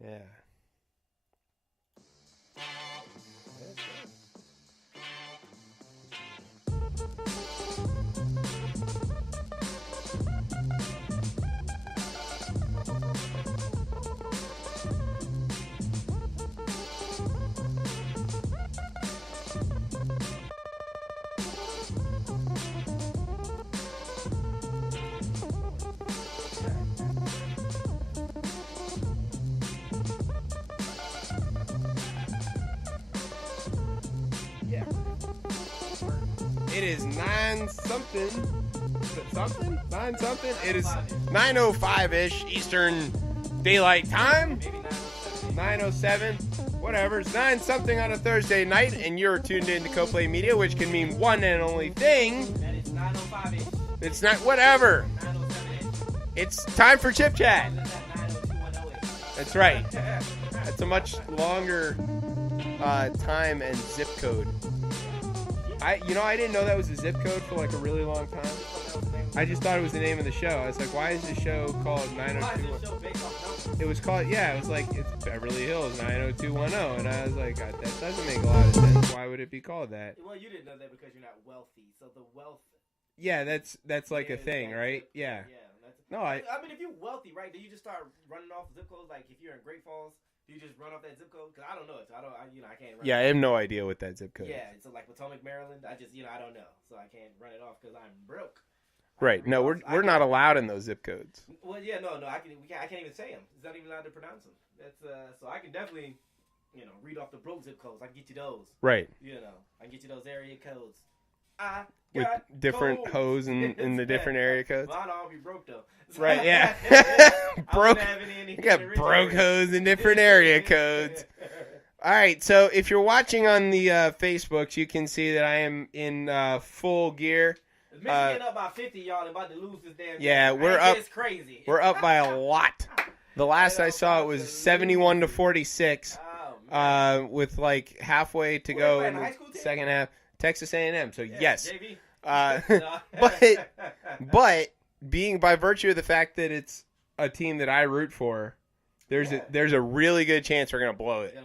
Yeah. Yeah. It is 9-something. Is it something? 9-something? It is 9:05-ish Eastern Daylight Time. Maybe 9:07. Whatever. It's 9-something on a Thursday night, and you're tuned in to CoPlay Media, which can mean one and only thing. That is 9:05-ish. It's not whatever. 9:07-ish. It's time for ChipChat. Other than that, 9:02-10-ish. That's right. It's a much longer time and zip code. I didn't know that was a zip code for like a really long time. I just thought it was the name of the show. I was like, why is the show called 902? Why is this show based off numbers? It was called, yeah, it was like, it's Beverly Hills 90210. And I was like, that doesn't make a lot of sense. Why would it be called that? Well, you didn't know that because you're not wealthy. So the wealth. Yeah, that's like a thing, right? Yeah. No, I mean, if you're wealthy, right, then you just start running off zip codes. Like, if you're in Great Falls, do you just run off that zip code? Because I don't know it. So I can't run Yeah, I have no idea what that zip code is. Yeah, so like Potomac, Maryland, I don't know. So I can't run it off because I'm broke. Right. No, we're not allowed in those zip codes. Well, yeah, no, I can't even say them. It's not even allowed to pronounce them. That's so I can definitely, read off the broke zip codes. I can get you those. Right. I can get you those area codes. With different hoes in the different area codes. Mine all be broke though. Right, yeah. Broke. You got broke hoes in different area codes. All right, so if you're watching on the Facebooks, you can see that I am in full gear. Michigan up by 50, y'all, and about to lose this damn game. Yeah, we're up. It's crazy. We're up by a lot. The last I saw it was 71-46, with like halfway to go in the second half. Texas A&M. So yes, but being by virtue of the fact that it's a team that I root for, there's a really good chance we're gonna blow it.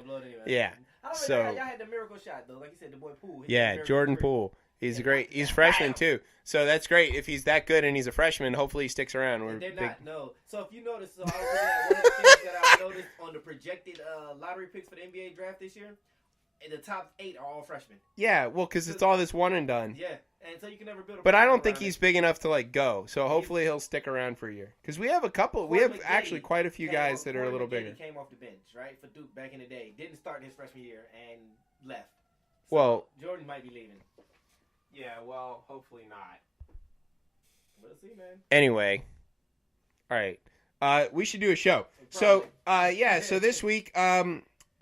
Yeah. So y'all had the miracle shot though, like you said, the boy Poole. Yeah, Jordan Poole. He's great. He's a freshman too, so that's great. If he's that good and he's a freshman, hopefully he sticks around. They're not. No. So if you notice, I was looking at one of the things that I noticed on the projected lottery picks for the NBA draft this year. The top 8 are all freshmen. Yeah, well, because it's all this one and done. Yeah, and so you can never build. But I don't think he's big enough to like go. So hopefully he'll stick around for a year. Because we have a couple. We have actually quite a few guys that are a little bigger. He came off the bench, right, for Duke back in the day. Didn't start his freshman year and left. So well, Jordan might be leaving. Yeah, well, hopefully not. We'll see, man. Anyway, all right. We should do a show. So so this week,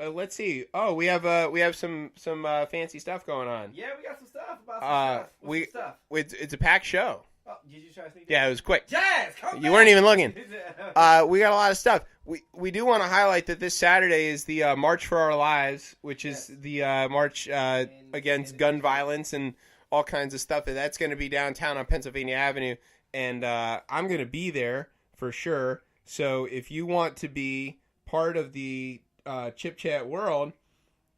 let's see. Oh, we have some fancy stuff going on. Yeah, we got some stuff about some stuff. It's a packed show. Oh, did you try to sneak Yeah, it was quick. Jazz, come You back. weren't even looking. We got a lot of stuff. We do want to highlight that this Saturday is the March for Our Lives, which is the march against gun violence and all kinds of stuff. And that's going to be downtown on Pennsylvania Avenue, and I'm going to be there for sure. So if you want to be part of the ChipChat world,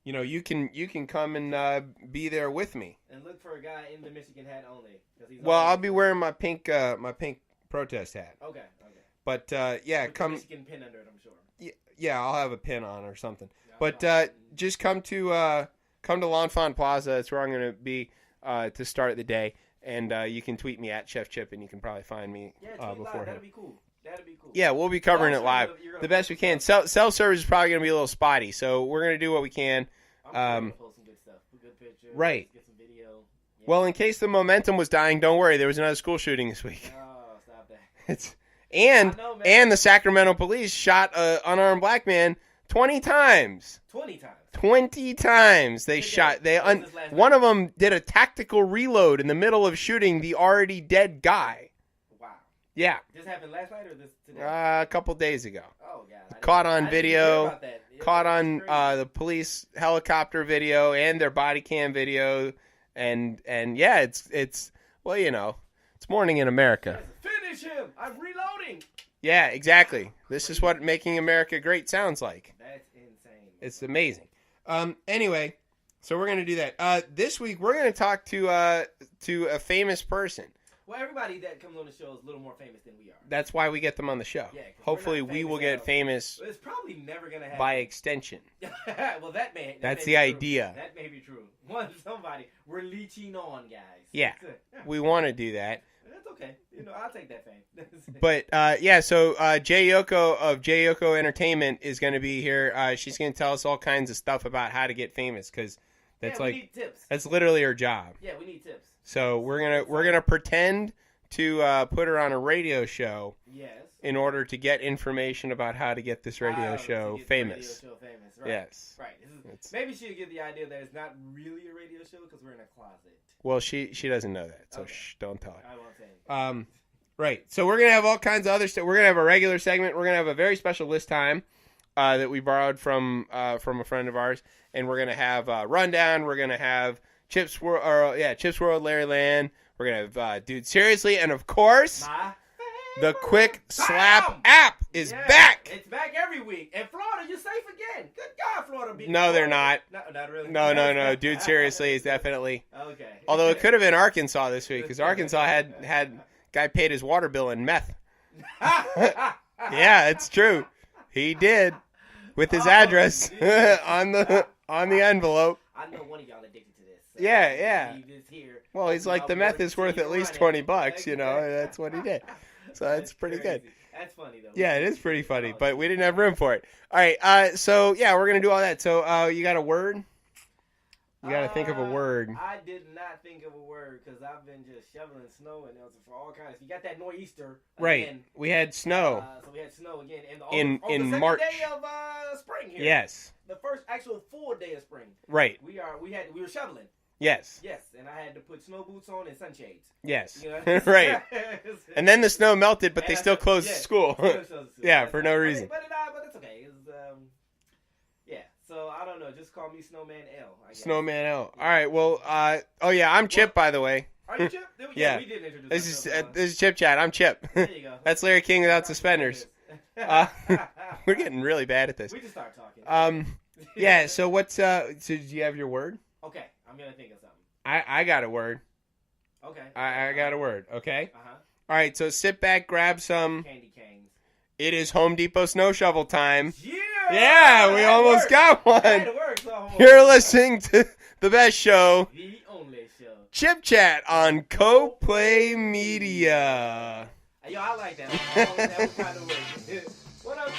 you can come and be there with me. And look for a guy in the Michigan hat only. I'll be wearing my pink protest hat. Okay. But with come. the Michigan pin under it, I'm sure. Yeah, I'll have a pin on or something. But just come to L'Enfant Plaza. That's where I'm going to be to start the day. And you can tweet me at Chef Chip, and you can probably find me beforehand. That'd be cool. Yeah, we'll be covering it live the best we can. Cell service is probably going to be a little spotty, so we're going to do what we can. I'm sure post some good stuff, good pictures, right? Get some video. Yeah. Well, in case the momentum was dying, don't worry. There was another school shooting this week. Oh, stop that! And the Sacramento police shot an unarmed black man 20 times. 20 times. 20 times they shot. One of them did a tactical reload in the middle of shooting the already dead guy. Wow. Yeah. This happened last night or this today? A couple days ago. Oh God. Caught on video. Caught on crazy. the police helicopter video and their body cam video, and yeah, it's well, it's morning in America. Finish him! I'm reloading. Yeah, exactly. This is what making America great sounds like. That's insane. It's amazing. Anyway, so we're gonna do that. This week we're gonna talk to a famous person. Well, everybody that comes on the show is a little more famous than we are. That's why we get them on the show. Yeah, 'cause hopefully we're not we will famous get famous It's probably never gonna happen by extension. well, that may. That's may the be idea. True. That may be true. Somebody we're leeching on, guys. Yeah, we want to do that. That's okay. I'll take that fame. But so Jai Yoko of Jai Yoko Entertainment is going to be here. She's going to tell us all kinds of stuff about how to get famous because that's we need tips. That's literally her job. Yeah, we need tips. So we're gonna pretend to put her on a radio show. Yes. In order to get information about how to get this radio show famous. Radio show famous, right? Yes. Right. Maybe she'll get the idea that it's not really a radio show because we're in a closet. Well, she doesn't know that, so okay. Don't tell her. I won't say anything. Right. So we're gonna have all kinds of other stuff. We're gonna have a regular segment. We're gonna have a very special list time that we borrowed from a friend of ours, and we're gonna have rundown. We're gonna have Chips World, Larry Land. We're gonna have Dude Seriously, and of course, the Quick Slap app is back. It's back every week. And Florida, you're safe again. Good God, Florida. No, they're not. Not really. No. Dude Seriously is definitely. Okay. Although it could have been Arkansas this week because Arkansas had guy paid his water bill in meth. Yeah, it's true. He did with his address on the envelope. I know one of y'all addicted to this. So yeah. Here. Well, he's like the meth is worth at least $20. That's what he did. So that's pretty good. That's funny though. Yeah, it is pretty funny, but we didn't have room for it. All right, so yeah, we're gonna do all that. So you got a word? You got to think of a word. I did not think of a word because I've been just shoveling snow and for all kinds. You got that nor'easter. Right. Again. We had snow. So we had snow again in the March. Day of spring here. Yes. The first actual full day of spring. Right. We were shoveling. Yes. Yes, and I had to put snow boots on and sunshades. Yes. You know? Right. And then the snow melted, but they still closed school. Yeah, for no reason. But it's okay. Yeah. So I don't know. Just call me Snowman L. I guess. Snowman L. All right. Well. I'm Chip, by the way. Are you Chip? Yeah. We did introduce This is ChipChat. I'm Chip. There you go. That's Larry King without suspenders. We're getting really bad at this. We just start talking. Yeah. So what's so do you have your word? Okay. I'm gonna think of something. I got a word. Okay. I got a word. Okay. Uh-huh. All right. So sit back, grab some candy canes. It is Home Depot snow shovel time. Yeah. Yeah, we almost got one. So You're listening to the best show, the only show, ChipChat on CoPlay Media. Yo, I like that. That was kind of weird. What up?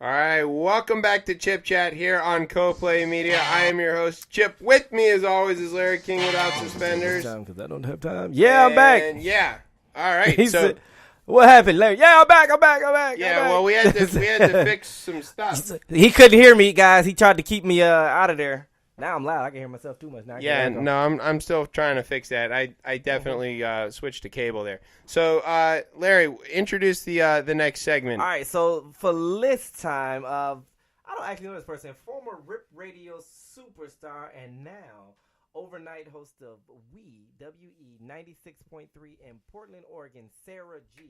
All right, welcome back to ChipChat here on CoPlay Media. I am your host, Chip. With me, as always, is Larry King without suspenders. Because I don't have time. Yeah, I'm back. Yeah. All right. He so, said, what happened, Larry? Yeah, I'm back. yeah. Well, we had to fix some stuff. He couldn't hear me, guys. He tried to keep me out of there. Now I'm loud. I can hear myself too much now. Yeah. No, I'm still trying to fix that. I definitely switched to cable there. So, Larry, introduce the next segment. All right. So for list time, I don't actually know this person. Former Rip Radio superstar and now overnight host of WE 96.3 in Portland, Oregon, Sarah G.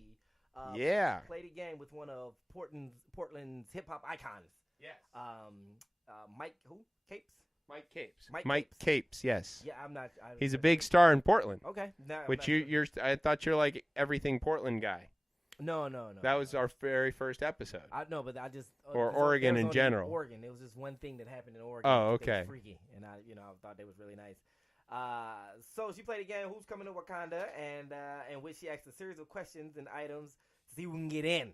Played a game with one of Portland's hip hop icons. Yes. Mike Capes. Mike Capes. Mike Capes, yes. Yeah, I'm not. He's a big star in Portland. Okay. Which you're. I thought you're like everything Portland guy. No. That was our very first episode. I know, but I just or Oregon in general. Oregon, it was just one thing that happened in Oregon. Oh, It okay. was freaky, and I thought they was really nice. So she played a game. Who's coming to Wakanda? And in which she asked a series of questions and items to see who can get in.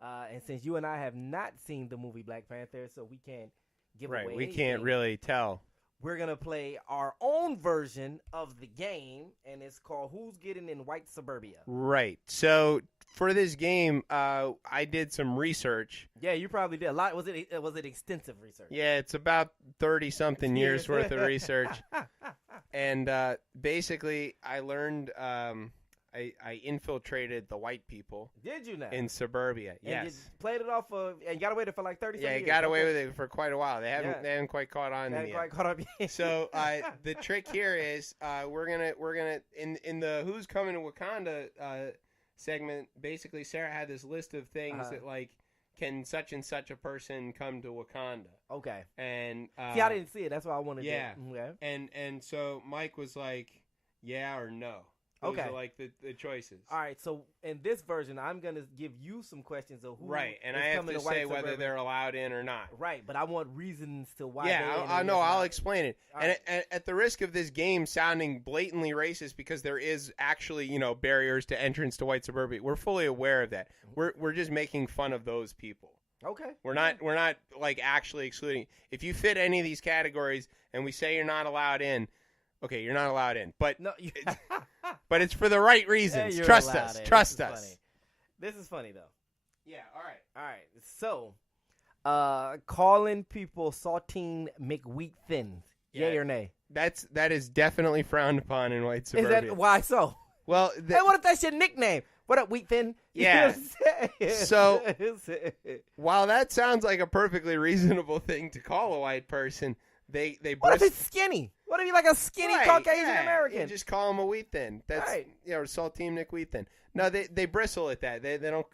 And since you and I have not seen the movie Black Panther, so we can't give away Right, we anything, can't really tell. we're gonna play our own version of the game, and it's called Who's Getting in White Suburbia. Right. So for this game, I did some research. Yeah, you probably did a lot. Was it extensive research? Yeah, it's about 30-something years worth of research. And basically, I learned I infiltrated the white people. Did you now? In suburbia, and yes. you played it off of, and you got away with it for like 30 Yeah, years. you got away with it for quite a while. They haven't quite caught on They to haven't me quite yet. caught up yet. So the trick here is we're gonna in the Who's Coming to Wakanda segment. Basically, Sarah had this list of things that like can such and such a person come to Wakanda. Okay. And see, I didn't see it. That's why I wanted. Yeah. To. Okay. And so Mike was like, yeah or no. Those Okay. are like the choices. All right. So in this version, I'm gonna give you some questions of who. Right, and is I have coming to white say whether suburban. they're allowed in or not. Right, but I want reasons to why. Yeah, I know. I'll explain it. And at the risk of this game sounding blatantly racist, because there is actually, barriers to entrance to white suburbia, we're fully aware of that. We're just making fun of those people. Okay. We're not like actually excluding. If you fit any of these categories and we say you're not allowed in, okay, you're not allowed in. But no, but it's for the right reasons. You're Trust allowed us. in. Trust us. Funny. This is funny though. Yeah. All right. So, calling people saltine McWheat thins. Yay or nay? That is definitely frowned upon in white suburbia. Is that why so? Well, Hey, what if that's your nickname? What up, Wheat Thin? You Yeah. know what I'm saying? So, while that sounds like a perfectly reasonable thing to call a white person, they what if it's skinny? What if you like a skinny Caucasian American? You just call them a wheat thin. That's Right. saltine Nick wheat thin. No, they bristle at that. They don't.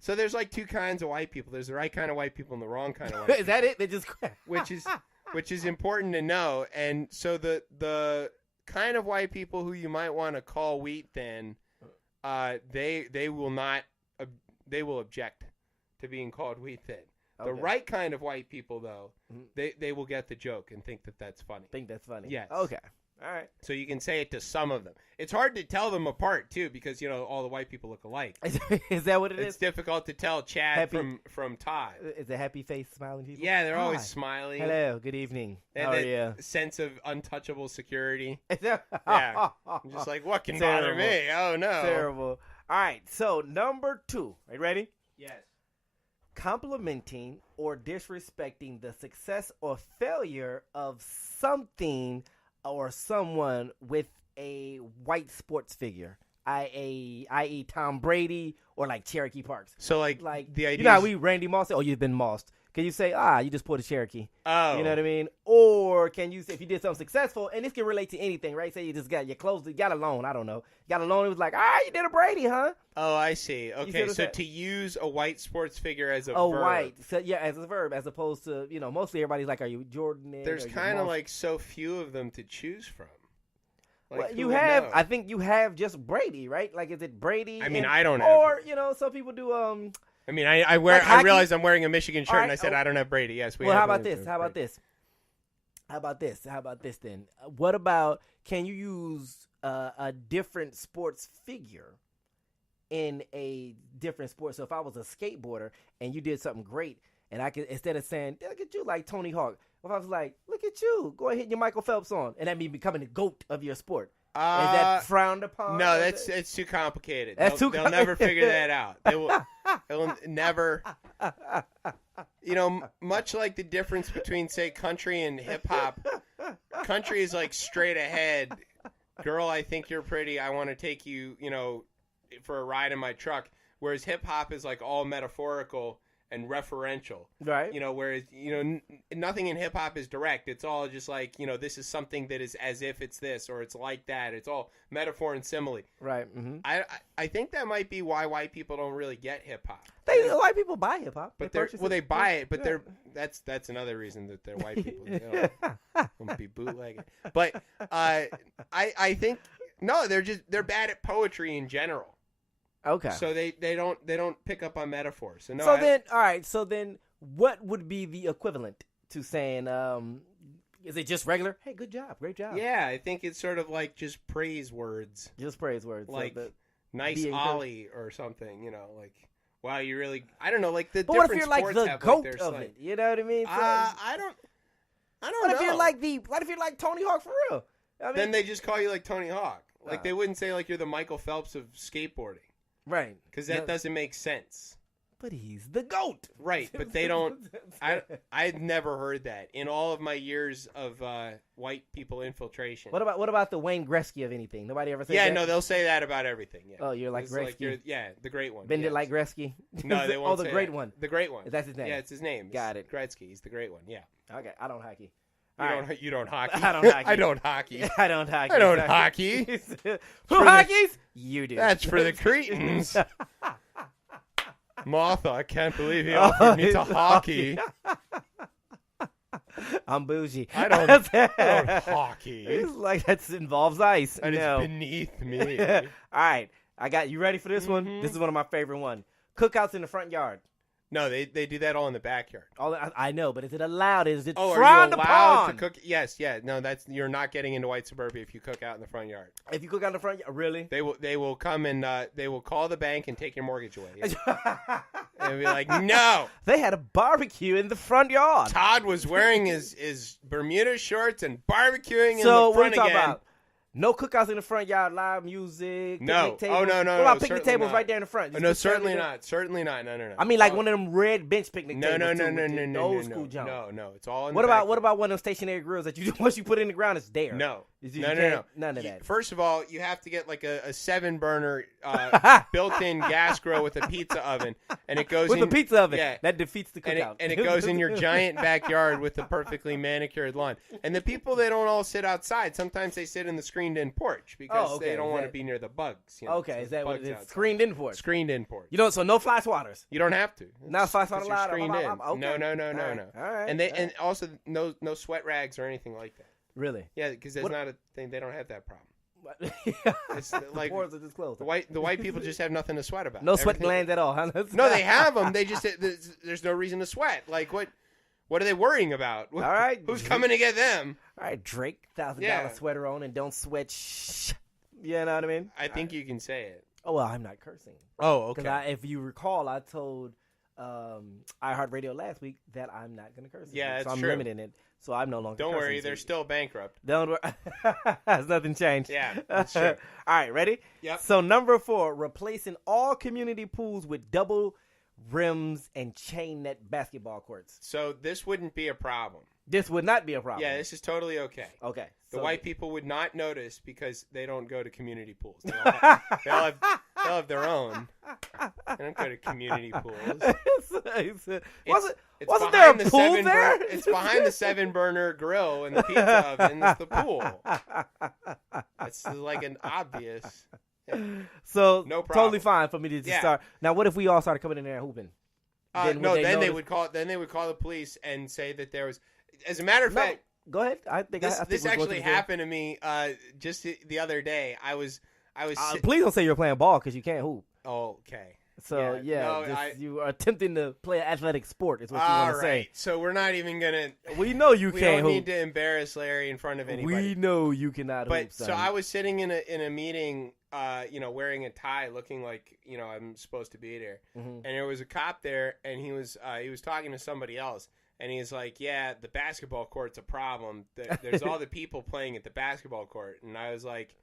So there's like two kinds of white people. There's the right kind of white people and the wrong kind of white people. Is that it? They just which is important to know. And so the kind of white people who you might want to call wheat thin, they will object to being called wheat thin. The Okay. right kind of white people, though, they will get the joke and think that that's funny. think that's funny. Yes. Okay. All right. So you can say it to some of them. It's hard to tell them apart too, because all the white people look alike. Is that what it It's is? difficult to tell Chad Happy- from Todd. Is it happy face smiling people? Yeah, they're always Hi. smiling. Hello. Good evening. They How have are that you? sense of untouchable security. Yeah. I'm just like, what can bother Terrible. me? Oh no. Terrible. All right. So number 2. Are you ready? Yes. Complimenting or disrespecting the success or failure of something or someone with a white sports figure, i.e. Tom Brady or like Cherokee Parks. So like the idea. You know how Randy Moss say, "Oh, you've been mossed." Can you say, you just pulled a Cherokee? Oh. You know what I mean? Or can you say, if you did something successful, and this can relate to anything, right? Say you just got your clothes, you got a loan. I don't know. You got a loan. It was like, you did a Brady, huh? Oh, I see. see Okay, what I'm so saying? to use a white sports figure as a Oh, verb. white. So yeah, as a verb, as opposed to mostly everybody's like, are you Jordan? There's kind of like so few of them to choose from. Like, well, who you would have. know? I think you have just Brady, right? Like, is it Brady? I mean, and- I don't have Or Brady. some people do. I mean, I wear. Like I hockey? realize I'm wearing a Michigan shirt, All and I right, said I don't have Brady. Yes, we. Well, have how about one this? with How about Brady. this? How about this? How about this then? What about, can you use a different sports figure in a different sport? So if I was a skateboarder and you did something great, and I could, instead of saying, look at you like Tony Hawk, if I was like, look at you, go ahead and hit your Michael Phelps on, and that means becoming the GOAT of your sport. Is that frowned upon? No, it's too complicated. They'll never figure that out. They'll never. Much like the difference between, say, country and hip hop. Country is like straight ahead. Girl, I think you're pretty. I want to take you, for a ride in my truck. Whereas hip hop is like all metaphorical and referential. Right. Whereas, nothing in hip hop is direct. It's all just like, this is something that is as if it's this or it's like that. It's all metaphor and simile. Right. Mm-hmm. I think that might be why white people don't really get hip hop. White people buy hip hop. But they buy it, but that's another reason that they're white people. They don't be bootlegging. But I think they're bad at poetry in general. Okay. So they don't pick up on metaphors. So So then what would be the equivalent to saying is it just regular? Hey, good job. Great job. Yeah, I think it's sort of like just praise words. Just praise words. Like so nice ollie or something, like wow, you really I don't know, like the but different what if you're like sports the have GOAT like of it? You know what I mean? So, I don't what know. What if you're like Tony Hawk for real? Then they just call you like Tony Hawk. Like Wow. they wouldn't say like you're the Michael Phelps of skateboarding. Right. Because that doesn't make sense. But he's the GOAT. Right, but they don't. I've never heard that in all of my years of white people infiltration. What about the Wayne Gretzky of anything? Nobody ever said that? Yeah, no, they'll say that about everything. Yeah. Oh, you're like Gretzky. The great one. Bend it like Gretzky. No, they won't. Oh, the say great that. one. The great one. That's his name. Yeah, it's his name. Got it. Gretzky. He's the great one. Yeah. Okay, I don't hockey. You don't hockey. I don't hockey. I don't hockey. I don't hockey. I don't hockey. Who hockeys? You do. That's for the cretins. Martha, I can't believe he offered me to hockey. I'm bougie. I don't hockey. It's like that involves ice. That No. is beneath me. All right, I got you ready for this one. Mhm. This is one of my favorite ones. Cookouts in the front yard. No, they do that all in the backyard. I know, but is it allowed? Is it Oh, are frowned you allowed to upon? cook? Yes, yeah. No, you're not getting into white suburbia if you cook out in the front yard. If you cook out in the front yard, really? They will come and they will call the bank and take your mortgage away. Yeah. And be like, no. They had a barbecue in the front yard. Todd was wearing his Bermuda shorts and barbecuing So in the what are front we talking again. about? No cookouts in the front yard, live music, No. picnic tables. Oh, no, What about no, picnic certainly tables not. right there in the front? Oh, Just no, put certainly chairs in not. Certainly not. No. I mean, like one of them red bench picnic No, tables. no, too, with the old school jump. No. It's all in What the about backyard. one of those stationary grills that you once you put it in the ground, it's there? No. You No. can't- None of that. First of all, you have to get like a 7-burner built-in gas grill with a pizza oven, and it goes with in the pizza oven. Yeah. That defeats the and cookout. it goes in your giant backyard with the perfectly manicured lawn. And the people, they don't all sit outside. Sometimes they sit in the screened-in porch because Oh, okay. they don't Is want to that- be near the bugs. Okay, is that what bugs it is? outside. Screened in for it. Screened-in porch. You know, so no fly swatters. You don't have to. Not fly swatter Because you're allowed. screened in. Okay. No. All right. And and also no sweat rags or anything like that. Really? Yeah, because there's What- not a thing. They don't have that problem. It's the like pores are just closed. the white people just have nothing to sweat about. No sweat Everything- glands at all. Huh? No, they have them. They just there's no reason to sweat. Like what are they worrying about? All right. Who's coming to get them? All right, Drake, $1,000 Yeah. sweater on and don't sweat. Shh. You know what I mean? I think you can say it. Oh well, I'm not cursing. Oh, Because if you recall, I told iHeartRadio last week that I'm not going to curse. this Yeah, week, so that's I'm true. limiting it. So I'm no longer. Don't cursing worry, this they're week. still bankrupt. Don't worry. Has nothing changed. Yeah, that's true. All right, ready? Yep. So number 4, replacing all community pools with double rims and chain net basketball courts. So this wouldn't be a problem. This would not be a problem. Yeah, this is totally okay. Okay. The so- white people would not notice because they don't go to community pools. They'll have their own. They don't go to community pools. Wasn't there a pool there? It's behind the 7-burner grill and the pizza oven. It's the pool. It's like an obvious. So No problem. totally fine for me to just Yeah. start. Now, what if we all started coming in there and hooping? Then notice- they would call. Then they would call the police and say that there was. As a matter of No, fact, go ahead. I think this we're going actually to happened to me just the other day. I was. Please don't say you're playing ball because you can't hoop. Oh, okay. So you are attempting to play an athletic sport. Is what you want to say. So we're not even gonna. We know you we can't don't hoop. need to embarrass Larry in front of anybody. We know you cannot hoop. But so I was sitting in a meeting, wearing a tie, looking like I'm supposed to be there, and there was a cop there, and he was talking to somebody else, and he's like, "Yeah, the basketball court's a problem. There's all the people playing at the basketball court," and I was like,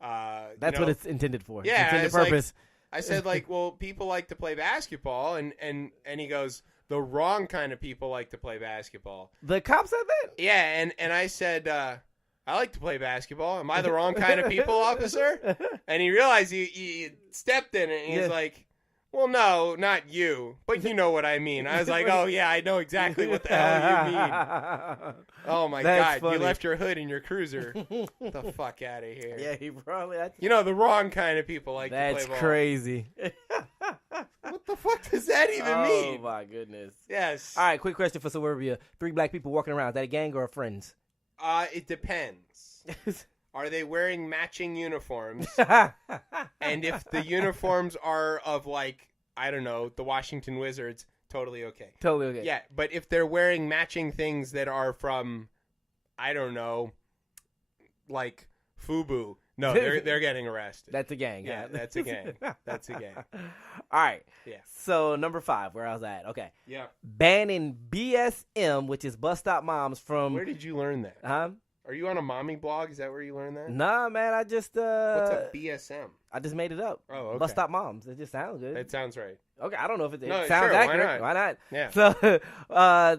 "That's what it's intended for. Yeah, intended purpose." I said, like, well, people like to play basketball, and he goes, the wrong kind of people like to play basketball. The cop said that? Yeah, and I said, I like to play basketball. Am I the wrong kind of people, officer? And he realized he stepped in it, and he's like, well, no, not you, but you know what I mean. I was like, oh, yeah, I know exactly what the hell you mean. Oh, my God, funny. You left your hood in your cruiser. Get the fuck out of here. Yeah, he probably... the wrong kind of people like to play ball. That's crazy. What the fuck does that even mean? Oh, my goodness. Yes. All right, quick question for Suburbia. 3 black people walking around. Is that a gang or friends? It depends. Are they wearing matching uniforms? And if the uniforms are of, like, I don't know, the Washington Wizards, totally okay. Totally okay. Yeah, but if they're wearing matching things that are from, I don't know, like FUBU, no, they're getting arrested. That's a gang. Yeah, that's a gang. That's a gang. All right. Yeah. So, number 5, where I was at. Okay. Yeah. Banning BSM, which is Bus Stop Moms from... Where did you learn that? Huh? Are you on a mommy blog? Is that where you learned that? Nah, man, I just... What's a BSM? I just made it up. Oh, okay. Bus Stop Moms. It just sounds good. It sounds right. Okay, I don't know if it No, sounds sure, accurate. why not? Yeah. Yeah.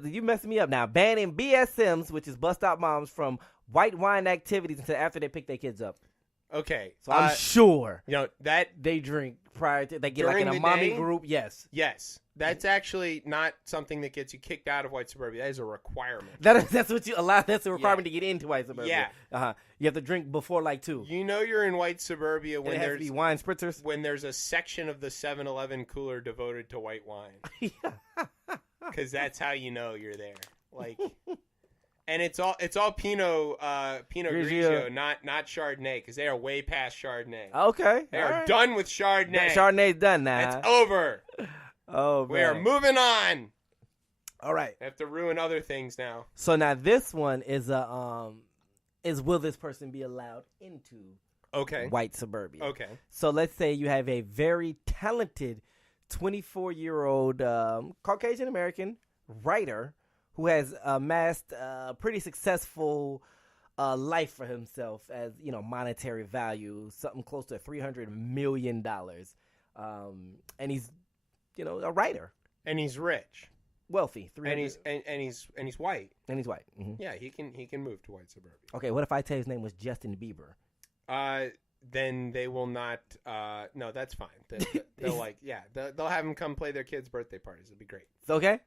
So, you messing me up now. Banning BSMs, which is Bus Stop Moms, from white wine activities until after they pick their kids up. Okay. So, I'm sure that they drink prior to... They get like during in a the mommy day? group. Yes. Yes. That's actually not something that gets you kicked out of white suburbia. That is a requirement. That's what you allow. That's a requirement to get into white suburbia. Yeah. You have to drink before like 2. You're in white suburbia when it has to be wine spritzers. When there's a section of the 7-Eleven cooler devoted to white wine. Because that's how you know you're there. Like, and it's all Pinot Grigio, not Chardonnay, because they are way past Chardonnay. Okay, they are done with Chardonnay. Chardonnay's done now. It's over. Oh, man. We are moving on. All right. I have to ruin other things now. So now this one is will this person be allowed into white suburbia? Okay. So let's say you have a very talented 24-year-old Caucasian American writer who has amassed a pretty successful life for himself as, monetary value, something close to $300 million. And he's a writer, and he's rich, wealthy, and he's white, and he's white. Mm-hmm. Yeah, he can move to white suburbia. Okay, what if I tell his name was Justin Bieber? Then they will not. No, that's fine. They'll have him come play their kids' birthday parties. It'll be great. It's okay.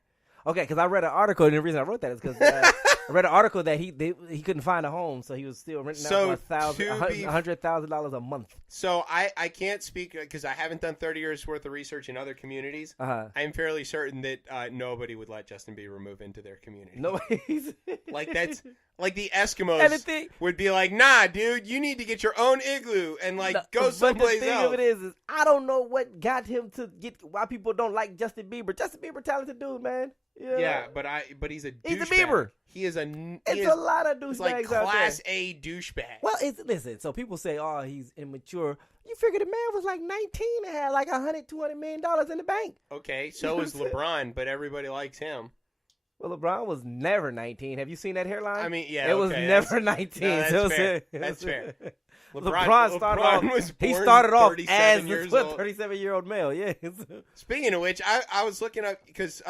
Okay, because I read an article, and the reason I wrote that is because I read an article that he couldn't find a home, so he was still renting out for $100,000 a month. So I can't speak because I haven't done 30 years worth of research in other communities. I'm fairly certain that nobody would let Justin Bieber move into their community. Nobody's like that's like the Eskimos would be like, nah, dude, you need to get your own igloo and go someplace else. But the thing of it is I don't know what got him to why people don't like Justin Bieber. Justin Bieber, talented dude, man. Yeah, but he's a douchebag. He's a Bieber. He is a lot of douchebags like out there. Class A douchebag. Well, listen. So people say, "Oh, he's immature." You figure the man was like 19 and had like $200 million in the bank. Okay, so is LeBron, but everybody likes him. Well, LeBron was never 19. Have you seen that hairline? I mean, yeah, it was never 19. No, that's fair. That's fair. LeBron started off as a 37-year-old male. Yes. Speaking of which, I was looking up because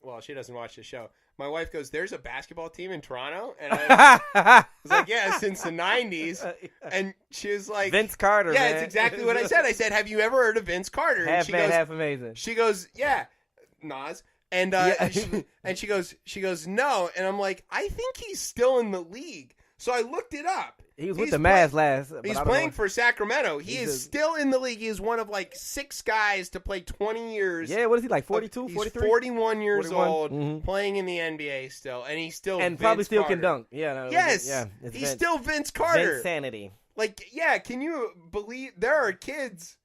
well, she doesn't watch the show. My wife goes, "There's a basketball team in Toronto," and I was like, "Yeah, since the '90s." And she was like, "Vince Carter." Yeah, man. It's exactly what I said. I said, "Have you ever heard of Vince Carter?" Half man, half amazing. She goes, "Yeah, Nas." And she goes, "No," and I'm like, "I think he's still in the league." So I looked it up. He was with the Mavs last. He's playing for Sacramento. He is still in the league. He is one of 6 guys to play 20 years. Yeah, what is he, like 42, 43? He's 41 years old, playing in the NBA still, and he's still and Vince probably still Carter. can dunk. Yeah, no, yes, he's still Vince Carter. Vince sanity. Can you believe there are kids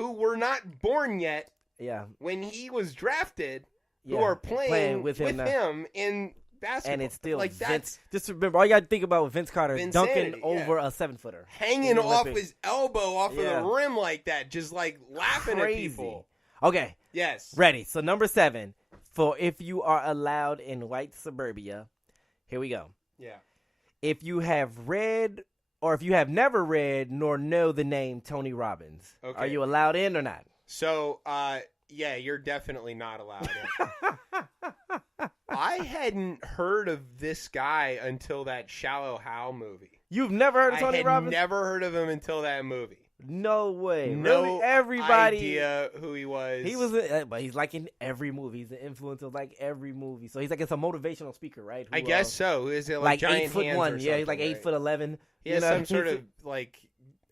who were not born yet Yeah. when he was drafted, Yeah. who are playing with him, him in basketball. and it's still like Vince. that's Just remember, all you got to think about with Vince Carter dunking Vinsanity, over a 7-footer. hanging off his elbow off of Yeah. the rim like that, just like laughing Crazy. at people. Okay, Yes. ready. So number 7 for if you are allowed in white suburbia. Here we go. Yeah. If you have read or if you have never read nor know the name Tony Robbins, Okay. are you allowed in or not? So, yeah, you're definitely not allowed in. I hadn't heard of this guy until that Shallow Hal movie. You've never heard of Tony I had Robbins? never heard of him until that movie. No way. No really? Everybody. idea who he was. He was, but he's like in every movie. He's the influence of like every movie. So he's like it's a motivational speaker, right? I guess so. Is it like giant 8'1"? hands or Yeah, he's like something, 8'11". He has some sort of like,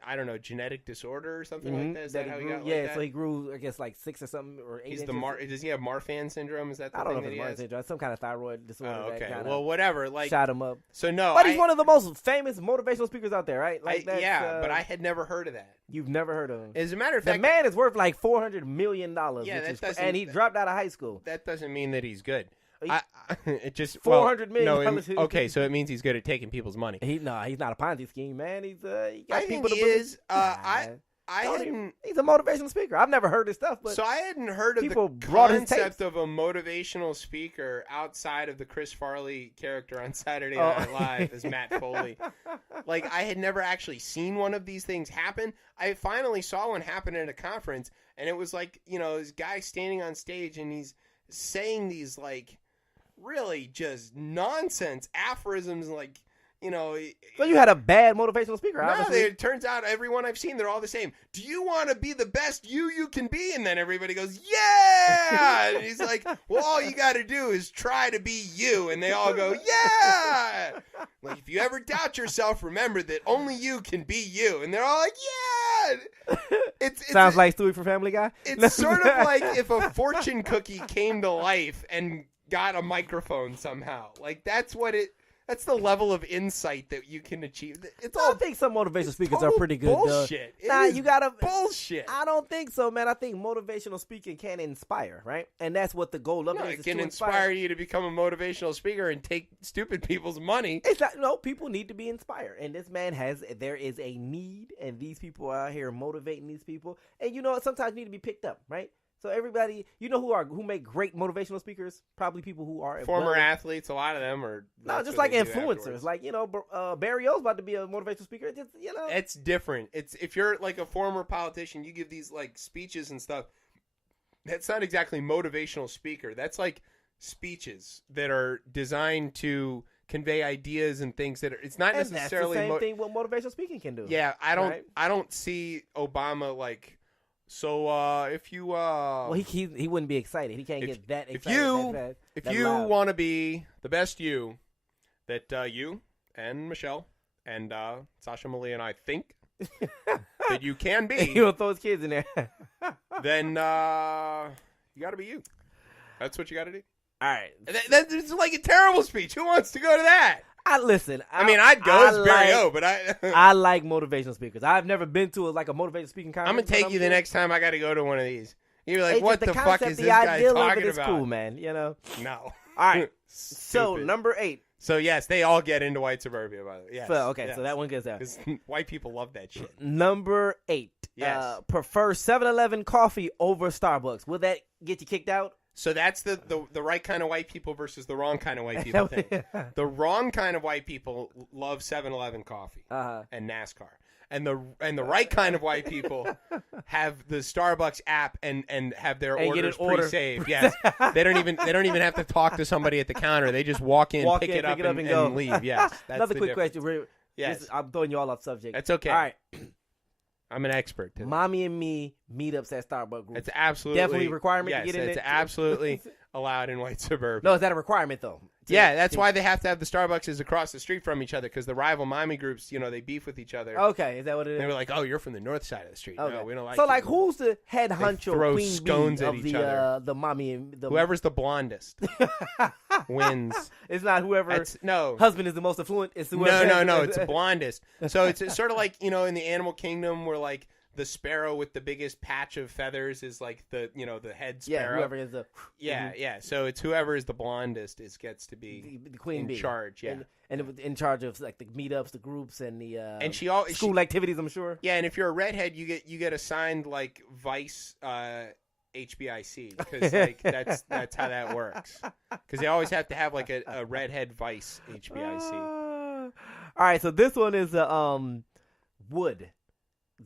I don't know, genetic disorder or something like that. Is that how he got like that? so he grew, I guess, like 6 or something or 8 He's inches. does he have Marfan syndrome? Is that the I don't know thing if that it's he has? Marfan syndrome. Some kind of thyroid disorder. Oh, okay. That kind Well, whatever. Like, shot him up. so no. But he's one of the most famous motivational speakers out there, right? Like that's, yeah, but I had never heard of that. You've never heard of him. As a matter of The fact, man is worth like $400 million. Yeah, that doesn't- and he dropped out of high school. that doesn't mean that he's good. He- It just $400 million. No, okay, so it means he's good at taking people's money. He's not a Ponzi scheme, man. He got I people think to he believe- is. Nah, I Tony, hadn't. he's a motivational speaker. I've never heard his stuff, but So I hadn't heard of people the brought his concept tapes. of a motivational speaker outside of the Chris Farley character on Saturday Oh. Night Live as Matt Foley. Like, I had never actually seen one of these things happen. I finally saw one happen at a conference, and it was like, this guy standing on stage, and he's saying these, like, really just nonsense aphorisms, like, so you had a bad motivational speaker. no, Obviously. it turns out everyone I've seen, they're all the same. Do you want to be the best you can be? And then everybody goes, yeah! And he's like, well, all you got to do is try to be you. And they all go, yeah! Like, if you ever doubt yourself, remember that only you can be you. And they're all like, yeah! It's Sounds like Stewie from Family Guy. It's sort of like if a fortune cookie came to life and got a microphone somehow. Like, that's the level of insight that you can achieve. I think some motivational speakers are pretty good. Bullshit. Nah, you gotta bullshit. I don't think so, man. I think motivational speaking can inspire, right? And that's what the goal of No, it it is. can to inspire you to become a motivational speaker and take stupid people's money. It's not, no, people need to be inspired, and this man there is a need, and these people are out here motivating these people, and sometimes need to be picked up, right? So everybody, who make great motivational speakers? Probably people who are Former athletes. A lot of them are. No, just like influencers. Like Barry O's about to be a motivational speaker. Just it's different. It's if you're like a former politician, you give these like speeches and stuff. That's not exactly motivational speaker. That's like speeches that are designed to convey ideas and things that are. It's not and necessarily that's the same thing what motivational speaking can do. Yeah, I don't. Right? I don't see Obama like. So if you well, he wouldn't be excited. He can't get that excited. If you want to be the best you that you and Michelle and Sasha Malia and I think that you can be, he'll throw his kids in there. Then you got to be you. That's what you got to do. All right, that's like a terrible speech. Who wants to go to that? I'd go as Barry O, but I like motivational speakers. I've never been to a motivational speaking conference. I'm gonna take you the next time I got to go to one of these. You're like, It's what just the fuck is this guy talking about? Cool, man. No. All right. So Stupid. number 8. So yes, they all get into white suburbia. By the way, yes. So yes. so that one gets out. 'Cause white people love that shit. Number 8. Yes. Prefer 7-Eleven coffee over Starbucks. Will that get you kicked out? So that's the right kind of white people versus the wrong kind of white people thing. The wrong kind of white people love 7-Eleven coffee and NASCAR. And the right kind of white people have the Starbucks app and have their orders pre-saved. Yes, they don't even have to talk to somebody at the counter. They just walk in, pick it up, and go. Leave. Yes. That's Another quick difference. question. Yes, I'm throwing you all off subject. That's okay. All right. I'm an expert. Today. Mommy and me meetups at Starbucks group. It's absolutely definitely a requirement yes, to get in it's it. absolutely allowed in white suburbia. No, is that a requirement though? Yeah, that's why they have to have the Starbucks across the street from each other because the rival mommy groups, they beef with each other. Okay, is that what it is? They were like, "Oh, you're from the north side of the street. Okay. No, we don't like." So, you. like, who's the head honcho throw queen scones bee at of each other. the mommy and the Whoever's the blondest wins. It's not whoever. No. Husband is the most affluent. It's whoever. No. It's blondest. So it's sort of like in the animal kingdom where like the sparrow with the biggest patch of feathers is like the the head sparrow. Yeah, whoever is the Yeah. So it's whoever is the blondest gets to be the queen in bee. charge. Yeah, and in charge of like the meetups, the groups, and the and school activities. I'm sure. Yeah, and if you're a redhead, you get assigned like vice HBIC because like that's how that works. Because they always have to have like a redhead vice HBIC. All right, so this one is would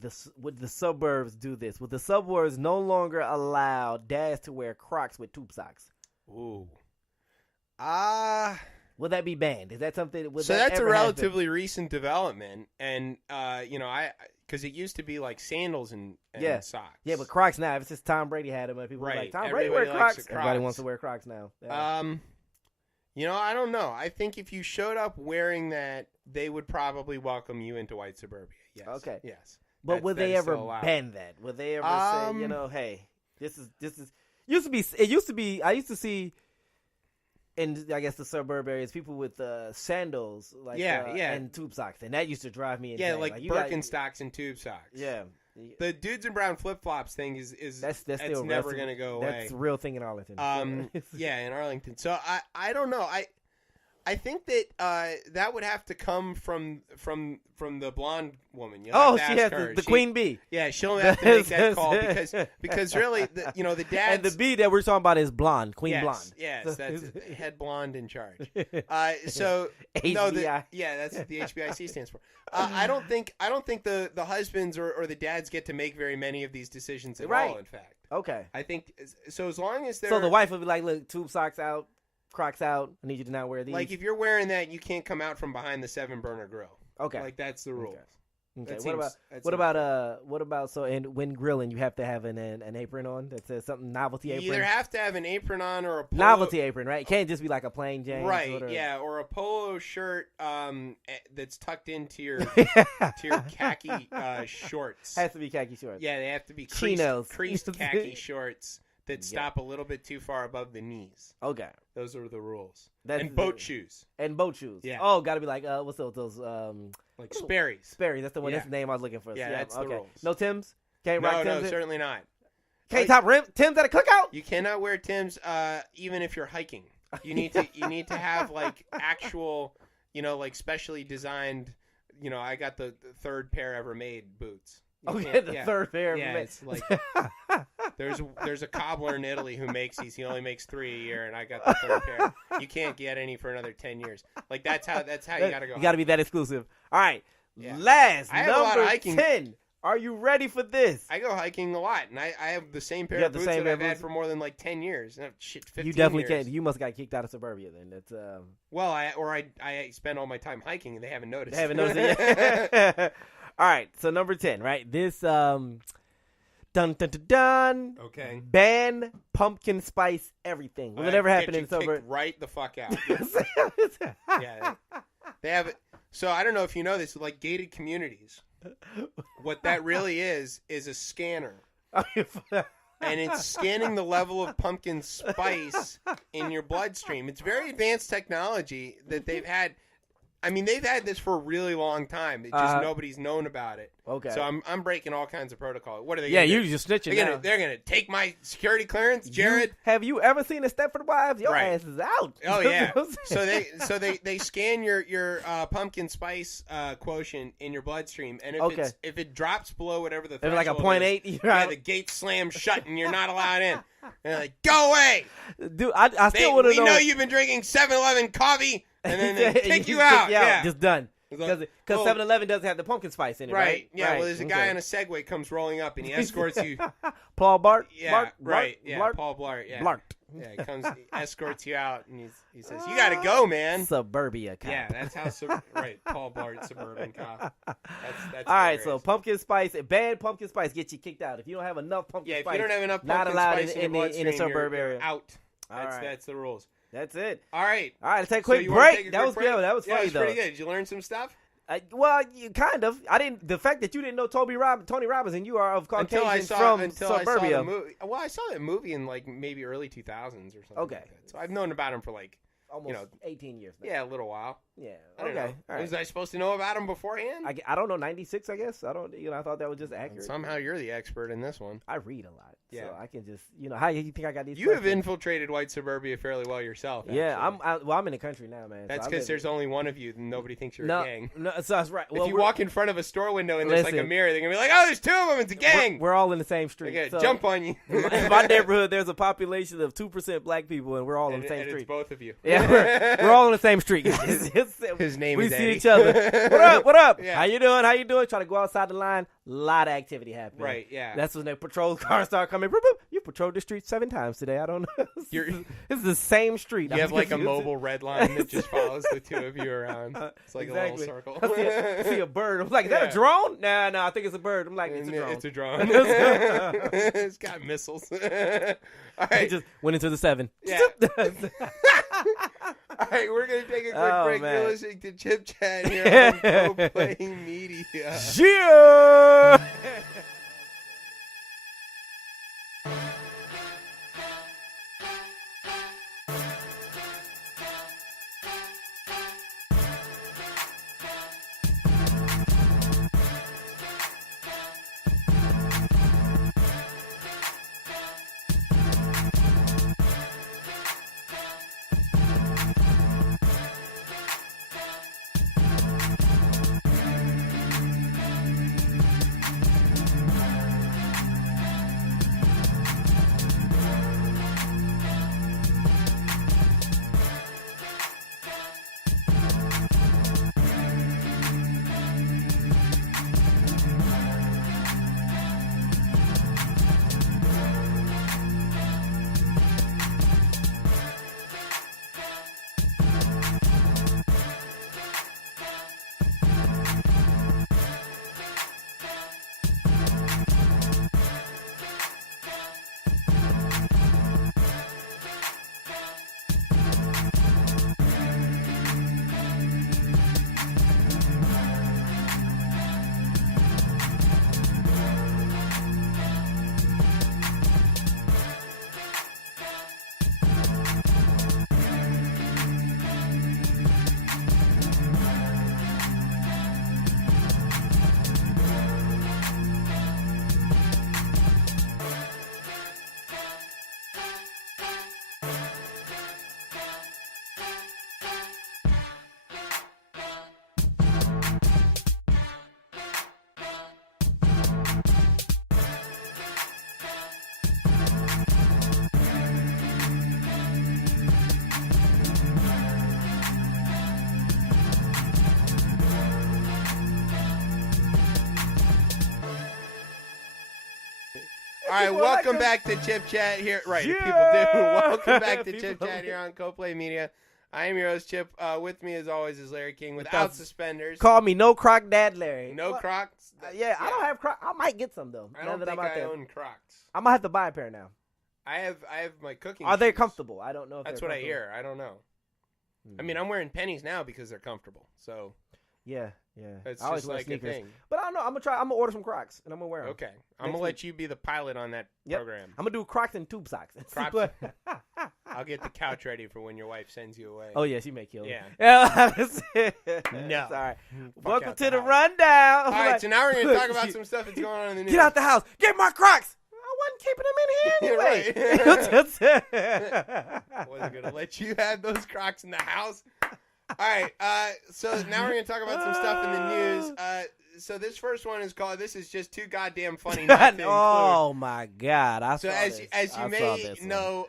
the suburbs do this? Would the suburbs no longer allow dads to wear Crocs with tube socks? Ooh. Would that be banned? Is that something? So that's a relatively recent development, and because it used to be like sandals and socks. Yeah, but Crocs now. If it's just Tom Brady had them, and people were like, Tom Brady wear Crocs. Everybody wants to wear Crocs now. Yeah. I don't know. I think if you showed up wearing that, they would probably welcome you into white suburbia. Yes. Okay. Yes. But would they ever ban that? Would they ever say, hey, this is used to be. I used to see in I guess the suburb areas people with sandals and tube socks, and that used to drive me insane. Yeah, like Birkenstocks and tube socks. Yeah. The dudes in brown flip flops thing is that's still never going to go away. That's a real thing in Arlington. Yeah, in Arlington. So I don't know. I think that that would have to come from the blonde woman. She has the queen bee. Yeah, she'll have to make that call because really, the dads and the bee that we're talking about is blonde, blonde. Yes, that's head blonde in charge. So HBI. That's what the HBIC stands for. I don't think the husbands or the dads get to make very many of these decisions at all. In fact, okay. I think so. As long as they're the wife would be like, look, tube socks out. Crocs out. I need you to not wear these. Like if you're wearing that, you can't come out from behind the 7-burner grill. Okay. Like that's the rule. Okay. What about so and when grilling you have to have an apron on that says something novelty apron. You either have to have an apron on or a polo. Novelty apron, right? It can't just be like a plain Jane. Right. Or a polo shirt that's tucked into your khaki shorts. Has to be khaki shorts. Yeah, they have to be creased khaki shorts. That stop a little bit too far above the knees. Okay. Those are the rules. And boat shoes. Yeah. Oh, got to be like, what's those? Like Sperry's. Sperry's, that's the one. That's the name I was looking for. Yeah, that's the rules. No Timbs? Can't rock Timbs? No, certainly not. Can't top Timbs at a cookout? You cannot wear Timbs even if you're hiking. You need to have like actual, like specially designed, I got the third pair ever made boots. The third pair. Yeah, it's like there's a cobbler in Italy who makes these. He only makes 3 a year, and I got the third pair. You can't get any for another 10 years. Like that's how you gotta go. You gotta be that exclusive. All right, last number 10. Are you ready for this? I go hiking a lot, and I have the same pair of boots that I've had for more than like 10 years. 15 you definitely years. can't. You must got kicked out of suburbia then. That's Well, I spend all my time hiking, and they haven't noticed. They haven't noticed it yet. All right, so number 10, right? This dun dun dun dun. Okay. Ban pumpkin spice everything. Will it ever happen in suburbs? Right the fuck out. Yeah. They have it. So I don't know if you know this, like gated communities. What that really is a scanner. And it's scanning the level of pumpkin spice in your bloodstream. It's very advanced technology that they've had. I mean, they've had this for a really long time. It's just nobody's known about it. Okay. So I'm breaking all kinds of protocol. What are they? Yeah, gonna you're do? just snitching. They're gonna take my security clearance, Jared. Have you ever seen a Stepford Wives? Your ass is out. Oh yeah. so they scan your pumpkin spice quotient in your bloodstream, and if it drops below whatever the threshold like a 0.8, the gate slams shut and you're not allowed in. They're like, go away, dude. I still want to know. We know you've been drinking 7-Eleven coffee. And then they kick you out. Yeah. Just done. Because 7-Eleven doesn't have the pumpkin spice in it, right? Yeah, right. Well, there's a guy on a Segway comes rolling up, and he escorts you. Paul Blart? Yeah, right. Blart? Paul Blart, yeah. Blart. Yeah, he escorts you out, and he says, you got to go, man. Suburbia cop. Yeah, that's how, right, Paul Blart, suburban cop. That's all right, so pumpkin spice, bad pumpkin spice gets you kicked out. If you don't have enough pumpkin spice, if you don't have enough not pumpkin allowed spice in a suburb area. You're out. That's the rules. That's it. All right. Let's take a quick break. That was good. That was funny, though. Pretty good. Did you learn some stuff? Well, kind of. I didn't. The fact that you didn't know Tony Robbins and you are of Caucasian from suburbia. I saw that movie in like maybe early 2000s or something. Okay. Like that. So I've known about him for like almost 18 years back. Yeah, a little while. Yeah. I don't Okay. know. All right. Was I supposed to know about him beforehand? I don't know. 96, I guess. I don't. I thought that was just accurate. Somehow you're the expert in this one. I read a lot, Yeah. so I can just how you think I got these? You have questions? infiltrated white suburbia fairly well yourself. Yeah, actually. I'm in the country now, man. That's so because there's only one of you, and nobody thinks you're a gang. No, so that's right. Well, if you walk in front of a store window and there's like a Listen. mirror, they're gonna be like, "Oh, there's two of them. It's a gang." We're all in the same street. They're gonna So, jump on you. in my neighborhood, there's a population of 2% black people, and we're all on and, the same and street. it's both of you. Yeah, we're all on the same street. His name we is see Eddie. each other. What up? What up? Yeah. How you doing? How you doing? Try to go outside the line. A lot of activity happening. Right, yeah. That's when the patrol cars start coming. Boop, boop. You patrolled the street 7 times today. I don't know. It's the same street. You I'm have like a confused. mobile red line that just follows the two of you around. It's like Exactly. a little circle. I see a bird. I'm like, is that Yeah. a drone? No, I think it's a bird. I'm like, it's a drone. It's a drone. It's got missiles. All He right. just went into the 7. Yeah. All right, we're going to take a quick Oh, break. man. You're listening to Chip Chat here on Go Play Media. Yeah. All right, People welcome like back to Chip Chat here. Right, Yeah. people do. Welcome back to People Chip like Chat it. here on Go Play Media. I am your host, Chip. With me, as always, is Larry King without suspenders. Call me No Croc Dad Larry. No What? Crocs. Yeah, I don't have Croc. I might get some though. I now don't that think I'm out I there. own Crocs. I'm gonna have to buy a pair now. I have my cooking Are they shoes. comfortable? I don't know. If That's they're what I comfortable. hear. I don't know. Hmm. I mean, I'm wearing pennies now because they're comfortable. So Yeah. it's I always just wear like sneakers. a thing. But I don't know. I'm gonna try. I'm gonna order some Crocs and I'm gonna wear them. Okay. I'm going Next to let you be the pilot on that Yep. program. I'm gonna do Crocs and tube socks. See Crocs. what- I'll get the couch ready for when your wife sends you away. Oh yeah, she may kill me. Yeah. Yeah. No. Sorry. Fuck Welcome out to the house. rundown. All right, so now we're going to talk about some stuff that's going on in the news. Get out the house. Get my Crocs. I wasn't keeping them in here anyway. I wasn't going to let you have those Crocs in the house. All right, so now we're going to talk about some stuff in the news. So this first one is called, this is just too goddamn funny not to include. Oh my God! I So saw as this. as you I saw may this one. know,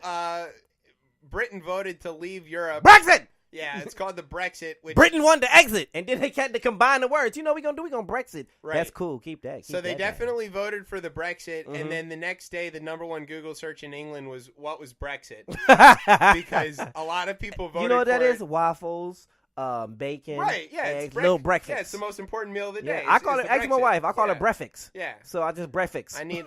Britain voted to leave Europe. Brexit. Yeah, it's called the Brexit. Which, Britain wanted to exit, and then they had to combine the words. You know what we gonna do? We gonna Brexit. Right. That's cool. Keep that. so they definitely voted for the Brexit, Mhm. and then the next day, the number one Google search in England was what was Brexit, definitely. because a lot of people voted. You know what that for is? it. Waffles, bacon, Right, yeah, eggs, it's little breakfast. Yeah, it's the most important meal of the Yeah, day. I call it. Ask my wife. I call it breakfast. Yeah, So I just breakfast. I need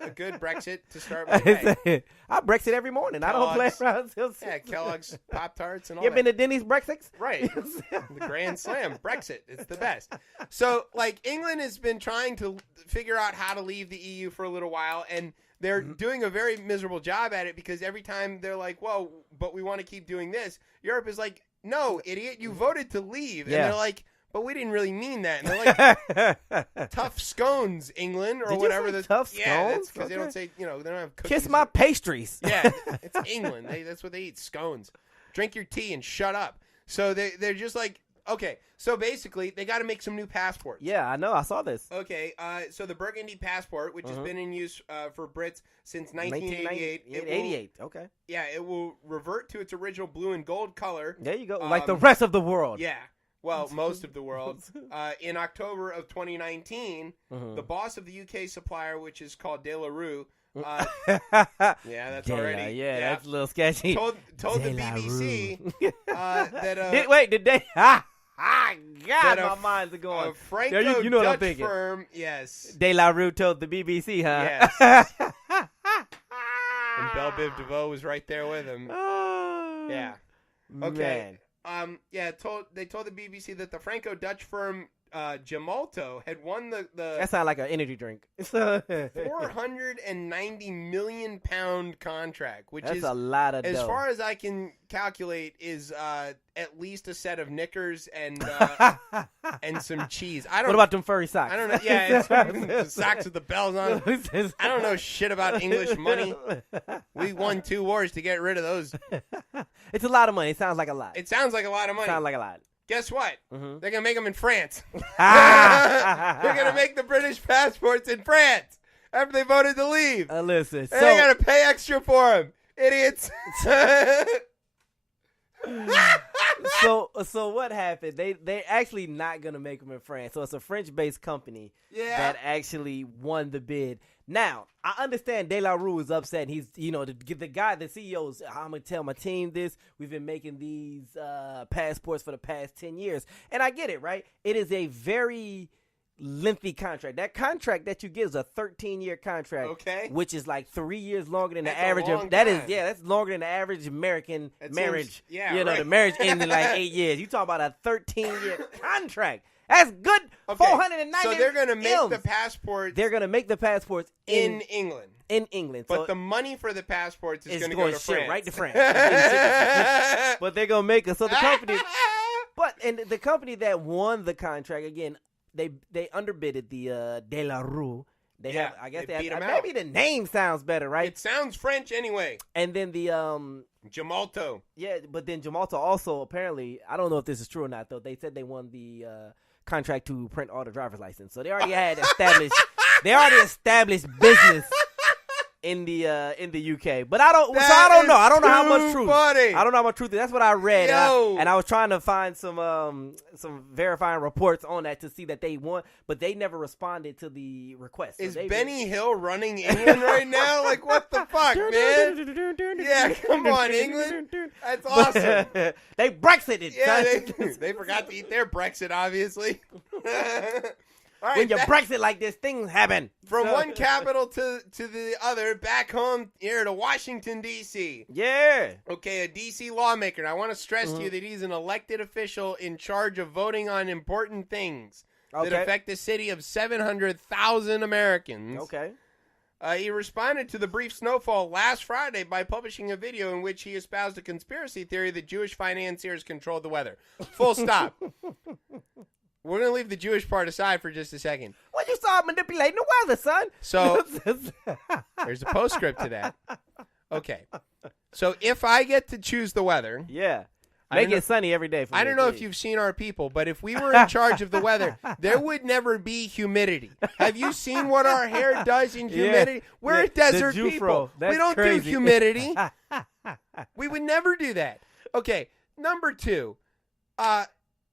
a good Brexit to start my day. I Brexit every morning. I don't play around. Yeah, Kellogg's Pop-Tarts and all You that. been to Denny's breakfast? Right. The Grand Slam. Brexit. It's the best. So, like, England has been trying to figure out how to leave the EU for a little while, and they're doing a very miserable job at it because every time they're like, well, but we want to keep doing this, Europe is like, no, idiot, you voted to leave. And they're like, but we didn't really mean that. And they're like, tough scones, England, or Did whatever. You say tough scones? Yeah, that's because they don't say, they don't have cookies. Kiss my pastries. Yeah, it's England. That's what they eat, scones. Drink your tea and shut up. So they're just like, okay, so basically they got to make some new passports. Yeah, I know. I saw this. Okay, so the Burgundy passport, which has been in use for Brits since 1988. 88, okay. Yeah, it will revert to its original blue and gold color. There you go, like the rest of the world. Yeah, well, most of the world. In October of 2019, the boss of the UK supplier, which is called De La Rue, yeah, that's already. Yeah, that's a little sketchy. Told the BBC that did they? God, my mind's going. A Franco you know what I'm Dutch thinking. firm, yes. De La Rue told the BBC, huh? Yes. And Belle Biv DeVoe was right there with him. Yeah. Okay. Man. They told the BBC that the Franco Dutch firm Gemalto had won the That sounds like an energy drink. 490 million pound contract, which That's is a lot of as dough. far as I can calculate is at least a set of knickers and and some cheese. I don't. What about them furry socks? I don't know. Yeah, it's socks with the bells on. I don't know shit about English money. We won 2 wars to get rid of those. It's a lot of money. It sounds like a lot. It sounds like a lot of money. Sounds like a lot. Guess what? They're going to make them in France. They're They're going to make the British passports in France after they voted to leave. Listen, And they got to pay extra for them. Idiots. So what happened? They actually not gonna make them in France. So it's a French-based company that actually won the bid. Now I understand De La Rue is upset. He's the guy, the CEO's. I'm gonna tell my team this. We've been making these passports for the past 10 years, and I get it, right? It is a very lengthy contract. That contract that you get is a 13-year contract, Okay. which is like 3 years longer than That's the a average. long That is, time. that's longer than the average American That marriage. seems- yeah, you know, right. the marriage ends in like 8 years. You talk about a 13-year contract. That's good. Okay. 490. So they're going to make M's. the passports They're gonna make the passports in England. in England. But So the money for the passports is it's going to going go to shit France. right to France. But they're gonna make it. So the company. And the company that won the contract, again, they underbidded the De La Rue. They Yeah, have, I guess they they beat have, 'em maybe the name sounds better, right? It sounds French anyway. And then the Gemalto. yeah, but then Gemalto also apparently, I don't know if this is true or not though. They said they won the contract to print all the driver's license, so they already had established. They already established business in the UK. But I don't know. I don't know how much truth. Funny. I don't know how much truth. That's what I read, Yo. and I was trying to find some verifying reports on that to see that they won, but they never responded to the request. So Is they- Benny Hill running England right now? Like, what the fuck, man? Yeah, come on, England. That's awesome. They Brexited. Yeah, son. they forgot to eat their Brexit, obviously. All right, When you back- Brexit like this, things happen. from So- one capital to the other, back home here to Washington, D.C. Yeah. Okay, a D.C. lawmaker. And I want to stress to you that he's an elected official in charge of voting on important things that Okay. affect the city of 700,000 Americans. Okay. He responded to the brief snowfall last Friday by publishing a video in which he espoused a conspiracy theory that Jewish financiers controlled the weather. Full stop. We're going to leave the Jewish part aside for just a second. Well, you saw manipulating the weather, son. So there's a postscript to that. Okay. So if I get to choose the weather, yeah. I Make don't know- it sunny every day for me. I don't know if please. you've seen our people, but if we were in charge of the weather, there would never be humidity. Have you seen what our hair does in humidity? We're Yeah, a desert the Jufro. people. That's We don't do crazy. humidity. We would never do that. Okay, number 2.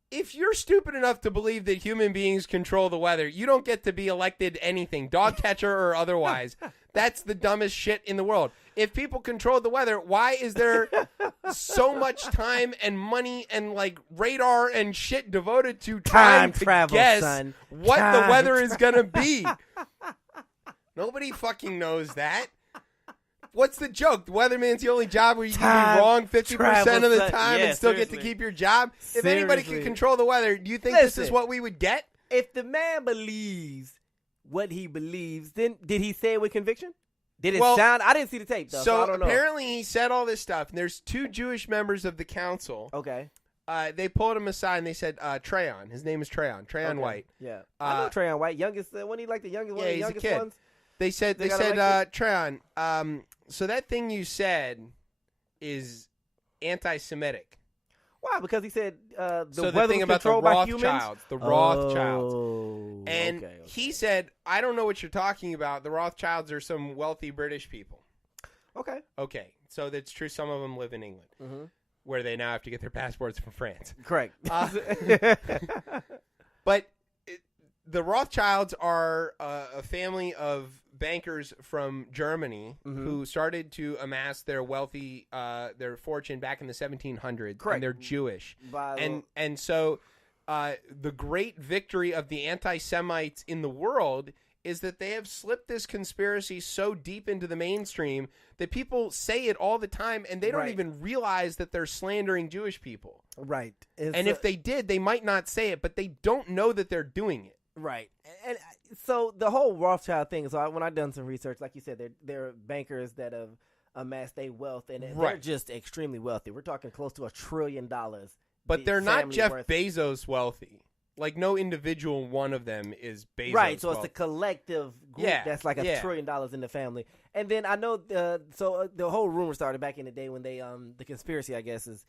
if you're stupid enough to believe that human beings control the weather, you don't get to be elected anything, dog catcher or otherwise. That's the dumbest shit in the world. If people control the weather, why is there so much time and money and like radar and shit devoted to trying to guess what the weather is going to be? Nobody fucking knows that. What's the joke? The weatherman's the only job where you can be wrong 50% of the time and still get to keep your job. If anybody could control the weather, do you think this is what we would get? If the man believes what he believes, then did he say it with conviction? Did it sound? I didn't see the tape, though. So I don't know. Apparently he said all this stuff. And there's 2 Jewish members of the council. Okay. They pulled him aside and they said, Trayon. His name is Trayon. Trayon White. Yeah. I know Trayon White. Youngest, wasn't he like the youngest one of the youngest a kid. ones? They said, Trayon, so that thing you said is anti-Semitic. Why? Because he said the weather thing about the Rothschilds. The Rothschilds. Oh, and he said, I don't know what you're talking about. The Rothschilds are some wealthy British people. Okay. Okay. So that's true. Some of them live in England, where they now have to get their passports from France. Correct. But the Rothschilds are a family of bankers from Germany who started to amass their wealthy, their fortune back in the 1700s. Correct. And they're Jewish. And so the great victory of the anti-Semites in the world is that they have slipped this conspiracy so deep into the mainstream that people say it all the time and they don't even realize that they're slandering Jewish people. Right. And if they did, they might not say it, but they don't know that they're doing it. Right. And so the whole Rothschild thing, so when I've done some research, like you said, they're bankers that have amassed their wealth, and they're just extremely wealthy. We're talking close to $1 trillion. But they're not Jeff Bezos wealthy. Like, no individual one of them is Bezos right, so wealthy. it's a collective group that's like $1 trillion in the family. And then I know, the whole rumor started back in the day when they, the conspiracy, I guess, is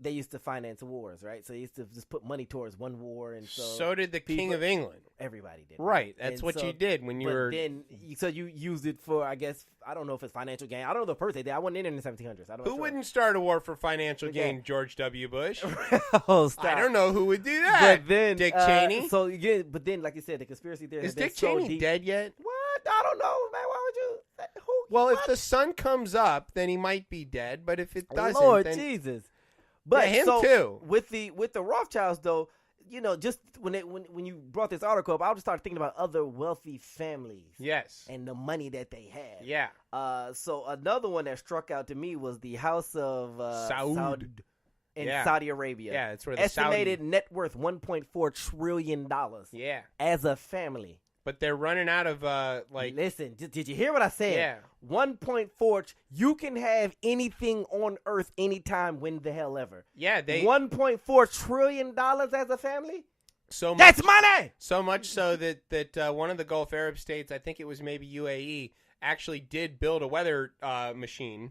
they used to finance wars, right? So they used to just put money towards one war, and so did the King of England. Everybody did, right? That's what you did when you were. Then, so you used it for, I guess, I don't know if it's financial gain. I don't know the first day. I wasn't in the 1700s. Who wouldn't start a war for financial gain? George W. Bush. Oh, stop! I don't know who would do that. But then Dick Cheney. So again, but then, like you said, the conspiracy theory is Dick Cheney dead yet? What? I don't know, man. Why would you? Well, if the sun comes up, then he might be dead. But if it doesn't, Lord then Jesus. But him too. With the Rothschilds, though, you know, just when you brought this article up, I just started thinking about other wealthy families. Yes. And the money that they had. Yeah. So another one that struck out to me was the House of Saud in Saudi Arabia. Yeah, it's where the estimated net worth $1.4 trillion. Yeah. As a family. But they're running out of Listen, did you hear what I said? Yeah. 1.4. You can have anything on Earth anytime, when the hell ever. Yeah, they $1.4 trillion as a family. So much, that's money. So much so that one of the Gulf Arab states, I think it was maybe UAE, actually did build a weather machine.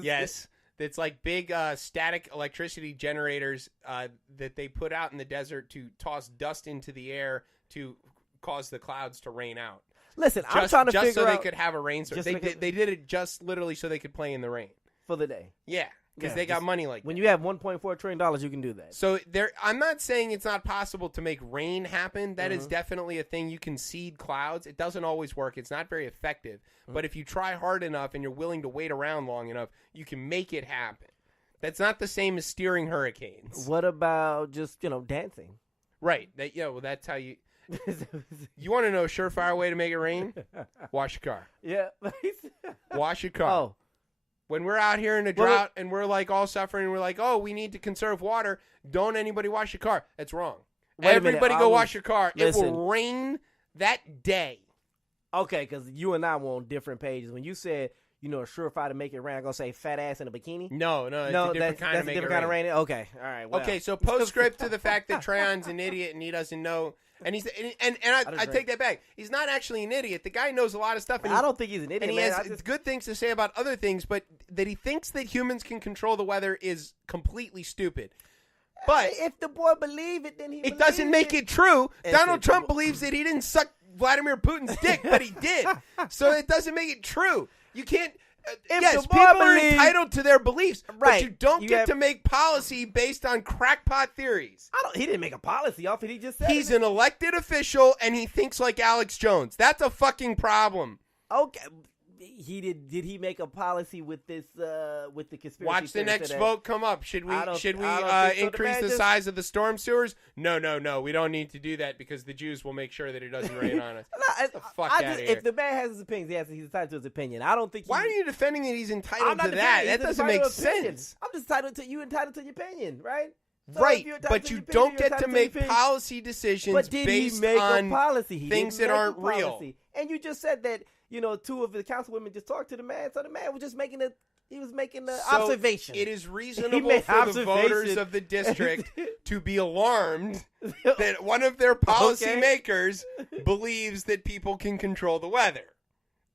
Yes. It's like big static electricity generators that they put out in the desert to toss dust into the air to cause the clouds to rain out. Listen, I'm trying to figure out. Just so they could have a rainstorm. They did it just literally so they could play in the rain. For the day. Yeah, because they got money like that. When you have $1.4 trillion, you can do that. So I'm not saying it's not possible to make rain happen. That is definitely a thing. You can seed clouds. It doesn't always work. It's not very effective. But if you try hard enough and you're willing to wait around long enough, you can make it happen. That's not the same as steering hurricanes. What about just, dancing? Right. That's how you... You want to know a surefire way to make it rain? Wash your car. Yeah. Wash your car. Oh. When we're out here in a drought and we're like all suffering and we're like, oh, we need to conserve water, don't anybody wash your car. That's wrong. Everybody go wash your car. Listen. It will rain that day. Okay, because you and I were on different pages. When you said, a surefire to make it rain, I'm going to say fat ass in a bikini? No, it's a different kind of make it rain. Kind of rain. Okay, all right. Well. Okay, so postscript to the fact that Trayon's an idiot and he doesn't know. And I take that back. He's not actually an idiot. The guy knows a lot of stuff. And I don't think he's an idiot. And he has good things to say about other things, but that he thinks that humans can control the weather is completely stupid. But if the boy believe it, then it doesn't make it true. Donald Trump believes that he didn't suck Vladimir Putin's dick, but he did. So it doesn't make it true. You can't. Yes, the people boy are believes- entitled to their beliefs, but Right. you don't You get have- to make policy based on crackpot theories. He didn't make a policy off it. He just said He's it. an elected official, and he thinks like Alex Jones. That's a fucking problem. Okay. He did he make a policy with this with the conspiracy? Watch the theories next today? vote come up. Should we I don't think so. increase The the man size of the storm sewers? No. We don't need to do that because the Jews will make sure that it doesn't rain on us. Get the fuck outta here. If the man has his opinions, he's entitled to his opinion. I don't think. Why are you defending that he's I'm entitled not to defending that? it. That He's doesn't make entitled to opinion. sense. I'm just entitled to your opinion, right? So Right, if you're entitled but to you your opinion, don't you're get to entitled make your opinion. policy decisions But did he based make on a policy? He things didn't that make aren't a real. policy. And you just said that two of the councilwomen just talked to the man, so the man was just making the So observation. It is He reasonable made for the voters observation. of the district to be alarmed that one of their policymakers believes that people can control the weather.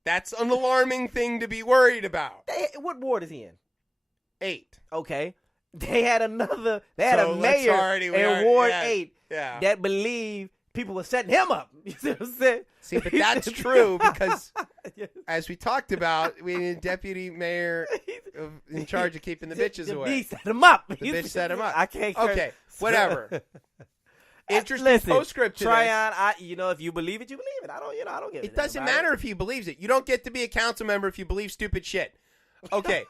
That's an alarming thing to be worried about. What ward is he in? 8. Okay. They had a So mayor in Ward 8 Yeah. that believed people were setting him up. You see what I'm saying? See, but that's true because, as we talked about, we need a deputy mayor in charge of keeping the bitches The away. bitch set him up. The bitch set him up. I can't. Okay, whatever. Interesting Listen, postscript to Tryon, this. if you believe it, you believe it. I don't get it. It doesn't matter if he believes it. You don't get to be a council member if you believe stupid shit. Okay.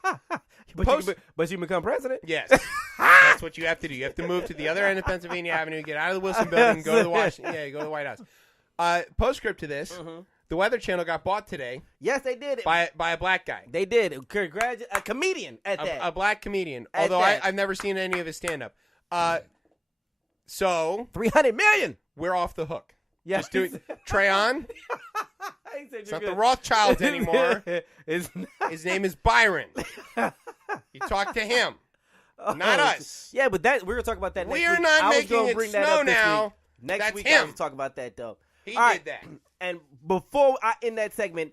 But you become president. Yes. That's what you have to do. You have to move to the other end of Pennsylvania Avenue, get out of the Wilson Building, go to the Washington. Yeah, go to the White House. Postscript to this: the Weather Channel got bought today. Yes, they did. By a black guy. They did. A comedian at that. A black comedian. At Although that. I've never seen any of his stand up. So $300 million. we're off the hook. Yeah. Just doing Treyon. It's not the Rothschilds anymore. It's not. His name is Byron. You talk to him, not us. Yeah, but we're gonna talk about that. We next are week. not I was making gonna it bring that snow up this now. week. Next That's week, him. I will talk about that though. He All did that. And before I end that segment,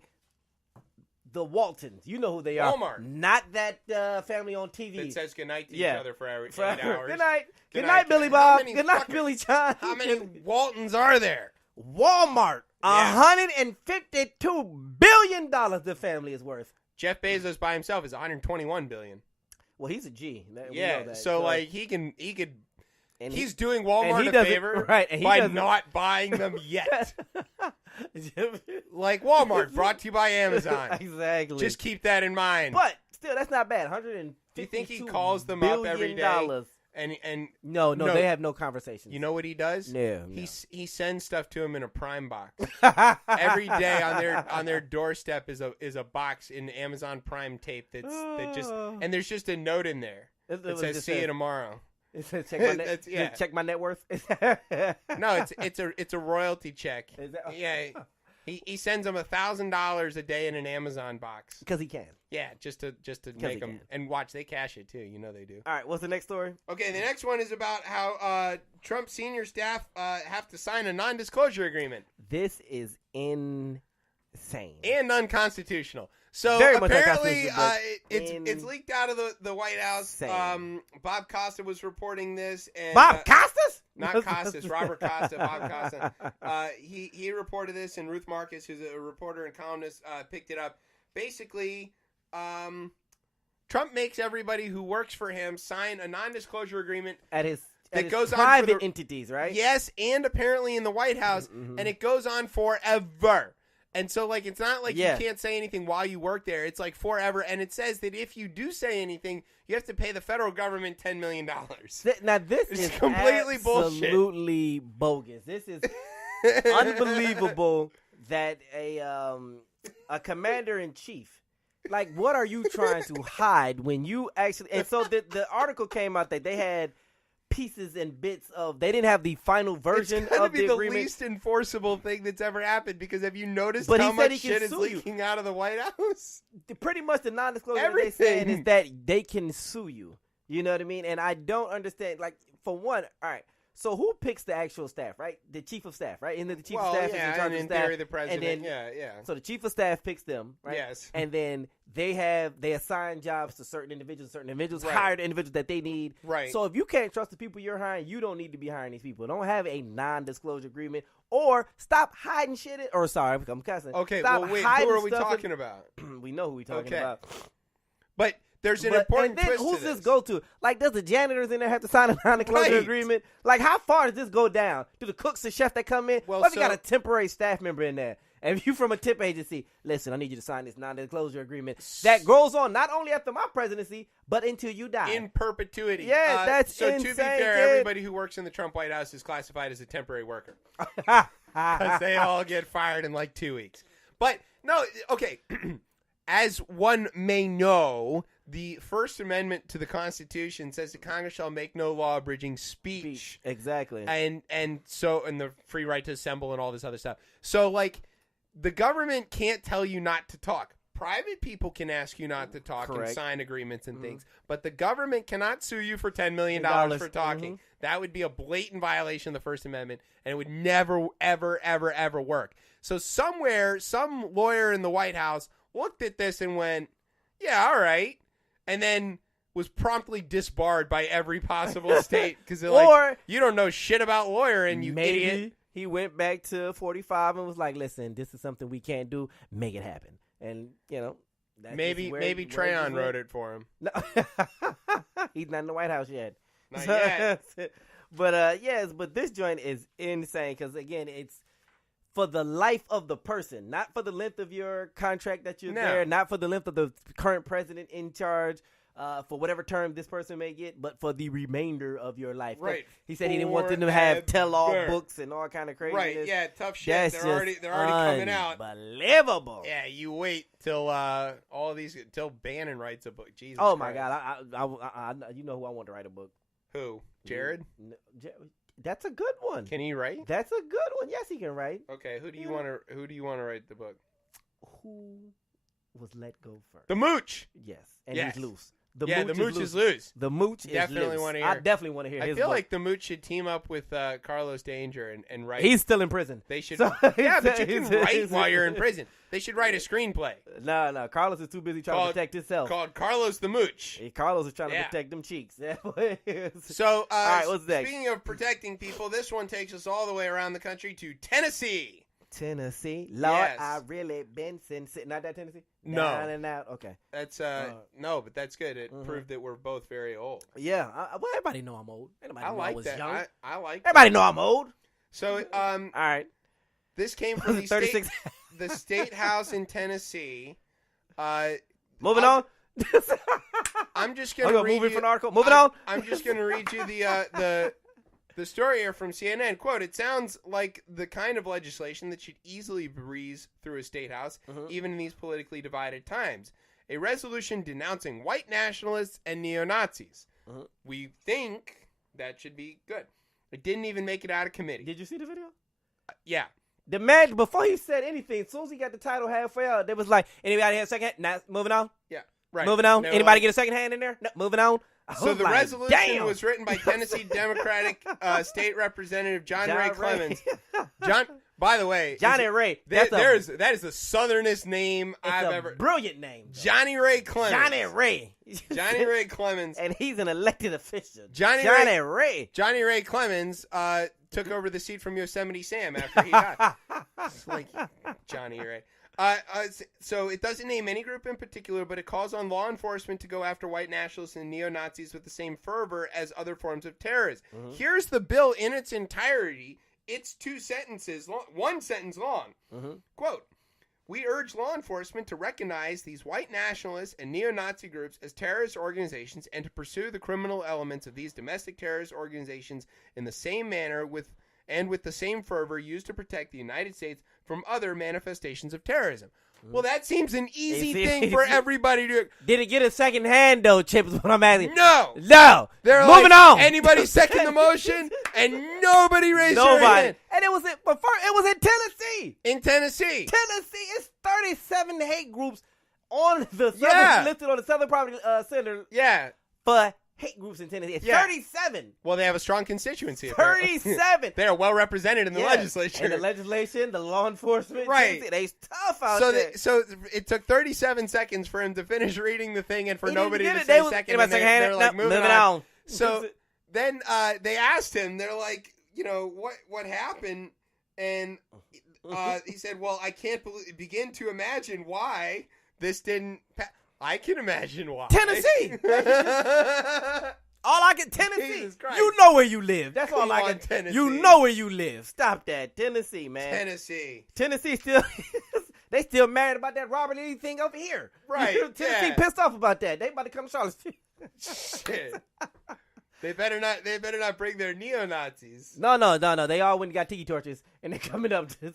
the Waltons, you know who they are. Walmart. Not that family on TV. That says goodnight to Yeah. each other for 8 Forever. hours. Good night. Good Good night. night, Billy How Bob. many Good night, fuckers- Billy John. How many Waltons are there? Walmart. Yeah. $152 billion the family is worth. Jeff Bezos by himself is $121 billion. Well, he's a G. We know Yeah, that. so like he could. and He's doing and Walmart he a doesn't- favor right, and he by doesn't- not buying them yet. Like Walmart, brought to you by Amazon. Exactly. Just keep that in mind. But still, that's not bad. $152 Do you think he calls them up every day? billion. And No, No. they have no conversations. you know what he does? No. He sends stuff to him in a Prime box. Every day on their doorstep is a box in Amazon Prime tape that just and there's just a note in there that says "See you tomorrow." It says check my That's- yeah. check my net worth. No, it's a royalty check. Is that- Yeah, he sends them $1,000 a day in an Amazon box. Because he can. Yeah, just to he make them can. and watch they cash it too. You know they do. All right, what's the next story? Okay, the next one is about how Trump senior staff have to sign a non-disclosure agreement. This is insane. And unconstitutional. So Very much apparently, unconstitutional, it's leaked out of the White House. Insane. Bob Costa was reporting this, and Bob Costas? not Costas, Robert Costa, Bob Costa. He reported this, and Ruth Marcus, who's a reporter and columnist, picked it up. Basically, Trump makes everybody who works for him sign a non-disclosure agreement At his goes on private for the- entities, right? Yes, and apparently in the White House, Mm-hmm. and it goes on forever. And so, like, it's not like Yeah. you can't say anything while you work there. It's like forever, and it says that if you do say anything, you have to pay the federal government $10 million. Now this It's is completely bullshit. absolutely bogus. This is unbelievable that a commander in chief, like, what are you trying to hide when you actually? And so the article came out that they had pieces and bits of. They didn't have the final version It's going to of be the the agreement. least enforceable thing that's ever happened, because have you noticed But he how said much he can shit is sue you. leaking out of the White House? Pretty much the non-disclosure that they saying Everything. is that they can sue you. You know what I mean? And I don't understand. Like, for one, all right. So who picks the actual staff, right? The chief of staff, right? And then the chief of staff is in charge and of in staff. theory, the president. And then, yeah. So the chief of staff picks them, right? Yes. And then they assign jobs to certain individuals. Right. Hire the individuals that they need. Right. So if you can't trust the people you're hiring, you don't need to be hiring these people. Don't have a non-disclosure agreement, or stop hiding shit. I'm cussing. Okay. Stop Well, wait. hiding Who are we stuff talking about? We know who we talking Okay. about. But there's an But- important and then twist who's to this go to? Like, does the janitors in there have to sign a non-disclosure Right. agreement? Like, how far does this go down? Do the cooks and chefs that come in? Well, What if you so- got a temporary staff member in there? And if you from a tip agency, listen, I need you to sign this non-disclosure agreement that goes on not only after my presidency, but until you die. In perpetuity. Yeah, that's so. To be insane, fair, kid. everybody who works in the Trump White House is classified as a temporary worker because they all get fired in like 2 weeks. But no, okay. As one may know, the First Amendment to the Constitution says that Congress shall make no law abridging speech. Exactly. And the free right to assemble and all this other stuff. So like the government can't tell you not to talk. Private people can ask you not to talk Correct. and sign agreements and things, but the government cannot sue you for $10 million for talking. That would be a blatant violation of the First Amendment, and it would never, ever, ever, ever work. So somewhere, some lawyer in the White House looked at this and went, yeah, all right, and then was promptly disbarred by every possible state because they're like, you don't know shit about lawyering, you idiot. He went back to 45 and was like, listen, this is something we can't do. Make it happen. And, you know. Maybe Trayon wrote it for him. No. He's not in the White House yet. Not yet. But, but this joint is insane because, again, it's for the life of the person, not for the length of your contract that you're there, not for the length of the current president in charge, for whatever term this person may get, but for the remainder of your life. Right. He said he didn't want them to have tell-all books and all kind of craziness. Right, yeah, tough shit. That's They're already coming out. Unbelievable. Yeah, you wait till till Bannon writes a book. Jesus Oh my Christ. God! I you know who I want to write a book? Who? Jared? That's a good one. Can he write? That's a good one. Yes, he can write. Okay, who do you want to write the book? Who was let go first? The Mooch. Yes, and he's loose. The Mooch is loose. The Mooch Definitely is loose. want to hear. I definitely want to hear his I feel book. like the Mooch should team up with Carlos Danger and write. He's still in prison. They should. So- Yeah, but you can write while you're in prison. They should write a screenplay No. Carlos is too busy trying to protect himself. called Carlos the Mooch. Hey, Carlos is trying to protect them cheeks. So, all right, what's next? Speaking of protecting people, this one takes us all the way around the country to Tennessee. Tennessee, Lord, Yes. I really been sitting. Not that Tennessee. No. Down and out. Okay. That's no, but that's good. It proved that we're both very old. Yeah. Well, everybody know I'm old. Everybody I know I like was that. young. I like. Everybody know I'm old. So, All right. this came from the 36. the state house in Tennessee. Moving on. I'm just I'm gonna gonna read move it you, from the article. Moving on. I'm just gonna read you the story here from CNN. Quote, it sounds like the kind of legislation that should easily breeze through a state house, even in these politically divided times. A resolution denouncing white nationalists and neo-Nazis. We think that should be good. It didn't even make it out of committee. Did you see the video? Yeah. The man, before he said anything, as soon as he got the title halfway out, they was like, anybody have a second hand? Nah, moving on. Yeah. Right. Moving on. No, Anybody get a second hand in there? No, moving on. So the resolution damn. was written by Tennessee Democratic State Representative John Ray Clemens. By the way, Johnny Ray. That is the southernest name I've ever. Brilliant name. Though. Johnny Ray Clemens. Johnny Ray. Johnny Ray Clemens. And he's an elected official. Johnny Ray. Johnny Ray Clemens took over the seat from Yosemite Sam after he died. It's like Johnny Ray. So it doesn't name any group in particular, but it calls on law enforcement to go after white nationalists and neo-Nazis with the same fervor as other forms of terrorism. Here's the bill in its entirety. It's 2 sentences long, 1 sentence long. Quote, we urge law enforcement to recognize these white nationalist and neo-Nazi groups as terrorist organizations and to pursue the criminal elements of these domestic terrorist organizations in the same manner with the same fervor used to protect the United States from other manifestations of terrorism. Well, that seems an easy thing for everybody to... Did it get a second hand, though, Chip, is what I'm asking. No! They're moving on. Anybody second the motion? And nobody raised their hand. And it was in Tennessee. In Tennessee. Tennessee, it's 37 hate groups on the southern, listed on the Southern Poverty Center Yeah. for hate groups in Tennessee. It's Yeah. 37. Well, they have a strong constituency. apparently. 37. They are well represented in the legislature. In the legislation, the law enforcement. Right. Tennessee, they tough out So, there. so it took 37 seconds for him to finish reading the thing and for He didn't nobody get to it. say They was- second. anybody And say, they're "Hey, like, no, moving moving on. on." So then they asked him, they're like, what happened? And he said, well, I can't begin to imagine why this didn't I can imagine why. Tennessee. All I can Tennessee. Jesus Christ. You know where you live. That's all Come I on, can. Tennessee. You know where you live. Stop that, Tennessee, man. Tennessee. Still, they still mad about that Robert Lee thing over here. Right, Tennessee yeah. pissed off about that. They about to come to Charlottesville. Shit. They better not bring their neo-Nazis. No. They all went and got tiki torches, and they're coming up to.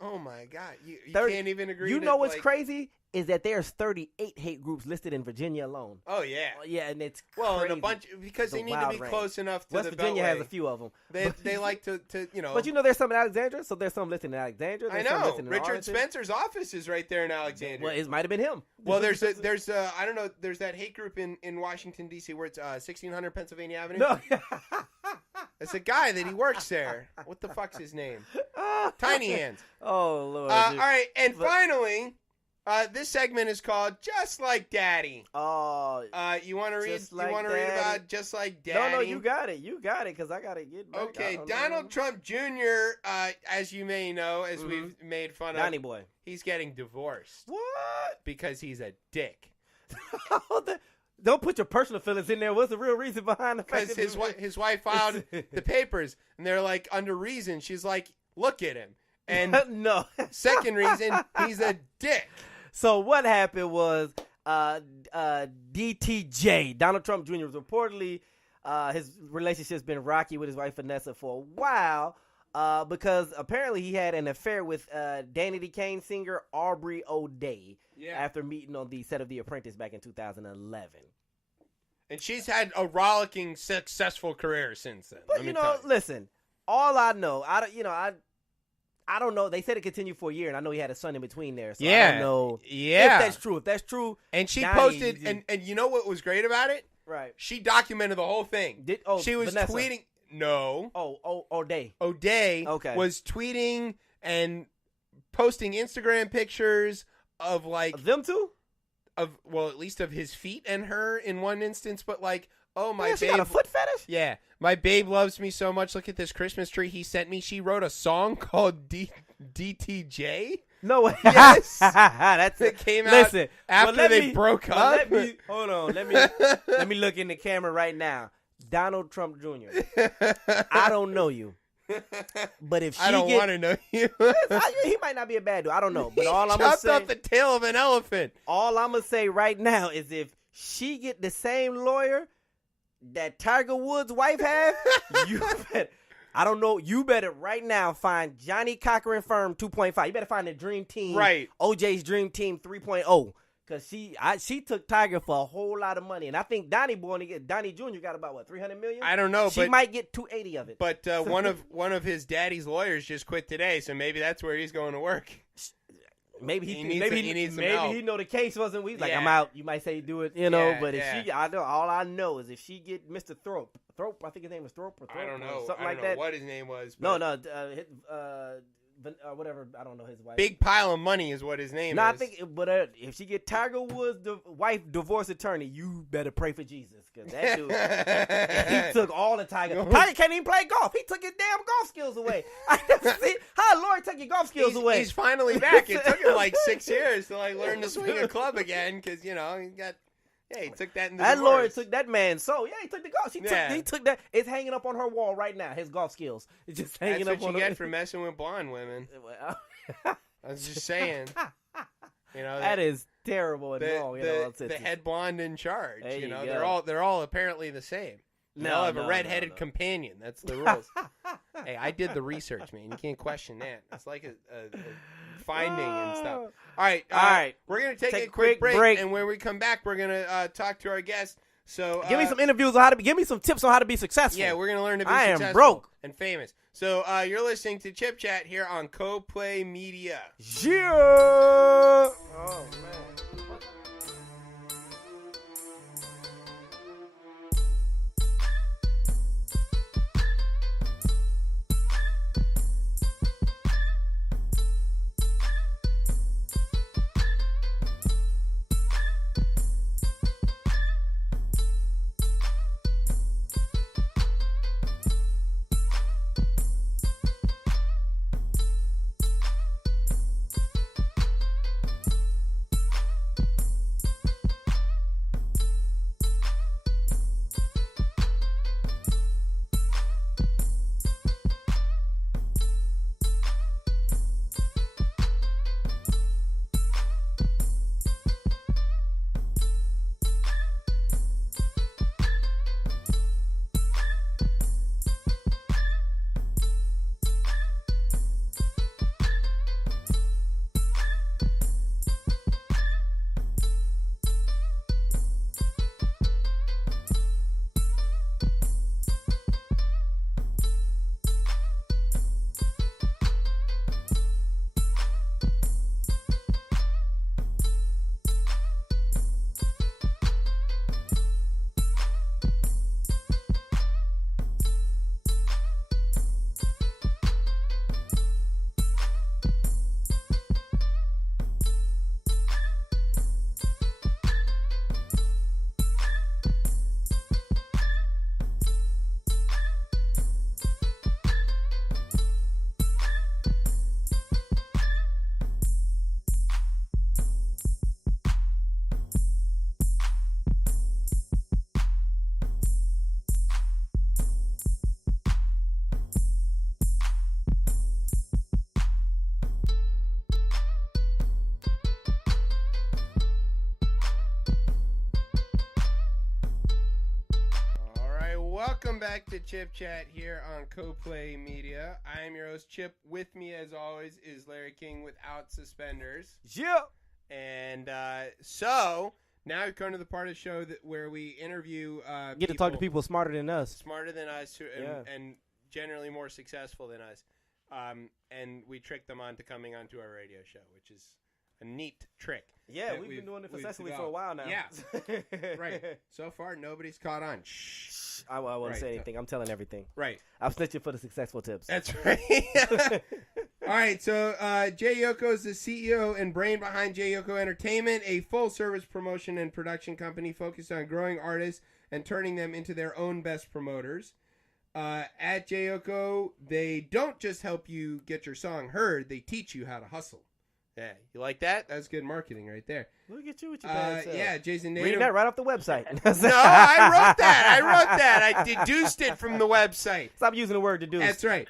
Oh my God! You 30 can't even agree. You know what's crazy is that there's 38 hate groups listed in Virginia alone. Oh yeah. Yeah, and it's Well, crazy. and a bunch because they The need to wild be range. close enough to West the Virginia Beltway. has a few of them. They like to. But there's some in Alexandria, so there's some listed in Alexandria. I There's some know. listed in Richard Arlington. Spencer's office is right there in Alexandria. Well, it might have been him. Well, there's I don't know. There's that hate group in Washington D.C. where it's 1600 Pennsylvania Avenue. No. It's a guy that he works there. What the fuck's his name? Tiny Hands. Oh Lord. All right, and finally, this segment is called "Just Like Daddy." Oh. You want to read? Just Like you want to read Daddy. about "Just Like Daddy"? No, you got it, because I gotta get back. Okay, I don't Donald know. Trump Jr., as you may know, as Mm-hmm. we've made fun Donnie of, boy. he's getting divorced What? because he's a dick. Don't put your personal feelings in there. What's the real reason behind the fact Because that his wife filed the papers, and they're like, under reason, she's like, look at him. And no. second reason, he's a dick. So what happened was DTJ, Donald Trump Jr. was reportedly his relationship's been rocky with his wife Vanessa for a while because apparently he had an affair with Danity Kane singer Aubrey O'Day after meeting on the set of The Apprentice back in 2011. And she's had a rollicking, successful career since then. But listen, all I know, I don't know. They said it continued for a year, and I know he had a son in between there. So I don't know if that's true. If that's true, and she Donnie, posted, and you know what was great about it? right? She documented the whole thing. She was Vanessa. tweeting. No. O'Day. O'Day Okay. was tweeting and posting Instagram pictures of like Them two? at least of his feet and her in one instance, but like, oh my Man, she babe, got a foot fetish? yeah, my babe loves me so much. Look at this Christmas tree he sent me. She wrote a song called DTJ. No way. Yes. That's It came out Listen, after let they me- broke well, up. hold on. Let me look in the camera right now. Donald Trump Jr. I don't know you. But if she I don't want to know you. he might not be a bad dude. I don't know. But He all I'm gonna chopped say, off the tail of an elephant. all I'm gonna say right now is if she get the same lawyer that Tiger Woods' wife have, you better. I don't know. You better right now find Johnny Cochran Firm 2.5. You better find the Dream Team, Right. OJ's Dream Team 3.0. Because she took Tiger for a whole lot of money. And I think Donnie Jr. got about, what, $300 million? I don't know, She but might get 280 of it. But one of his daddy's lawyers just quit today, so maybe that's where he's going to work. Maybe he needs some help. he know the case wasn't weak. Like, Yeah. I'm out. You might say do it, you know. Yeah, but if yeah. she, all I know is if she get Mr. Thrope, I think his name was Thrope or I don't know. something I like don't know that. what his name was. No, but whatever. I don't know his wife. Big pile of money is what his name No, is. I think, but if she get Tiger Woods' wife divorce attorney, you better pray for Jesus, because that dude, he took all the Tiger. Tiger can't even play golf. He took his damn golf skills away. I never see how a lawyer took your golf skills away. He's finally back. It took him like 6 years to like learn to swing a club again, because he got. Yeah, he took that in the That divorce. lawyer took that man. So yeah, he took the golf. Yeah. He took that. It's hanging up on her wall right now. His golf skills. It's just hanging That's up what on you her. get for messing with blonde women. I was just saying. That is terrible and wrong. The head blonde in charge. There you know, go. they're all apparently the same. They all have a red-headed companion. That's the rules. Hey, I did the research, man. You can't question that. It's like a finding and stuff. All right. We're gonna take a quick break, and when we come back, we're gonna talk to our guest. So give me some interviews on give me some tips on how to be successful. Yeah, we're gonna learn to be I am successful broke and famous. So you're listening to Chip Chat here on CoPlay Media. Yeah. Oh man. welcome back to ChipChat here on CoPlay Media. I am your host, Chip. With me, as always, is Larry King without suspenders. Yeah. And so now we've come to the part of the show where we interview Get to talk to people smarter than us. And generally more successful than us. And we trick them onto coming onto our radio show, which is a neat trick. Yeah, we've been doing it successfully for a while now. Yeah, right. So far, nobody's caught on. Shh. I won't say anything. I'm telling everything. Right. I'm snitching for the successful tips. That's right. All right, so Jai Yoko is the CEO and brain behind Jai Yoko Entertainment, a full-service promotion and production company focused on growing artists and turning them into their own best promoters. At Jai Yoko, they don't just help you get your song heard, they teach you how to hustle. Yeah, you like that? That's good marketing right there. Look at you with your bad self. Yeah, Jason Native. Reading that right off the website. No, I wrote that. I deduced it from the website. Stop using the word deduce. That's right.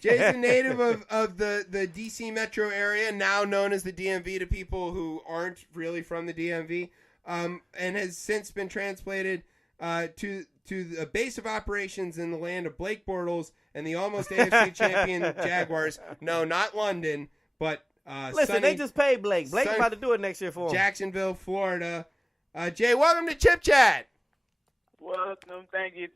Jason Native of the D.C. metro area, now known as the DMV to people who aren't really from the DMV, and has since been translated to the base of operations in the land of Blake Bortles and the almost AFC champion Jaguars. No, not London, but listen, they just paid Blake. Blake's about to do it next year for him. Jacksonville, Florida. Jay, welcome to ChipChat. Welcome. Thank you,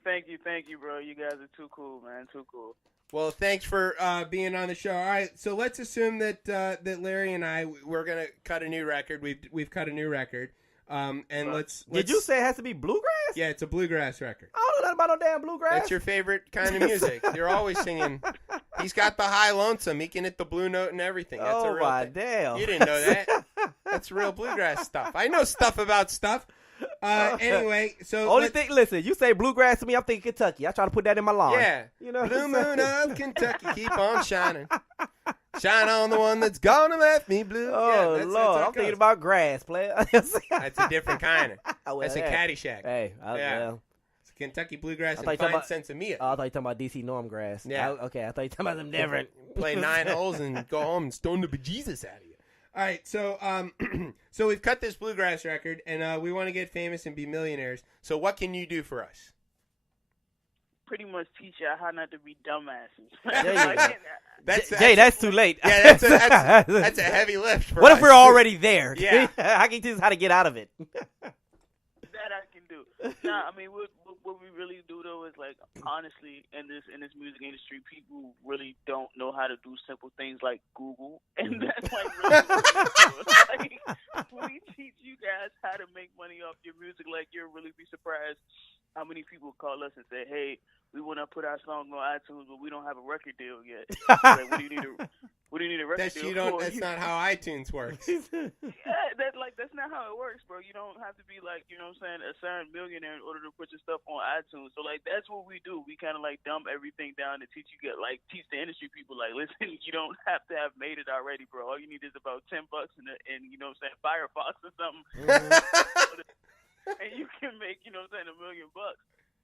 bro. You guys are too cool, man. Too cool. Well, thanks for being on the show. All right, so let's assume that that Larry and we're gonna cut a new record. We've cut a new record. Let's. Did you say it has to be bluegrass? Yeah, it's a bluegrass record. I don't know nothing about no damn bluegrass. That's your favorite kind of music. You're always singing. He's got the high lonesome. He can hit the blue note and everything. That's a real thing. Damn. You didn't know that. That's real bluegrass stuff. I know stuff about stuff. Anyway, so only thing. Listen, you say bluegrass to me, I'm thinking Kentucky. I try to put that in my lawn. Yeah, you know, blue moon of Kentucky, keep on shining. Shine on the one that's gonna left me blue. Oh, yeah, Lord, I'm thinking about grass, player. That's a different kind of. Well, that's a Caddyshack. Hey, well. It's a Kentucky bluegrass and fine sense of me. I thought you were talking about DC Norm grass. Yeah. Okay, I thought you were talking about them different. Play 9 holes and go home and stone the bejesus out of you. All right, so so we've cut this bluegrass record, and we want to get famous and be millionaires. So what can you do for us? Pretty much teach you how not to be dumbasses. Jay, that's too late. Yeah, that's a heavy lift for what us. If we're already there? Yeah. I can teach us how to get out of it. That I can do. Nah, I mean, what we really do though is like honestly, in this music industry, people really don't know how to do simple things like Google, and that's like really like we teach you guys how to make money off your music. Like you'll really be surprised how many people call us and say, "Hey, we want to put our song on iTunes, but we don't have a record deal yet." Like, what do you need a record deal for? That's not how iTunes works. Yeah, that's not how it works, bro. You don't have to be like, you know what I'm saying, a certain millionaire in order to put your stuff on iTunes. So like that's what we do. We kind of like dumb everything down to teach the industry people like, listen, you don't have to have made it already, bro. All you need is about $10 and you know what I'm saying, Firefox or something. And you can make, you know what I'm saying, $1 million.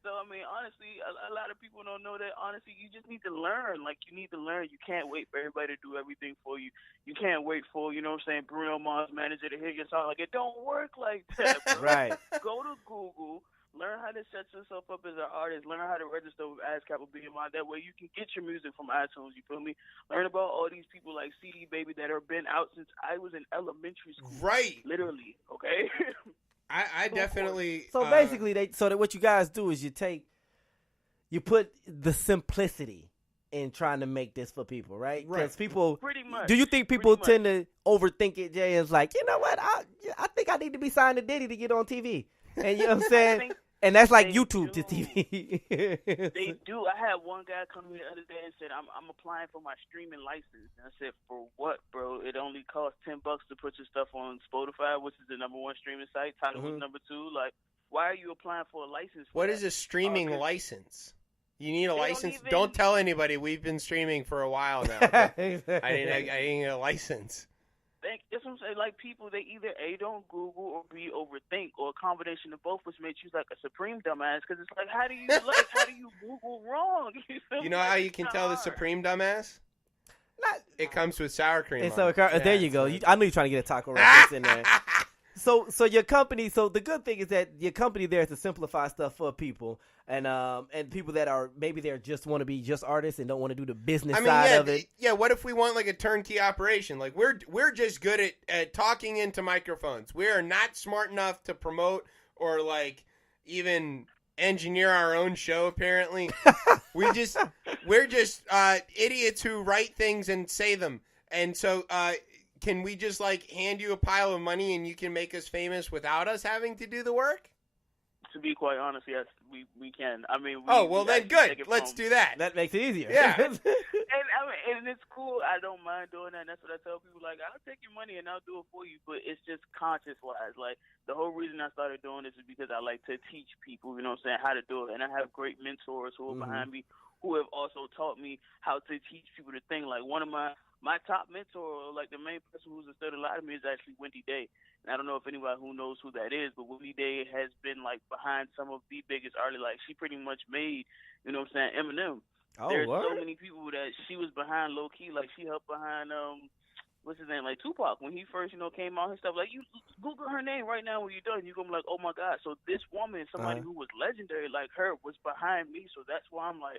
So, I mean, honestly, a lot of people don't know that, honestly, you just need to learn. Like, you need to learn. You can't wait for everybody to do everything for you. You can't wait for, you know what I'm saying, Bruno Mars manager to hear your song. Like, it don't work like that, bro. Right. Go to Google. Learn how to set yourself up as an artist. Learn how to register with ASCAP or BMI. That way you can get your music from iTunes. You feel me? Learn about all these people like CD Baby that have been out since I was in elementary school. Right. Literally, okay? I definitely. So basically, that what you guys do is you put the simplicity in trying to make this for people, right? Right. Because people, pretty much. Do you think people tend to overthink it? Jay is like, you know what? I think I need to be signed to Diddy to get on TV, and you know what I'm saying? And that's like YouTube to TV. They do. I had one guy come to me the other day and said, I'm applying for my streaming license. And I said, for what, bro? It only costs $10 to put your stuff on Spotify, which is the #1 streaming site. Tidal was #2. Like, why are you applying for a lilicense? What is a streaming license? You need a license? Don't tell anybody. We've been streaming for a while now. I didn't get a license. That's what I'm saying. Like, people, they either A, don't Google, or B, overthink, or a combination of both, which makes you like a supreme dumbass. Because it's like, how do you Google wrong? You know how you can tell the supreme dumbass? It comes with sour cream. And so there you go. I knew you were trying to get a taco reference in there. So your company. So the good thing is that your company there is to simplify stuff for people and people that are maybe they just want to be just artists and don't want to do the business side of it. Yeah. What if we want like a turnkey operation? Like we're just good at talking into microphones. We are not smart enough to promote or like even engineer our own show. Apparently, we're just idiots who write things and say them. And so, can we just like hand you a pile of money and you can make us famous without us having to do the work? To be quite honest, yes, we can. I mean, then good. Let's do that. That makes it easier. Yeah. And it's cool. I don't mind doing that. And that's what I tell people. Like, I'll take your money and I'll do it for you. But it's just conscious wise. Like, the whole reason I started doing this is because I like to teach people, you know what I'm saying, how to do it. And I have great mentors who are behind me who have also taught me how to teach people to think. Like, one of my top mentor, like the main person who's instilled a lot of me is actually Wendy Day. And I don't know if anybody who knows who that is, but Wendy Day has been like behind some of the biggest artists. Like she pretty much made, you know what I'm saying, Eminem. Oh, There's word? so many people that she was behind low key. Like she helped behind what's his name, like Tupac when he first, you know, came out and stuff. Like you Google her name right now when you're done, you're gonna be like, oh my God. So this woman, somebody who was legendary like her, was behind me. So that's why I'm like,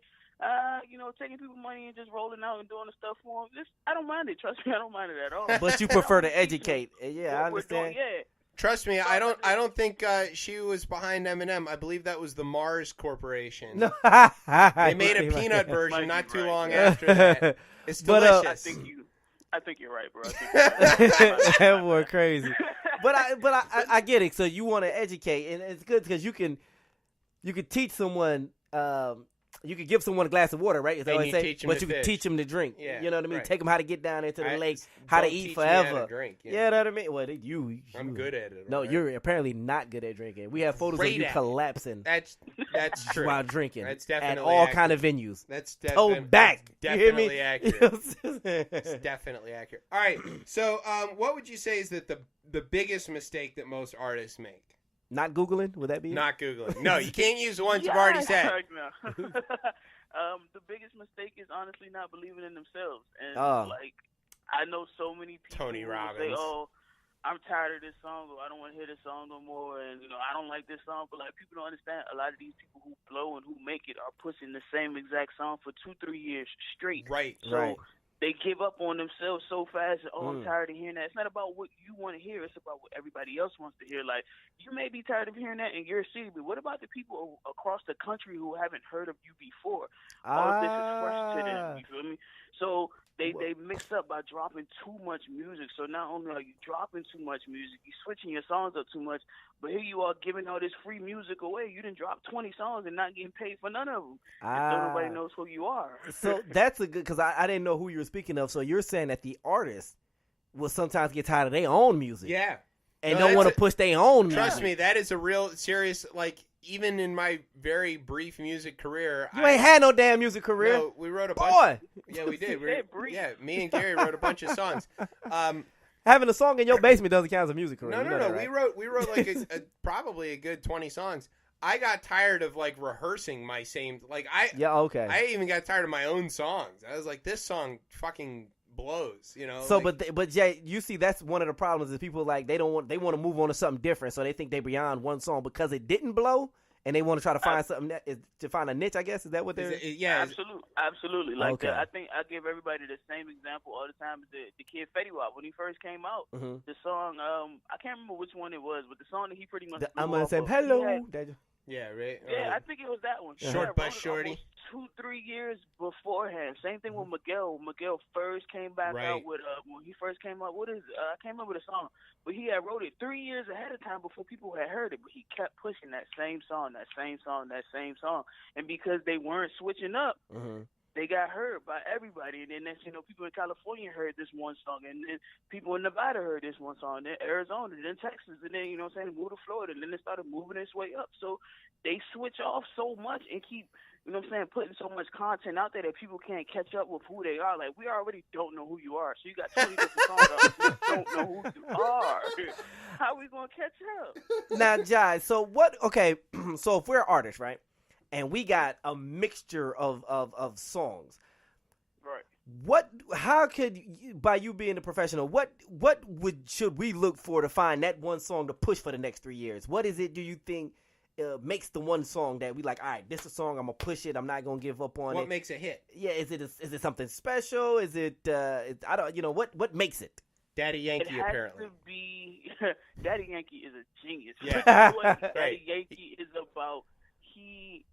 you know, taking people money and just rolling out and doing the stuff for them. I don't mind it. Trust me, I don't mind it at all. But you prefer to educate. Yeah, I understand. Yeah. Trust me, I don't think she was behind Eminem. I believe that was the Mars Corporation. No. They made a peanut version not too long after that. It's delicious. I think you're right, bro. That boy crazy. But I get it. So you want to educate, and it's good because you can teach someone. You could give someone a glass of water, right? Is that what I say? But you can teach them to drink. Yeah, you know what I mean? Right. Take them how to get down into the lake, how to eat forever. How to drink, yeah. You know what I mean? Well, I'm good at it. No, right? You're apparently not good at drinking. We have photos of you collapsing. That's true. While drinking. That's definitely at all accurate. Kind of venues. That's back. Definitely accurate. It's definitely accurate. All right. So, what would you say is that the biggest mistake that most artists make? Not Googling? Would that be it? Not Googling. No, you can't use the ones you've already said. The biggest mistake is honestly not believing in themselves. And like, I know so many people Tony Robbins. Say, "Oh, I'm tired of this song," or "I don't want to hear this song no more," and you know, "I don't like this song." But like, people don't understand. A lot of these people who blow and who make it are pushing the same exact song for 2-3 years straight. Right. So they give up on themselves so fast. Oh, I'm tired of hearing that. It's not about what you want to hear. It's about what everybody else wants to hear. Like, you may be tired of hearing that in your city, but what about the people across the country who haven't heard of you before? All of this is fresh to them. You feel me? So they mix up by dropping too much music. So not only are you dropping too much music, you're switching your songs up too much, but here you are giving all this free music away. You didn't drop 20 songs and not getting paid for none of them. So nobody knows who you are. So that's a good, because I didn't know who you were speaking of. So you're saying that the artist will sometimes get tired of their own music. Yeah. And don't want to push their own music. Trust me, that is a real serious, like, even in my very brief music career. You ain't had no damn music career. No, we wrote a bunch. Yeah, we did. Me and Gary wrote a bunch of songs. Having a song in your basement doesn't count as a music career. No. Right? We wrote like probably a good 20 songs. I got tired of like rehearsing my same I even got tired of my own songs. I was like, this song fucking blows, you know. So, like, but Jay, you see, that's one of the problems is people like they want to move on to something different, so they think they're beyond one song because it didn't blow, and they want to try to find something to find a niche. I guess is that what they're? Yeah, absolutely. Like I think I give everybody the same example all the time. The kid Fetty Wap, when he first came out, the song I can't remember which one it was, but the song that he pretty much I'm gonna say hello. Yeah, right. Yeah, I think it was that one. Short Bus Shorty. 2-3 years beforehand. Same thing with Miguel. Miguel first came back out with when he first came out. What is it? I can't remember the song, but he had wrote it 3 years ahead of time before people had heard it. But he kept pushing that same song, and because they weren't switching up. They got heard by everybody, and then people in California heard this one song, and then people in Nevada heard this one song, then Arizona, then Texas, and then moved to Florida, and then they started moving its way up. So they switch off so much and keep putting so much content out there that people can't catch up with who they are. Like, we already don't know who you are, so you got 20 different songs out there, we don't know who you are. How are we gonna catch up? Now, Jai, so what? Okay, so if we're artists, right? And we got a mixture of songs. Right. How could by you being a professional, what should we look for to find that one song to push for the next 3 years? What is it? Do you think makes the one song that we like? All right, this is a song. I'm gonna push it. I'm not gonna give up on it. What makes a hit? Yeah, is it something special? Is it? I don't. What makes it? Daddy Yankee, it has apparently. to be. Daddy Yankee is a genius. Yeah. What Right. Daddy Yankee is about, he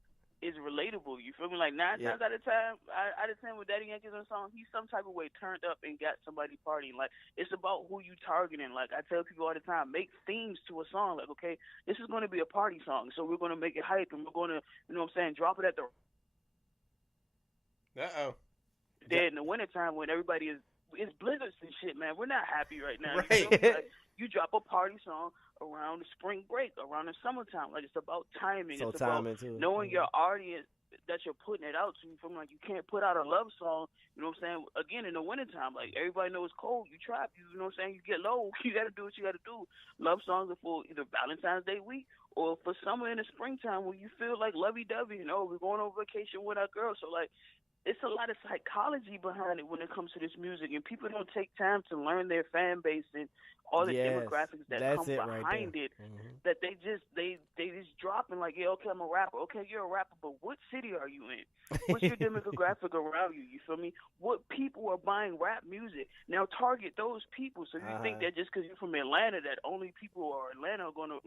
is relatable. You feel me? Like nine times out of time, out of 10 with Daddy Yankee's on a song, he's some type of way turned up and got somebody partying. Like it's about who you targeting. Like I tell people all the time, make themes to a song. Like okay, this is going to be a party song, so we're going to make it hype and we're going to, you know what I'm saying, drop it at the. Then in the wintertime when everybody is. It's blizzards and shit, man. We're not happy right now. Right. You know? Like, you drop a party song around the spring break, around the summertime. Like it's about timing. So it's timing about too. knowing your audience that you're putting it out to. From like you can't put out a love song. You know what I'm saying? Again, in the wintertime, like everybody knows it's cold. You trap. You know what I'm saying? You get low. You got to do what you got to do. Love songs are for either Valentine's Day week or for summer in the springtime when you feel like lovey-dovey. You know, we're going on vacation with our girls. So like. It's a lot of psychology behind it when it comes to this music, and people don't take time to learn their fan base and all the demographics that come behind it. That they just dropping like, yeah, okay, I'm a rapper. Okay, you're a rapper, but what city are you in? What's your demographic around you? You feel me? What people are buying rap music? Now target those people. So you think that just because you're from Atlanta, that only people who are Atlanta are gonna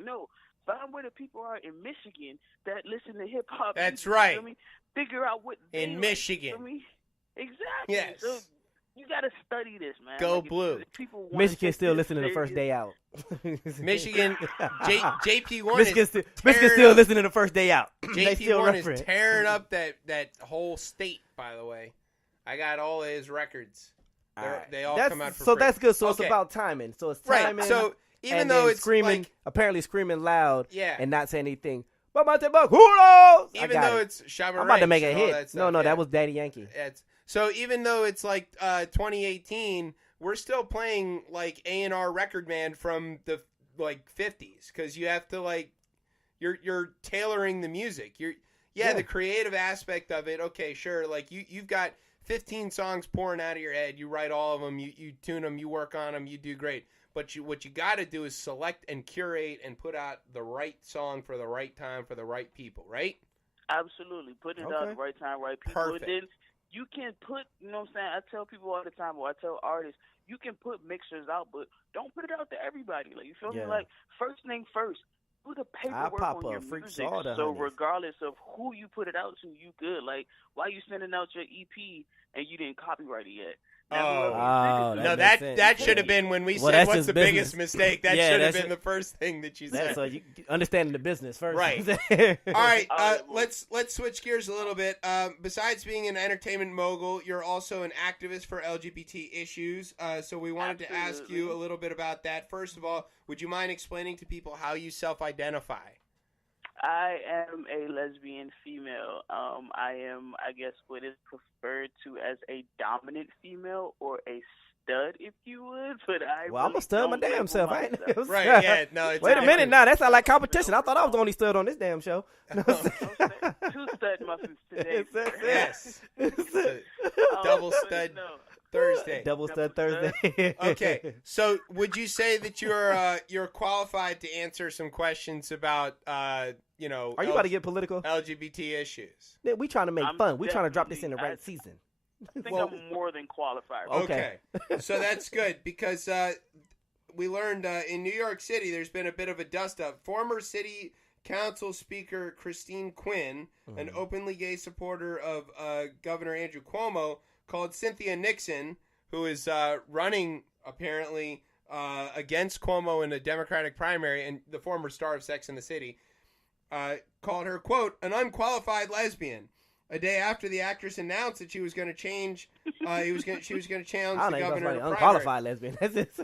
find where the people are in Michigan that listen to hip hop. That's music, right. You feel me? Figure out what they in like, Michigan. You feel me? Exactly. Yes. So you got to study this, man. Go like, Blue. If people want Michigan still this listening the first day out. Michigan, JP1 Michigan still listening the first day out. JP1 is tearing up that whole state, by the way. I got all of his records. They all come out for free. That's good. So it's about timing. So it's timing. Right. So even though it's screaming, like, apparently screaming loud and not saying anything. Even though it's Shabba I'm about to make a Ranch and all hit. that stuff, That was Daddy Yankee. So even though it's like 2018, we're still playing like A&R Record Man from the like 50s because you have to like you're tailoring the music. The creative aspect of it. Okay, sure. Like you've got 15 songs pouring out of your head. You write all of them. You tune them. You work on them. You do great. But what you got to do is select and curate and put out the right song for the right time for the right people, right? Absolutely. Putting it out at the right time, right people. Perfect. And then you can put, you know what I'm saying? I tell people all the time, or I tell artists, you can put mixers out, but don't put it out to everybody. Like, you feel me? Like, first thing first, do the paperwork on your music. So regardless of who you put it out to, you good. Like, why you sending out your EP and you didn't copyright it yet? That should have been when we said what's the biggest mistake. That should have been the first thing that you said. So you understanding the business first, right? All right, let's switch gears a little bit. Besides being an entertainment mogul, you're also an activist for LGBT issues. So we wanted to ask you a little bit about that. First of all, would you mind explaining to people how you self-identify? I am a lesbian female. I am, I guess, what is preferred to as a dominant female or a stud, if you would. But I'm a stud my damn self. I ain't right? Yeah. No. Wait a minute. Now that sounds like competition. I thought I was the only stud on this damn show. Two stud muffins today. Yes. Double stud. Thursday. Double stud Thursday. Okay, so would you say that you're qualified to answer some questions about Are you about to get political? LGBT issues. Yeah, we trying to make fun. We trying to drop this in the right season. I think I'm more than qualified. Okay. So that's good because we learned in New York City there's been a bit of a dust-up. Former city council speaker Christine Quinn, an openly gay supporter of Governor Andrew Cuomo, called Cynthia Nixon, who is running apparently against Cuomo in a Democratic primary and the former star of Sex and the City, called her, quote, an unqualified lesbian. A day after the actress announced that she was going to change, she was going to challenge the governor in a unqualified lesbian.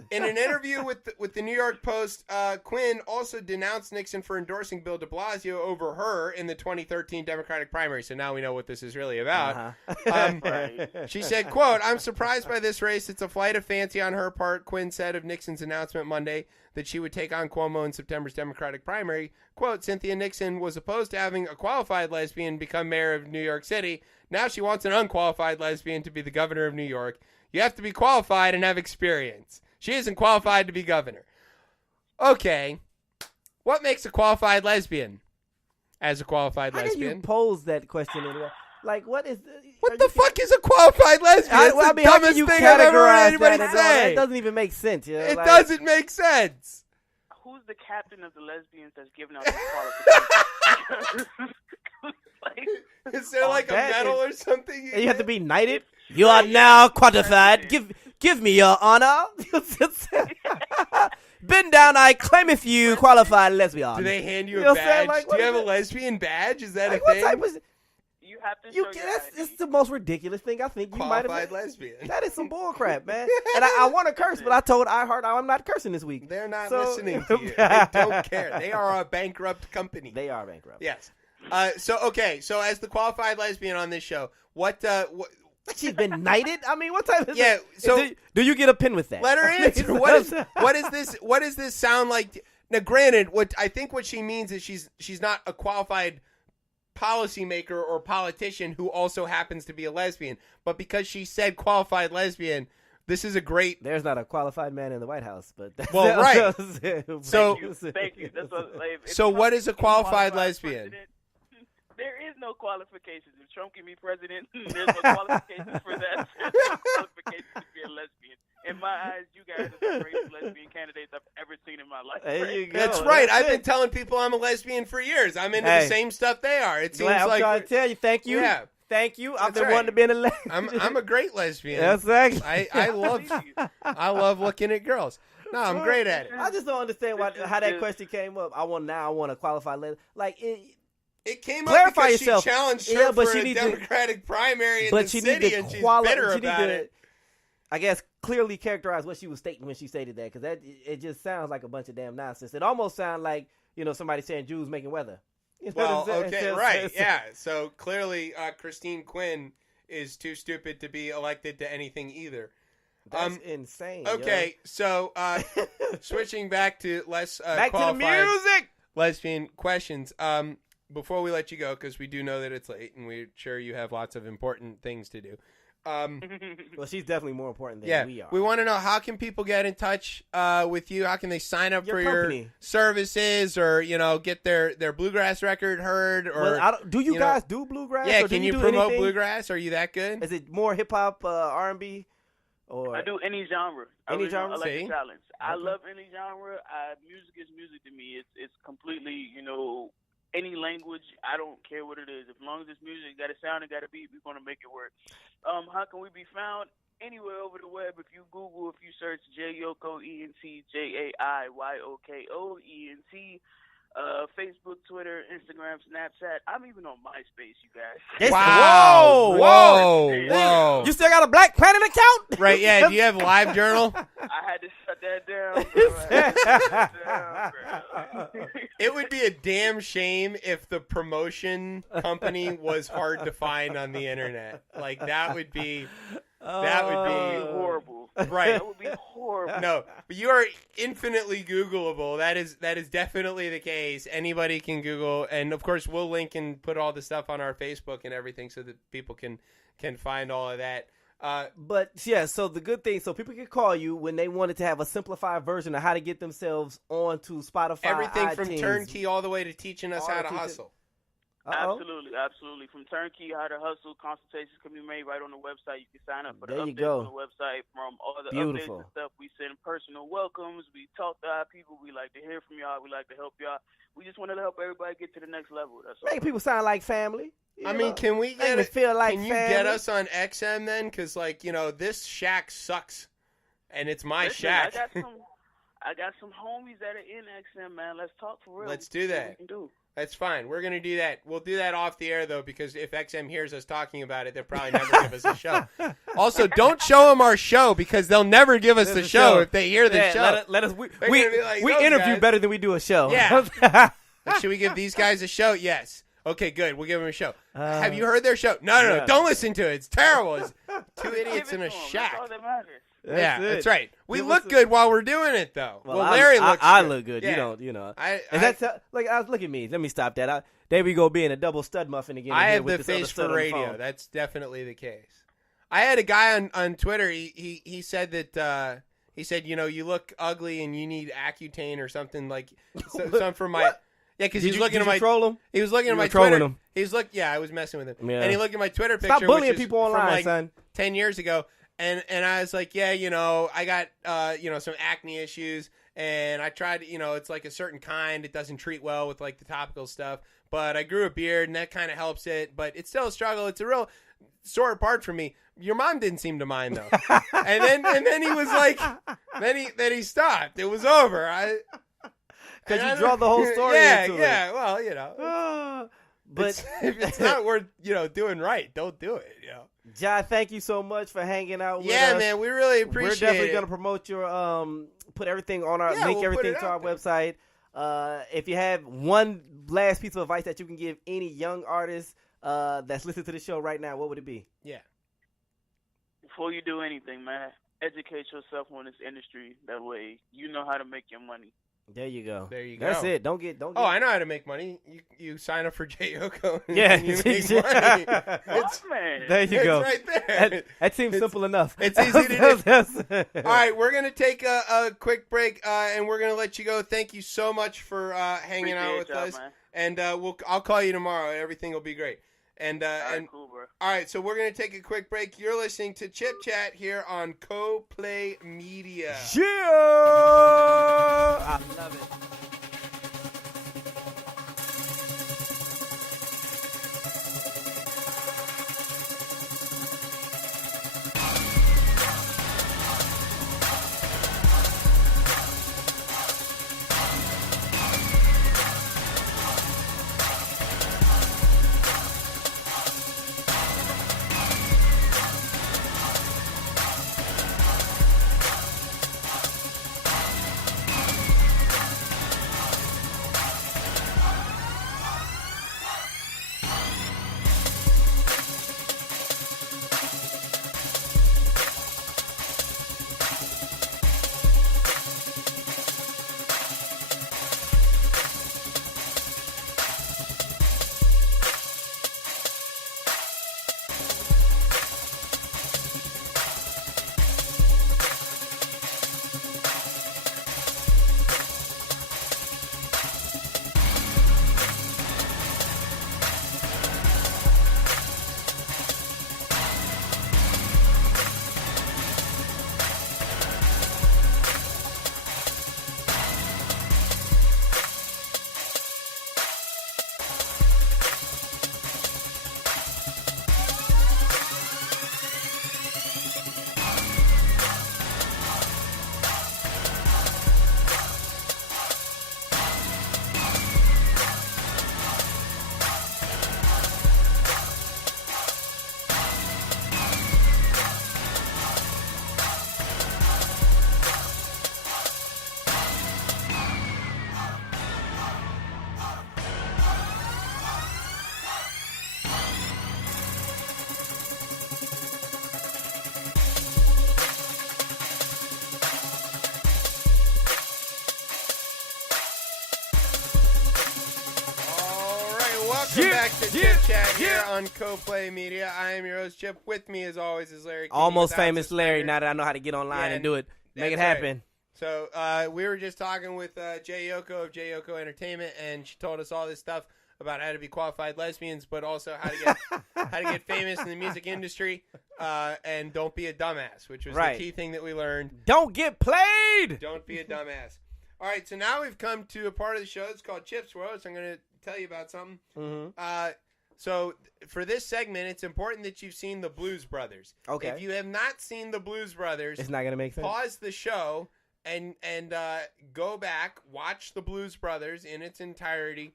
In an interview with the New York Post, Quinn also denounced Nixon for endorsing Bill de Blasio over her in the 2013 Democratic primary. So now we know what this is really about. She said, quote, I'm surprised by this race. It's a flight of fancy on her part, Quinn said of Nixon's announcement Monday. that she would take on Cuomo in September's Democratic primary. Quote, Cynthia Nixon was opposed to having a qualified lesbian become mayor of New York City. Now she wants an unqualified lesbian to be the governor of New York. You have to be qualified and have experience. She isn't qualified to be governor. Okay. What makes a qualified lesbian? As a qualified How lesbian. can you pose that question anyway? Like, what is... What the fuck is a qualified lesbian? It's I the mean, how dumbest can you thing I've ever heard categorize anybody that? say. That doesn't even make sense. You know? It Like, doesn't make sense. Who's the captain of the lesbians that's giving out the qualifications? Like, Is there like a that medal or something? You have to be knighted. You are now qualified. Give me your honor. Bend down, I claimeth you qualified lesbian. Do they hand you You a know what I'm saying? badge? Like, Do what you is have a it? lesbian badge? Is that Like, a what thing? type of... you have to You show can, your that's ID. it's the most ridiculous thing I think you might Qualified have. lesbian. That is some bullcrap, man. And I want to curse, but I told iHeart I'm not cursing this week. They're not So- listening to you. They don't care. They are a bankrupt company. They are bankrupt. Yes. So as the qualified lesbian on this show, what She's been knighted. I mean, what type of... Yeah, so- do you get a pin with that? let her answer. What is this sound like? Now, granted, what she means is she's not a qualified policymaker or politician who also happens to be a lesbian, but because she said qualified lesbian, this is a great. There's not a qualified man in the White House, but that's Well, right. So- Thank you. That's what, like, if So Trump what is a can be qualified qualified lesbian? president, there is no qualifications. If Trump can be president, there's no qualifications for that. There's no qualifications to be a lesbian. In my eyes, you guys are the greatest lesbian candidates I've ever seen in my life. There you go. That's right. That's I've been it. telling people I'm a lesbian for years. I'm into Hey. the same stuff they are. It seems I'm like trying to tell you. Thank you. Yeah. Thank you. I've That's been right. wanting to be in a lesbian. I'm a great lesbian. That's exactly. I love looking at girls. No, I'm great at it. I just don't understand how that question came up. I want a qualified lesbian. Like It came Clarify up because yourself. she challenged her Yeah, but for she a need to- Democratic primary in but the she city, need to and she's bitter about it. I guess clearly characterize what she was stating when she stated that, because it just sounds like a bunch of damn nonsense. It almost sounds like somebody saying Jews making weather. You know Well, what I'm saying? okay, It's- right, it's- yeah. So clearly, Christine Quinn is too stupid to be elected to anything either. That's insane. Okay, so switching back to less back to the qualified music. lesbian questions. Before we let you go, because we do know that it's late, and we're sure you have lots of important things to do. Well, she's definitely more important than Yeah, we are. we want to know, how can people get in touch with you? How can they sign up Your for company. your services, or get their bluegrass record heard? Or Well, do you you know- guys do bluegrass? yeah, or do can you do promote anything? bluegrass? Are you that good? Is it more hip hop, R&B, or I do any genre. Any genre? I like See? the challenge. I Okay. love any genre. Music is music to me. It's completely, any language. I don't care what it is. As long as it's music, got a sound, and got a beat, we're gonna make it work. How can we be found? Anywhere over the web. If you Google, if you search Jai Yoko, ENT, JAIYOKO, ENT. Facebook, Twitter, Instagram, Snapchat. I'm even on MySpace, you guys. Wow! Whoa! Whoa! You still got a Black Planet account? Right? Yeah. Do you have Live Journal? I had to shut that down, bro. I had to shut that down, bro. It would be a damn shame if the promotion company was hard to find on the internet. Like, that would be horrible. right. That would be horrible. No, but you are infinitely Googleable. That is definitely the case. Anybody can Google, and of course we'll link and put all the stuff on our Facebook and everything so that people can find all of that. But yeah, so the good thing, so people can call you when they wanted to have a simplified version of how to get themselves onto Spotify, Everything from iTunes. turnkey all the way to teaching us All how the to teaching- hustle. Uh-oh. Absolutely. From turnkey, how to hustle, consultations can be made right on the website. You can sign up for the There you updates go. on the website. From all the Beautiful. updates and stuff, we send personal welcomes. We talk to our people. We like to hear from y'all. We like to help y'all. We just want to help everybody get to the next level. That's all. Make people sound like family. I mean, can we Make get me it? feel like Can you family. get us on XM then? Because this shack sucks, and it's my Listen, shack. I got some homies that are in XM, man. Let's talk for real. Let's do that. We can do. That's fine. We're going to do that. We'll do that off the air, though, because if XM hears us talking about it, they'll probably never give us a show. Also, don't show them our show, because they'll never give us the show if they hear the show. Let us. They're We gonna be like, we "Those interview guys." better than we do a show. Yeah. Should we give these guys a show? Yes. Okay, good. We'll give them a show. Have you heard their show? No. yeah. Don't listen to it. It's terrible. It's two Give idiots it in a to 'em. shack. That's all that matters. That's right. We Give look us a- good while we're doing it, though. Well, I- Larry looks I good. look good. Yeah. You don't, you know. I Look at me. Let me stop that. There we go, being a double stud muffin again. I here have with the this other face stud for on the radio. phone. That's definitely the case. I had a guy on Twitter. He said that he said, you know, you look ugly and you need Accutane or something like something for my. Yeah, because he's looking at my. Troll him? He was looking at my trolling Twitter. him. He's I was messing with him, Yeah. and he looked at my Twitter picture. Stop bullying which is people online, from like son. 10 years ago, and I was like, yeah, you know, I got you know, some acne issues, and I tried, you know, it's like a certain kind. It doesn't treat well with like the topical stuff, but I grew a beard, and that kind of helps it. But it's still a struggle. It's a real sore part for me. Your mom didn't seem to mind though, and then he was like, then he stopped. It was over. Because you draw the whole story into it. Yeah, well, you know. But if it's not worth, you know, doing right, don't do it, you know. Jai, thank you so much for hanging out with us. Yeah, man, we really appreciate it. We're definitely going to promote your, put everything on our, link we'll everything put it to our out there. website. If you have one last piece of advice that you can give any young artist that's listening to the show right now, what would it be? Yeah. Before you do anything, man, educate yourself on this industry. That way, you know how to make your money. There you go. There you go. That's it. Don't get. Oh, I know how to make money. You sign up for Jai Yoko. And Yeah. you make money. Oh, man. There you It's go. right there. That seems simple enough. It's easy to do. All right, we're gonna take a quick break, and we're gonna let you go. Thank you so much for hanging out with Appreciate us, y'all, and I'll call you tomorrow. Everything will be great. And All right, and cool, bro. all right, so we're gonna take a quick break. You're listening to Chip Chat here on Co-Play Media. Yeah. I love it. Welcome back to Chip Chat here on Co-Play Media. I am your host, Chip. With me, as always, is Larry King. Almost without famous Larry. suspenders. Now that I know how to get online Yeah, and do it, make it that's happen. So we were just talking with Jai Yoko of Jai Yoko Entertainment, and she told us all this stuff about how to be qualified lesbians, but also how to get how to get famous in the music industry, and don't be a dumbass, which was Right. the key thing that we learned. Don't get played. Don't be a dumbass. All right, so now we've come to a part of the show. It's called Chip's World, so I'm going to tell you about something. Mm-hmm. So for this segment, it's important that you've seen the Blues Brothers. Okay. If you have not seen the Blues Brothers, It's not gonna make sense. pause the show and go back, watch the Blues Brothers in its entirety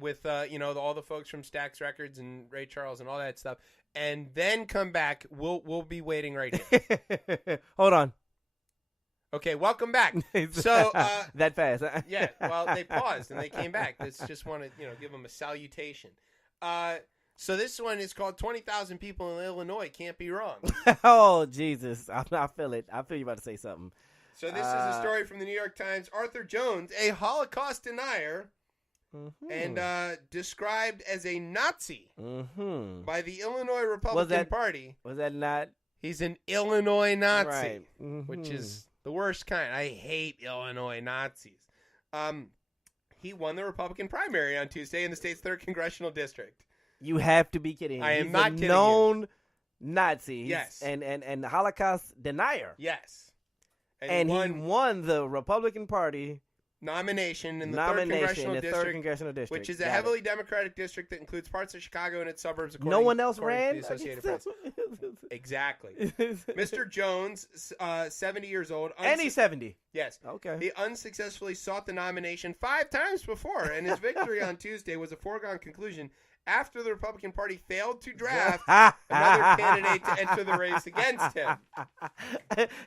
with all the folks from Stax Records and Ray Charles and all that stuff, and then come back. We'll be waiting right here. Hold on. Okay, welcome back. So that fast? yeah, well, they paused and they came back. Let's just want to give them a salutation. So this one is called 20,000 People in Illinois Can't Be Wrong. Oh, Jesus. I feel it. I feel you about to say something. So this is a story from the New York Times. Arthur Jones, a Holocaust denier, and described as a Nazi by the Illinois Republican Party. Was that not? He's an Illinois Nazi, Right. which is the worst kind. I hate Illinois Nazis. He won the Republican primary on Tuesday in the state's 3rd congressional district. You have to be kidding. I am He's not a kidding known Nazi. Yes. And Holocaust denier. Yes. And he won the Republican Party nomination in the 3rd congressional district, which is a heavily Democratic district that includes parts of Chicago and its suburbs. No one else ran? To the Associated Press. Exactly. Mr. Jones, 70 years old. And he's 70. Yes. Okay. He unsuccessfully sought the nomination 5 times before, and his victory on Tuesday was a foregone conclusion after the Republican Party failed to draft another candidate to enter the race against him.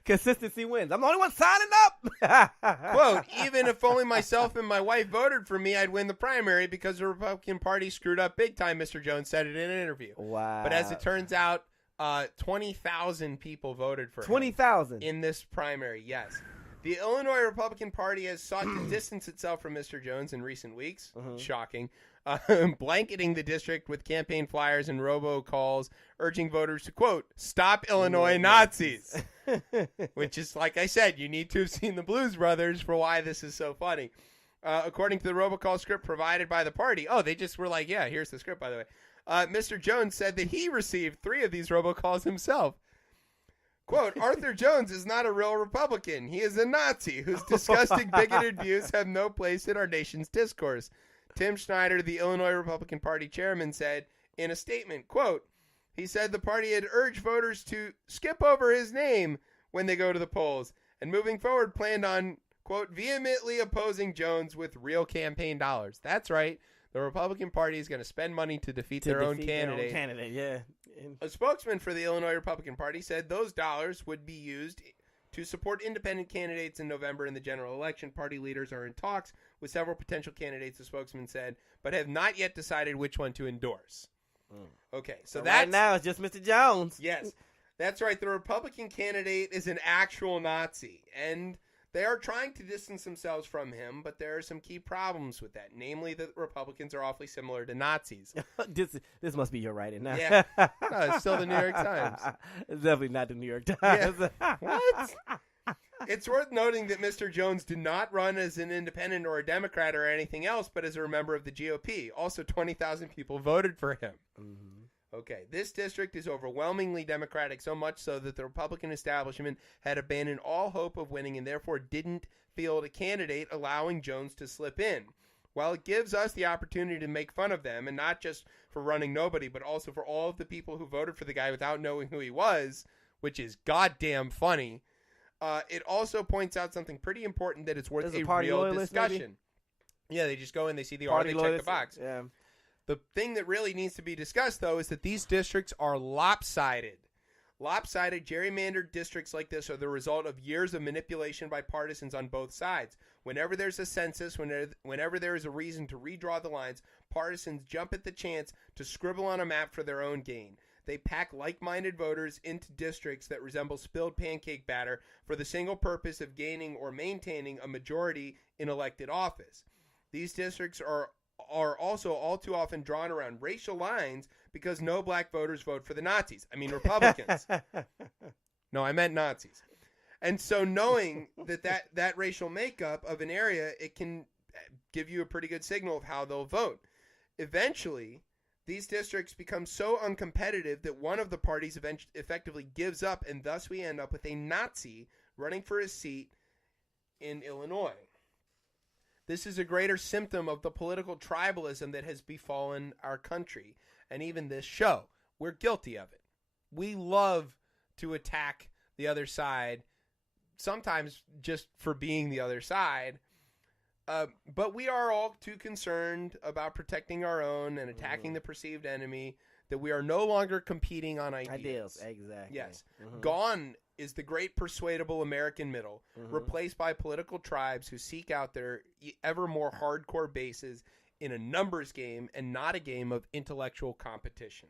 Consistency wins. I'm the only one signing up. Quote, even if only myself and my wife voted for me, I'd win the primary because the Republican Party screwed up big time, Mr. Jones said in an interview. Wow. But as it turns out, 20,000 people voted for him. 20,000? In this primary, yes. The Illinois Republican Party has sought to distance itself from Mr. Jones in recent weeks. Shocking. Blanketing the district with campaign flyers and robocalls urging voters to, quote, stop Illinois Nazis. Which is, like I said, you need to have seen the Blues Brothers for why this is so funny. According to the robocall script provided by the party. Oh, they just were like, yeah, here's the script, by the way. Mr. Jones said that he received 3 of these robocalls himself. Quote, Arthur Jones is not a real Republican. He is a Nazi whose disgusting, bigoted views have no place in our nation's discourse. Tim Schneider, the Illinois Republican Party chairman, said in a statement, quote, he said the party had urged voters to skip over his name when they go to the polls, and moving forward planned on, quote, vehemently opposing Jones with real campaign dollars. That's right. The Republican Party is going to spend money to defeat their own candidate. Yeah. A spokesman for the Illinois Republican Party said those dollars would be used to support independent candidates in November in the general election. Party leaders are in talks with several potential candidates, the spokesman said, but have not yet decided which one to endorse. Okay, so that's... Right now it's just Mr. Jones. Yes, that's right. The Republican candidate is an actual Nazi, and they are trying to distance themselves from him, but there are some key problems with that, namely that Republicans are awfully similar to Nazis. This must be your writing now. Yeah, no, it's still the New York Times. It's definitely not the New York Times. Yeah. What? It's worth noting that Mr. Jones did not run as an independent or a Democrat or anything else, but as a member of the GOP. Also, 20,000 people voted for him. Okay, this district is overwhelmingly Democratic, so much so that the Republican establishment had abandoned all hope of winning and therefore didn't field a candidate, allowing Jones to slip in. While it gives us the opportunity to make fun of them, and not just for running nobody, but also for all of the people who voted for the guy without knowing who he was, which is goddamn funny, it also points out something pretty important that it's worth a real discussion. Yeah, they just go in, they see the R, they check the box. Yeah. The thing that really needs to be discussed, though, is that these districts are lopsided. Lopsided, gerrymandered districts like this are the result of years of manipulation by partisans on both sides. Whenever there's a census, whenever there is a reason to redraw the lines, partisans jump at the chance to scribble on a map for their own gain. They pack like-minded voters into districts that resemble spilled pancake batter for the single purpose of gaining or maintaining a majority in elected office. These districts are also all too often drawn around racial lines because no black voters vote for the Nazis. I mean, Republicans. No, I meant Nazis. And so knowing that racial makeup of an area, it can give you a pretty good signal of how they'll vote. Eventually, these districts become so uncompetitive that one of the parties effectively gives up, and thus we end up with a Nazi running for his seat in Illinois. This is a greater symptom of the political tribalism that has befallen our country, and even this show. We're guilty of it. We love to attack the other side, sometimes just for being the other side, but we are all too concerned about protecting our own and attacking the perceived enemy that we are no longer competing on ideals. Exactly. Yes. Gone is the great persuadable American middle, replaced by political tribes who seek out their ever more hardcore bases in a numbers game and not a game of intellectual competition.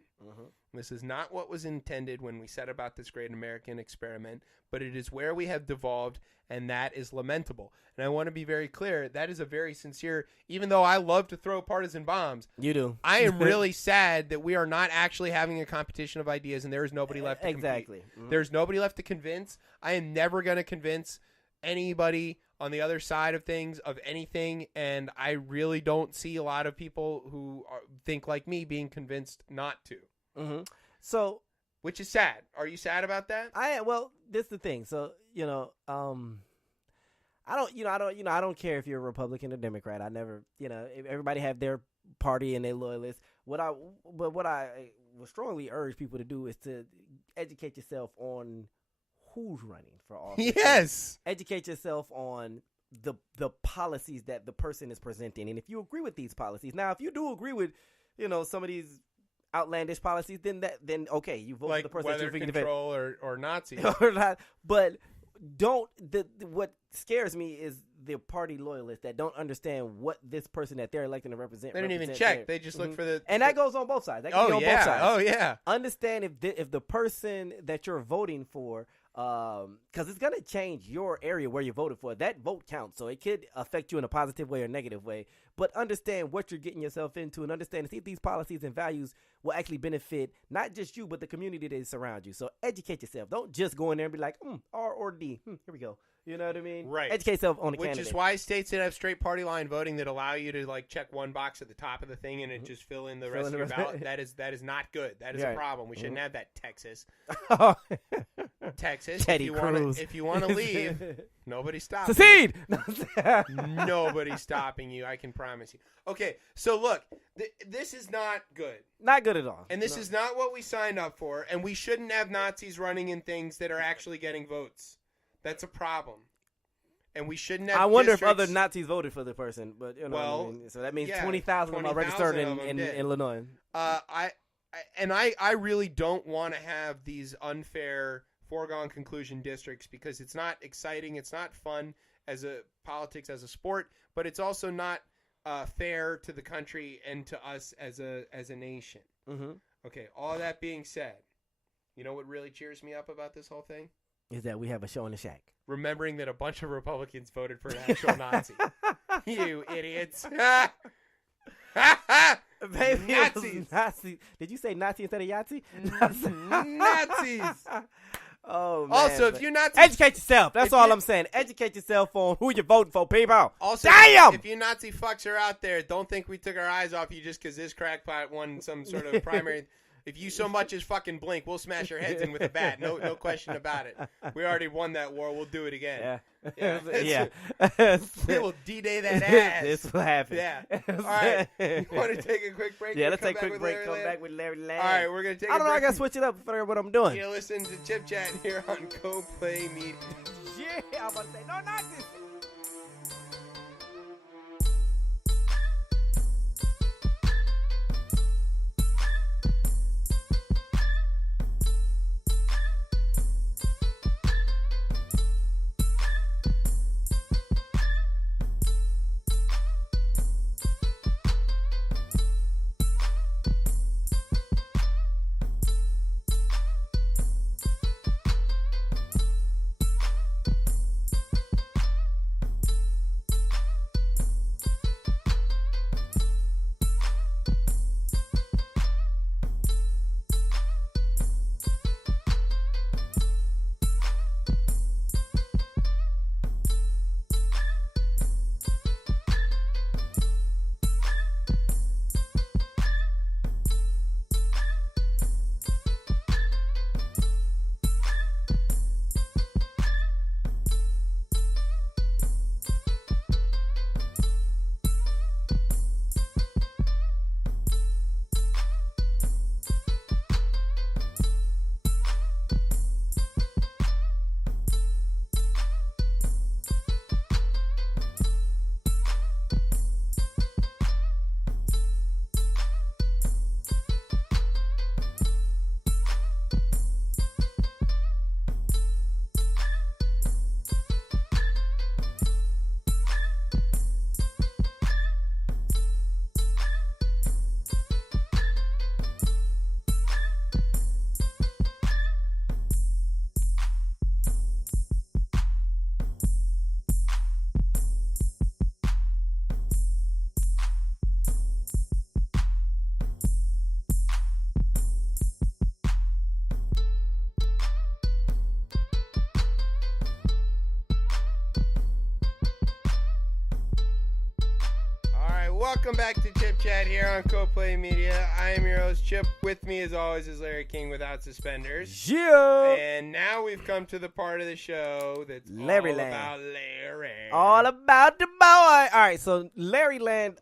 This is not what was intended when we set about this great American experiment, but it is where we have devolved, and that is lamentable. And I want to be very clear, that is a very sincere, even though I love to throw partisan bombs. You do. I am really sad that we are not actually having a competition of ideas, and there is nobody left to compete. Exactly. There's nobody left to convince. I am never going to convince anybody on the other side of things of anything, and I really don't see a lot of people who think like me being convinced not to. So, which is sad. Are you sad about that? Well, this is the thing. So, I don't care if you're a Republican or Democrat. I never, everybody have their party and their loyalists. What I would strongly urge people to do is to educate yourself on who's running for office. Yes. Educate yourself on the policies that the person is presenting, and if you agree with these policies. Now, if you do agree with, some of these outlandish policies, then okay, you vote for the person that you're thinking control or Nazis or not. But what scares me is the party loyalists that don't understand what this person that they're electing to represent. They didn't even check. They just look for the. And that goes on both sides. That can be on both sides. Oh yeah. Understand if the person that you're voting for, because it's gonna change your area where you voted for. That vote counts, so it could affect you in a positive way or negative way. But understand what you're getting yourself into, and understand and see if these policies and values will actually benefit not just you but the community that surrounds you. So educate yourself. Don't just go in there and be like, R or D. Here we go. You know what I mean? Right. Educate yourself on the candidate. candidate. Which is why states that have straight party line voting that allow you to check one box at the top of the thing and it just fill in the rest of your ballot. That is not good. That is a problem. We shouldn't have that. Texas. Texas. Teddy Cruz. If you want to leave, nobody's stopping. Secede. Nobody's stopping you. I can promise you. Okay, so look, this is not good. Not good at all. And this is not what we signed up for. And we shouldn't have Nazis running in things that are actually getting votes. That's a problem. And we shouldn't have. I wonder if other Nazis voted for the person, but well, what I mean? So that means 20,000 of them are registered in Illinois. I really don't want to have these unfair foregone conclusion districts because it's not exciting, it's not fun as a politics as a sport, but it's also not fair to the country and to us as a nation. Okay, all that being said, you know what really cheers me up about this whole thing? Is that we have a show in the shack. Remembering that a bunch of Republicans voted for an actual Nazi. You idiots. Baby, Nazis. Nazi. Did you say Nazi instead of Yahtzee? Nazis. Oh, man. Also, if you're Nazi... Educate yourself. That's all I'm saying. Educate yourself on who you're voting for, people. Also, damn! If you Nazi fucks are out there, don't think we took our eyes off you just because this crackpot won some sort of primary... If you so much as fucking blink, we'll smash your heads in with a bat. No question about it. We already won that war. We'll do it again. Yeah. We will D-Day that ass. This will happen. Yeah. All right. You want to take a quick break? Yeah, let's take a quick break. Come back with Larry Land. All right, we're going to take I a don't know. break. I got to switch it up for what I'm doing. You're listening to Chip Chat here on Go Play Media. Yeah, I'm about to say, no Nazis. welcome back to ChipChat here on CoPlay Media. I am your host, Chip. With me, as always, is Larry King without suspenders. Yeah. And now we've come to the part of the show that's Larry all Land. about Larry. All about the boy. All right, so Larry Land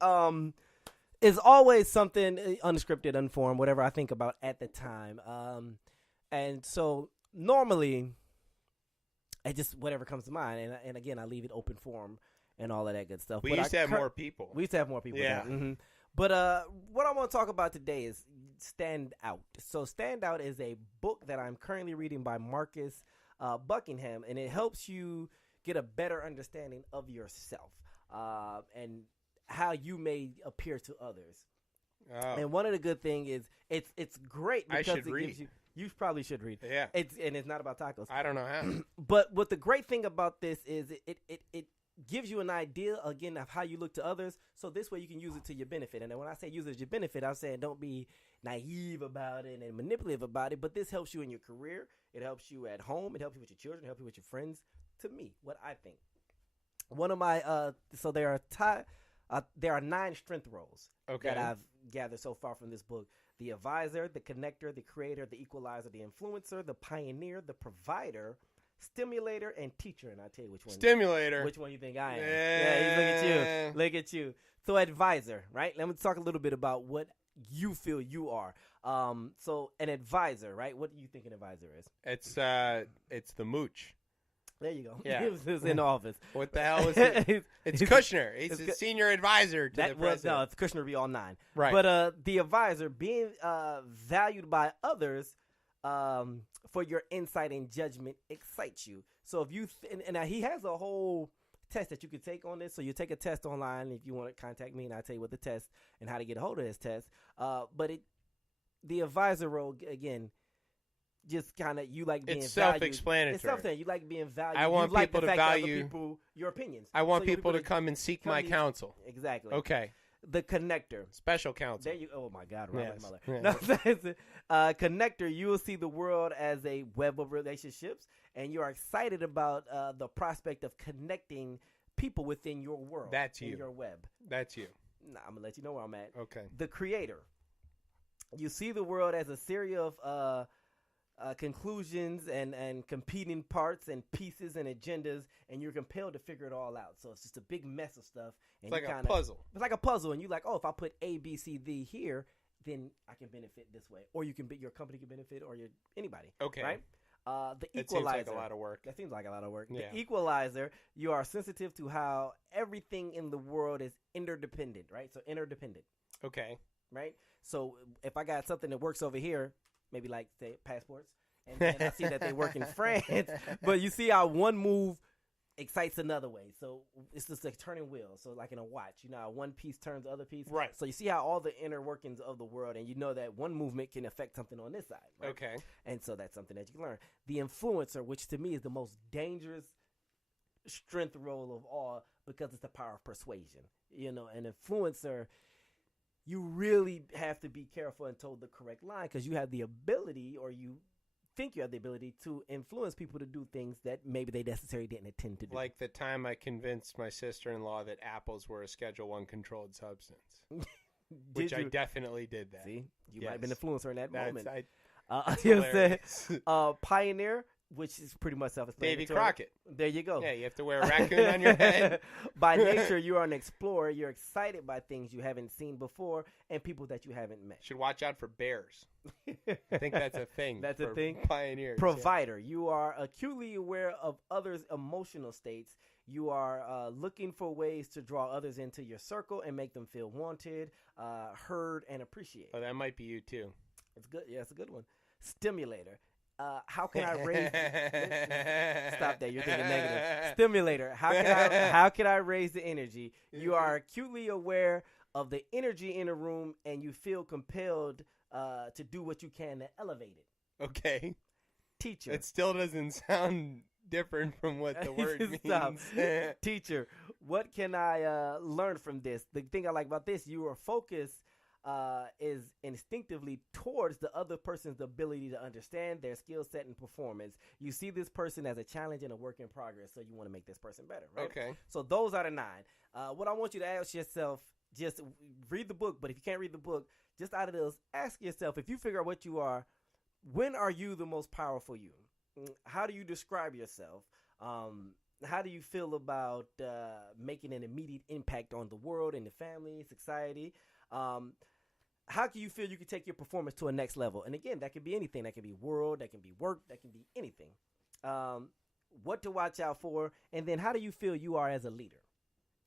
is always something unscripted, unformed, whatever I think about at the time. And so normally, it just whatever comes to mind. And again, I leave it open form and all of that good stuff. We But used to have more people. We used to have more people. Yeah. Mm-hmm. But what I want to talk about today is Stand Out. So Stand Out is a book that I'm currently reading by Marcus Buckingham, and it helps you get a better understanding of yourself and how you may appear to others. Oh. And one of the good things is it's great because I should it read. gives you probably should read. Yeah. It's not about tacos. I don't know how. But what the great thing about this is it gives you an idea, again, of how you look to others. So this way you can use it to your benefit. And then when I say use it to your benefit, I'm saying don't be naive about it and manipulative about it. But this helps you in your career. It helps you at home. It helps you with your children. It helps you with your friends. To me, what I think. One of my, so there are 9 strength roles Okay. that I've gathered so far from this book. The advisor, the connector, the creator, the equalizer, the influencer, the pioneer, the provider, stimulator, and teacher. And I'll tell you which one. Stimulator. Which one you think I am? Yeah. Look at you. Look at you. So advisor, right? Let me talk a little bit about what you feel you are. So an advisor, right? What do you think an advisor is? It's the mooch. There you go. Yeah. He was in office. What the hell is it? It's Kushner. He's a senior advisor to the president. No, it's Kushner be all 9. Right. But the advisor being valued by others for your insight and judgment excites you. So if you and he has a whole test that you could take on this. So you take a test online if you want to contact me, and I'll tell you what the test and how to get a hold of this test. But the advisor role again. Just kind of you like being it's valued. self-explanatory. It's self-explanatory. You like being valued. I want you like people the to fact that value other people your opinions. I want So you people to really come and seek come my to- counsel. Exactly. Okay. The connector. Special counsel. There you. Oh my God, Robert Yes. Mueller. Yeah. No, that's it. Connector. You will see the world as a web of relationships, and you are excited about the prospect of connecting people within your world. That's in you. your web. That's you. Nah, I'm gonna let you know where I'm at. Okay. The creator. You see the world as a series of conclusions and competing parts and pieces and agendas, and you're compelled to figure it all out. So it's just a big mess of stuff. And It's like you a kinda, puzzle. It's like a puzzle, and you like, oh, if I put A, B, C, D here, then I can benefit this way, or your company can benefit, or anybody. Okay. Right. The That equalizer. seems like a lot of work. That seems like a lot of work. Yeah. The equalizer. You are sensitive to how everything in the world is interdependent. Right. So interdependent. Okay. Right. So if I got something that works over here, maybe like say passports. And I see that they work in France, but you see how one move excites another way. So it's just like turning wheels. So like in a watch, you know, how one piece turns the other piece. Right. So you see how all the inner workings of the world, and you know that one movement can affect something on this side. Right? Okay. And so that's something that you can learn. The influencer, which to me is the most dangerous strength role of all, because it's the power of persuasion. You know, an influencer, you really have to be careful and told the correct line, because you have the ability, or you think you have the ability to influence people to do things that maybe they necessarily didn't intend to do. Like the time I convinced my sister-in-law that apples were a Schedule 1 controlled substance. Which I definitely did that. See, you Yes. might have been an influencer in that moment. That's You know what I'm saying? hilarious. Pioneer, which is pretty much self-explanatory. Davy Crockett. There you go. Yeah, you have to wear a raccoon on your head. By nature, you are an explorer. You're excited by things you haven't seen before and people that you haven't met. Should watch out for bears. I think that's a thing. That's a for thing? Pioneers. Provider. You are acutely aware of others' emotional states. You are looking for ways to draw others into your circle and make them feel wanted, heard, and appreciated. Oh, that might be you too. It's good. Yeah, it's a good one. Stimulator. How can I raise? Stop that. You're thinking negative. Stimulator. How can I raise the energy? You are acutely aware of the energy in a room, and you feel compelled to do what you can to elevate it. Okay. Teacher. It still doesn't sound different from what the word Stop. means. Teacher. What can I learn from this? The thing I like about this, you are focused is instinctively towards the other person's ability to understand their skill set and performance. You see this person as a challenge and a work in progress, so you want to make this person better, right? Okay. So those are the 9. What I want you to ask yourself just read the book. But if you can't read the book, just out of those, ask yourself, if you figure out what you are, when are you the most powerful you? How do you describe yourself? How do you feel about making an immediate impact on the world and the family, society? How can you feel you can take your performance to a next level? And again, that could be anything. That can be world, that can be work, that can be anything. What to watch out for, and then how do you feel you are as a leader?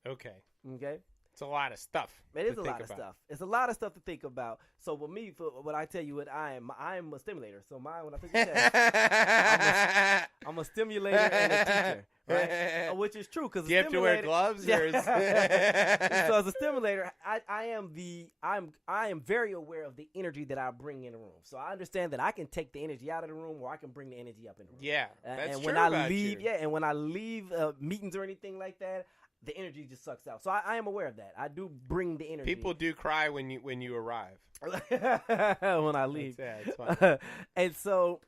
Okay. Okay. It's a lot of stuff. It is a lot of stuff. It's a lot of stuff to think about. So with me, for what I tell you, what I am a stimulator. So when I took the test, I'm a stimulator and a teacher, right? Which is true because do you have to wear gloves? Yeah. Or is... So as a stimulator, I am very aware of the energy that I bring in a room. So I understand that I can take the energy out of the room, or I can bring the energy up in the room. Yeah, that's and true when I about leave, you. and when I leave meetings or anything like that, the energy just sucks out. So I am aware of that. I do bring the energy. People do cry when you arrive. When I leave. It's fine. And so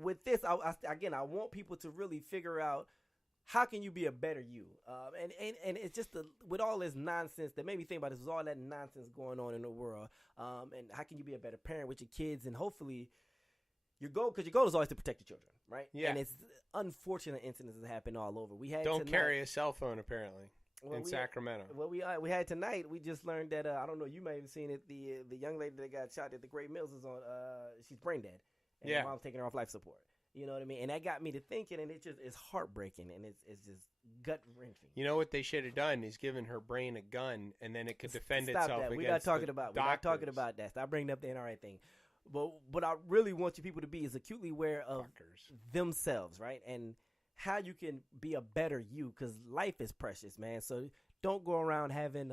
with this, I want people to really figure out how can you be a better you. And it's just with all this nonsense that made me think about this, was all that nonsense going on in the world. And how can you be a better parent with your kids, and hopefully your goal is always to protect your children, right? Yeah. And it's unfortunate incidents that happen all over. We had Don't tonight, carry a cell phone apparently in Sacramento. Well, we had tonight. We just learned that I don't know. You may have seen it. The young lady that got shot at the Great Mills is on. She's brain dead, and her mom's taking her off life support. You know what I mean? And that got me to thinking, and it's heartbreaking, and it's just gut wrenching. You know what they should have done is given her brain a gun, and then it could defend Stop itself that. against We're not talking about. doctors. We're not talking about that. Stop bringing up the NRA thing. But what I really want you people to be is acutely aware of themselves, right? And how you can be a better you, because life is precious, man. So don't go around having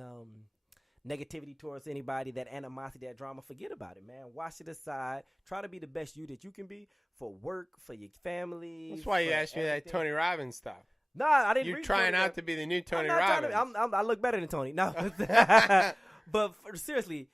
negativity towards anybody, that animosity, that drama. Forget about it, man. Wash it aside. Try to be the best you that you can be for work, for your family. That's why you asked me that Tony Robbins stuff. No, I didn't. You're read trying Tony out to be the new Tony I'm not Robbins. trying to, I look better than Tony. No. But seriously,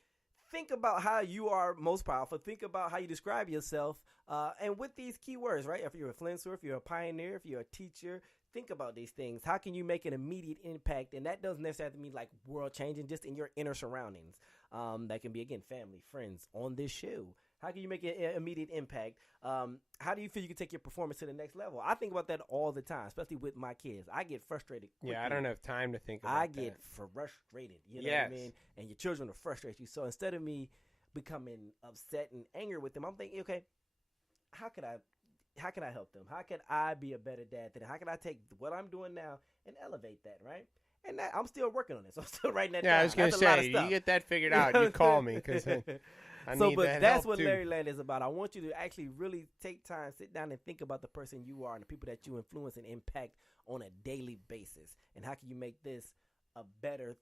think about how you are most powerful. Think about how you describe yourself. And with these keywords, right? If you're a influencer, if you're a pioneer, if you're a teacher, think about these things. How can you make an immediate impact? And that doesn't necessarily have to mean like world changing, just in your inner surroundings. That can be, again, family, friends, on this show. How can you make an immediate impact? How do you feel you can take your performance to the next level? I think about that all the time, especially with my kids. I get frustrated quickly. Yeah, I don't have time to think about that. I get frustrated. You know what I mean? And your children will frustrate you. So instead of me becoming upset and angry with them, I'm thinking, okay, how can I help them? How can I be a better dad to them? How can I take what I'm doing now and elevate that, right? And I'm still working on this. I'm still writing that down. Yeah, I was going to say, you get that figured out, you call me, because I need that that's help what too. Larryland is about. I want you to actually really take time, sit down, and think about the person you are and the people that you influence and impact on a daily basis. And how can you make this a better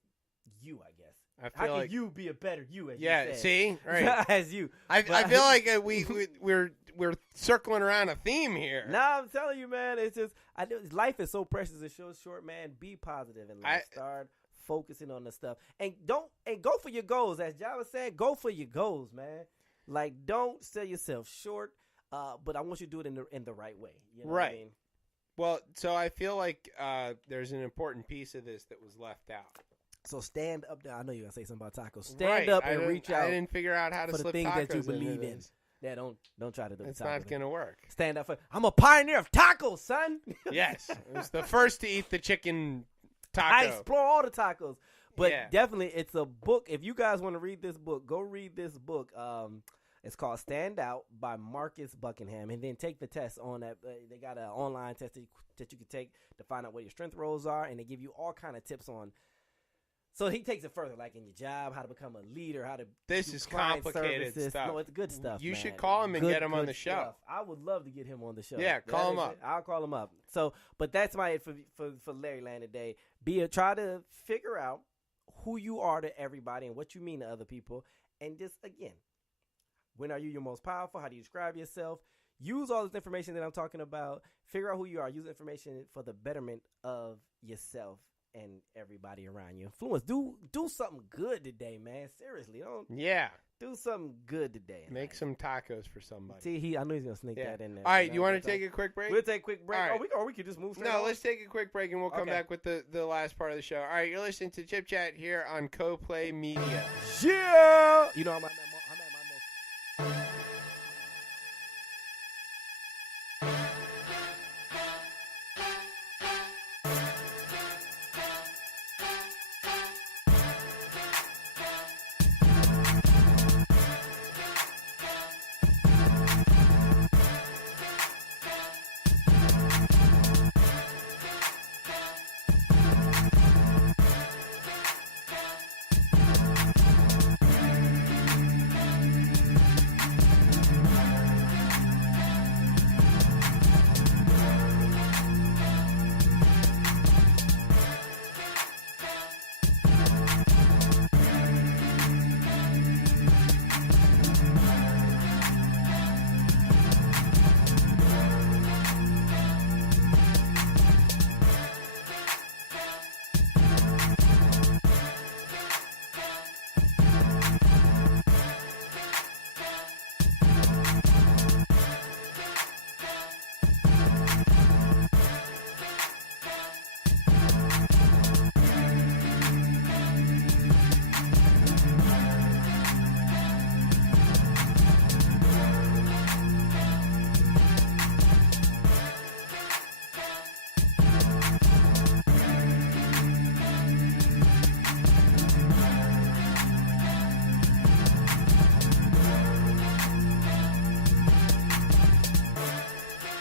you, I guess? How can you be a better you, as you said? See? Right. As you. I feel like we're circling around a theme here. No, I'm telling you, man. It's just life is so precious. It's so short, man. Be positive and start focusing on the stuff. And go for your goals. As Jai was saying, go for your goals, man. Like, don't sell yourself short. But I want you to do it in the right way. You know what I mean? Well, so I feel like there's an important piece of this that was left out. So stand up there. I know you're going to say something about tacos. Stand up and reach out. I didn't figure out how to for the slip things tacos that you believe in. this. Yeah, don't try to do it. It's not going to work. Stand up for. I'm a pioneer of tacos, son. Yes. It was the first to eat the chicken taco. I explore all the tacos. But definitely, it's a book. If you guys want to read this book, go read this book. It's called Stand Out by Marcus Buckingham. And then take the test on that. They got an online test that you can take to find out what your strength roles are. And they give you all kind of tips on. So he takes it further, like in your job, how to become a leader, how to This do is client complicated services. stuff. No, it's good stuff. You man. should call him and get him on the show. Stuff. I would love to get him on the show. Yeah, call him up. I'll call him up. So, but that's my it for Larry Land today. Try to figure out who you are to everybody and what you mean to other people, and just again, when are you your most powerful? How do you describe yourself? Use all this information that I'm talking about. Figure out who you are. Use information for the betterment of yourself. and everybody around you. Influence. Do something good today, man. Seriously, don't Yeah. do something good today. Make some tacos for somebody. See, I knew he was gonna sneak that in there. All right, you want to take a quick break? We'll take a quick break. All right. Or we could just move straight No, on. let's take a quick break and we'll come Okay. back with the last part of the show. All right, you're listening to Chip Chat here on CoPlay Media. Yeah. You know, I'm at my most.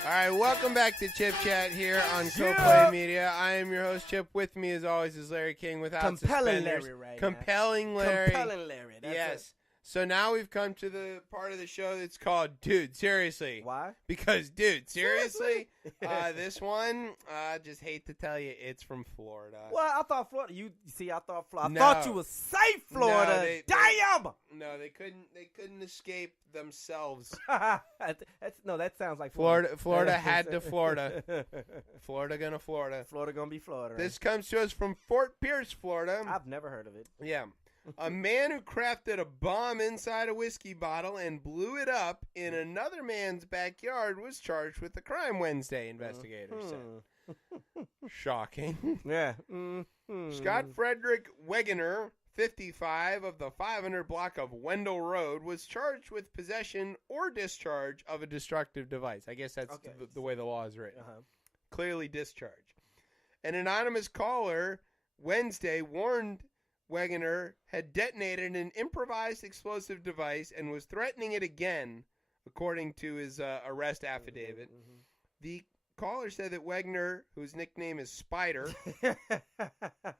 All right, welcome back to Chip Chat here on CoPlay Media. I am your host, Chip. With me, as always, is Larry King without Compelling suspenders. Larry right now. Compelling Larry. Compelling Larry. That's Yes. So now we've come to the part of the show that's called Dude, Seriously. Why? Because, dude, seriously, this one, just hate to tell you, it's from Florida. Well, I thought Florida. You see, I thought Florida. No. I thought you was safe, Florida. No, they- Damn. No, they couldn't escape themselves. that sounds like Florida had to Florida. Florida gonna Florida. Florida gonna be Florida. Right? This comes to us from Fort Pierce, Florida. I've never heard of it. Yeah. A man who crafted a bomb inside a whiskey bottle and blew it up in another man's backyard was charged with the crime Wednesday, investigators said. Shocking. Yeah. Scott Frederick Wegener, 55, of the 500 block of Wendell Road, was charged with possession or discharge of a destructive device. I guess that's Okay. the way the law is written. Uh-huh. Clearly discharge. An anonymous caller Wednesday warned Wegener had detonated an improvised explosive device and was threatening it again, according to his arrest affidavit. Mm-hmm. The caller said that Wegener, whose nickname is Spider,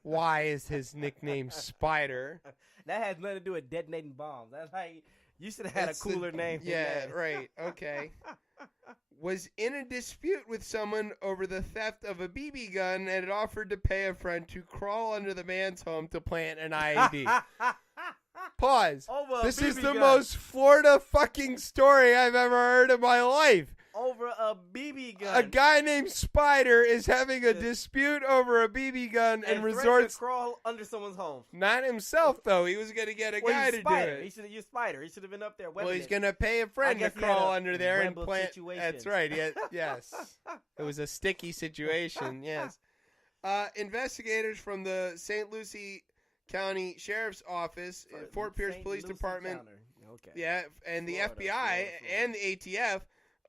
why is his nickname Spider? That has nothing to do with detonating bombs. That's like you should have had That's a cooler name. than Yeah, that. right. Okay. Was in a dispute with someone over the theft of a BB gun and had offered to pay a friend to crawl under the man's home to plant an IED. Pause. Over a This is BB the gun. most Florida fucking story I've ever heard in my life. Over a BB gun. A guy named Spider is having a dispute over a BB gun and threatened resorts. to crawl under someone's home. Not himself, though. He was going to get a Well, guy he's to do Spider. He it. should have used Spider. He should have been up there. Well, he's going going to pay a friend to guess he had crawl a under there and Wembley plant. situation. That's right. Yeah, yes. It was a sticky situation. Yes. Investigators from the St. Lucie County Sheriff's Office, Fort Pierce St. Police Lucie Department, County. Okay. yeah, and the Florida, FBI Florida. and the ATF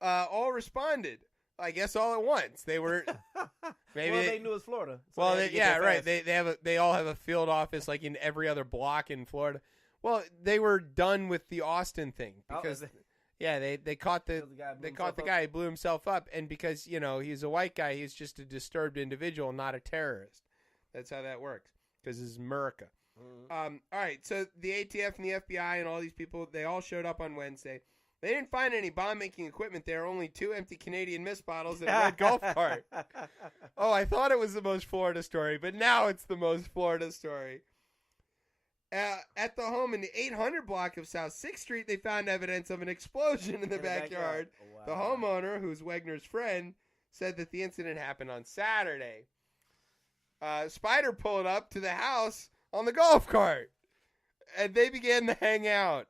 all responded. I guess all at once. They were maybe well, they knew it was Florida. So well, they had to get yeah, there right. fast. They all have a field office like in every other block in Florida. Well, they were done with the Austin thing because yeah, they caught the guy who blew himself up, and because he's a white guy, he's just a disturbed individual, not a terrorist. That's how that works because it's America. All right, so the ATF and the FBI and all these people, they all showed up on Wednesday. They didn't find any bomb-making equipment there, only 2 empty Canadian Mist bottles and a red golf cart. Oh, I thought it was the most Florida story, but now it's the most Florida story. At the home in the 800 block of South 6th Street, they found evidence of an explosion in the backyard. Wow. The homeowner, who's Wegner's friend, said that the incident happened on Saturday. Spider pulled up to the house on the golf cart, and they began to hang out.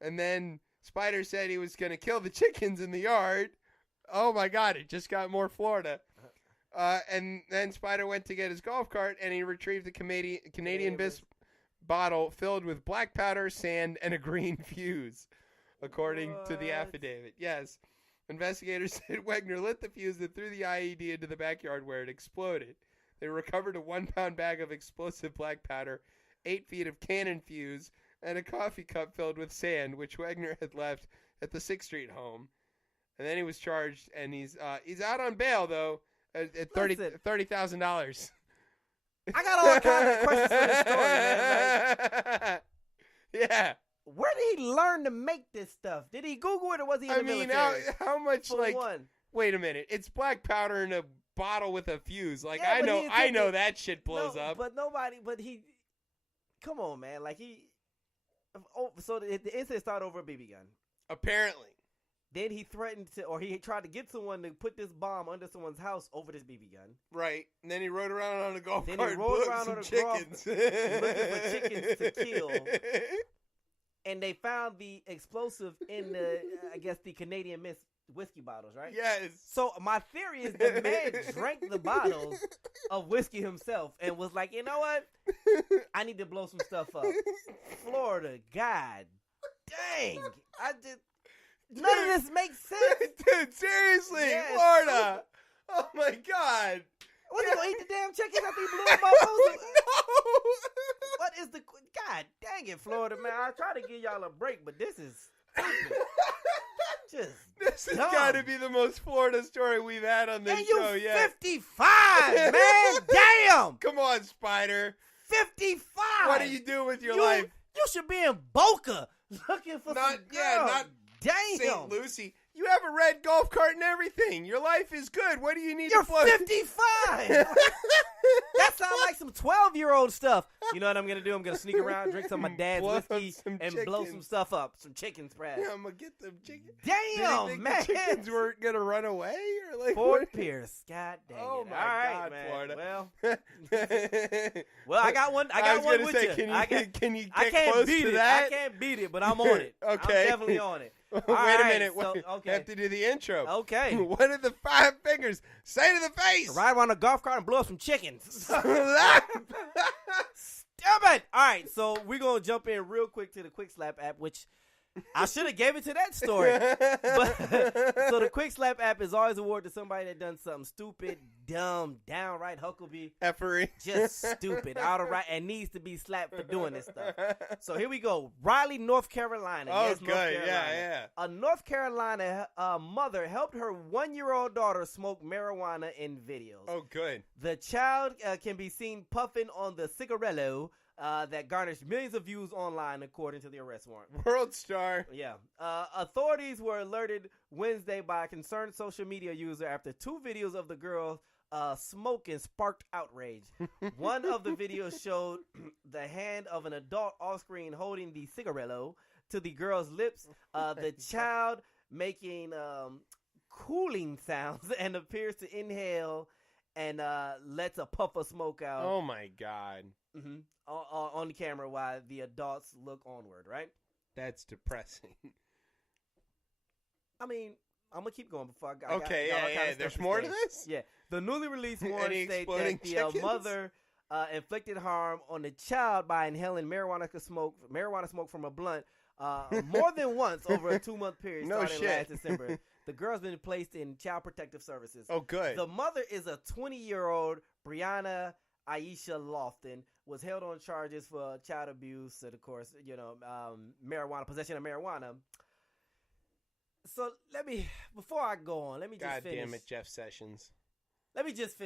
And then Spider said he was going to kill the chickens in the yard. Oh, my God, it just got more Florida. And then Spider went to get his golf cart, and he retrieved the Canadian Bisque bottle filled with black powder, sand, and a green fuse, according to the affidavit. Yes. Investigators said Wegner lit the fuse and threw the IED into the backyard where it exploded. They recovered a 1-pound bag of explosive black powder, 8 feet of cannon fuse, and a coffee cup filled with sand, which Wegner had left at the 6th Street home. And then he was charged, and he's out on bail, though, at $30,000. I got all kinds of questions for this story, man. Like, yeah. Where did he learn to make this stuff? Did he Google it, or was he in the military? How much, For one. wait a minute. It's black powder in a bottle with a fuse. Like, Yeah, I know that shit blows up. But he, come on, man. Like, so the incident started over a BB gun. Apparently. Then he threatened to, or he tried to get someone to put this bomb under someone's house over this BB gun. Right. And then he rode around on a golf Then cart he rode and around some on a chickens. looking for chickens to kill. And they found the explosive in the, I guess, the Canadian Mist whiskey bottles, right? Yes. So my theory is the man drank the bottles of whiskey himself and was like, you know what? I need to blow some stuff up. Florida, god dang. None of this makes sense. Dude, seriously, Yes. Florida. Oh my God. Was he gonna eat the damn chickens after he blew them up? No. What is the, god dang it, Florida, man. I try to give y'all a break, but this is stupid. Just This has dumb. got to be the most Florida story we've had on this And show you yet. 55, man. Damn. Come on, Spider. 55. What do you do with your You- life? You should be in Boca looking for Not- some yeah, girls. not Damn. St. Lucie. You have a red golf cart and everything. Your life is good. What do you need You're to blow? 55. That sounds like some 12-year-old stuff. You know what I'm going to do? I'm going to sneak around, drink some of my dad's Blow up whiskey, some and blow some chickens. stuff up. Some chickens, perhaps. Yeah, I'm going to get them chickens. Damn, Did he think man. the chickens weren't going to run away? Or like, Fort what? Pierce. God dang Oh, it. my All right, God, man. Florida. Well, I got one. I got was one gonna with say, you. Can you I get can't close beat to it. that? I can't beat it, but I'm on it. Okay. I'm definitely on it. Wait All a right, minute. so, We okay. have to do the intro. Okay. What are the 5 fingers say to the face? Ride around a golf cart and blow up some chickens. Stop it! All right, so we're gonna jump in real quick to the Quick Slap app, which I should have gave it to that story. But so the Quick Slap app is always awarded to somebody that done something stupid, dumb, downright Huckabee, Effery. just stupid, out of right, and needs to be slapped for doing this stuff. So here we go. Raleigh, North Carolina. Oh, Yes, good. North Carolina. Yeah. A North Carolina mother helped her 1-year-old daughter smoke marijuana in videos. Oh, good. The child can be seen puffing on the cigarillo that garnished millions of views online, according to the arrest warrant. World star. Yeah. Authorities were alerted Wednesday by a concerned social media user after 2 videos of the girl smoking sparked outrage. One of the videos showed the hand of an adult off-screen holding the cigarillo to the girl's lips. The child making cooling sounds and appears to inhale and lets a puff of smoke out. Oh, my God. Mm-hmm. On the camera while the adults look onward, right? That's depressing. I mean, I'm going to keep going before I got Okay, got all kinds yeah. of stuff There's to more say. to this? Yeah. The newly released Any warrant states exploding that the chickens? mother inflicted harm on the child by inhaling marijuana smoke from a blunt more than once over a 2-month period No starting shit. last December. The girl's been placed in Child Protective Services. Oh, good. The mother is a 20-year-old Brianna Aisha Lofton, was held on charges for child abuse and, of course, possession of marijuana. So before I go on, let me just God finish. damn it, Jeff Sessions. Let me just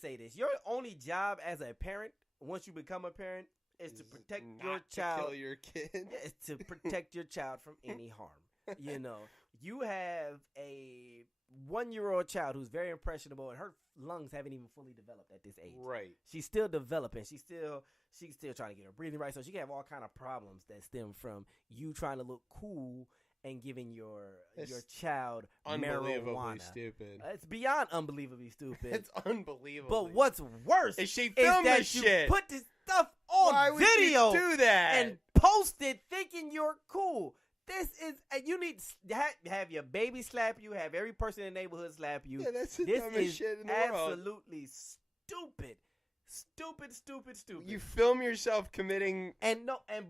say this. Your only job as a parent, once you become a parent, is to protect your Not child. to kill your kid. Yeah, is to protect your child from any harm. You know, you have a 1-year-old child who's very impressionable, and her lungs haven't even fully developed at this age. Right. She's still developing. She's still trying to get her breathing right. So she can have all kind of problems that stem from you trying to look cool and giving your It's child Unbelievably marijuana. stupid. It's beyond unbelievably stupid. It's unbelievable. But what's worse Is she is filmed that this you shit? put this stuff on Why would video you do that? and post it thinking you're cool. This is, and you need to have your baby slap you, have every person in the neighborhood slap you. Yeah, that's the This dumbest is shit in the world. absolutely stupid. Stupid. You film yourself committing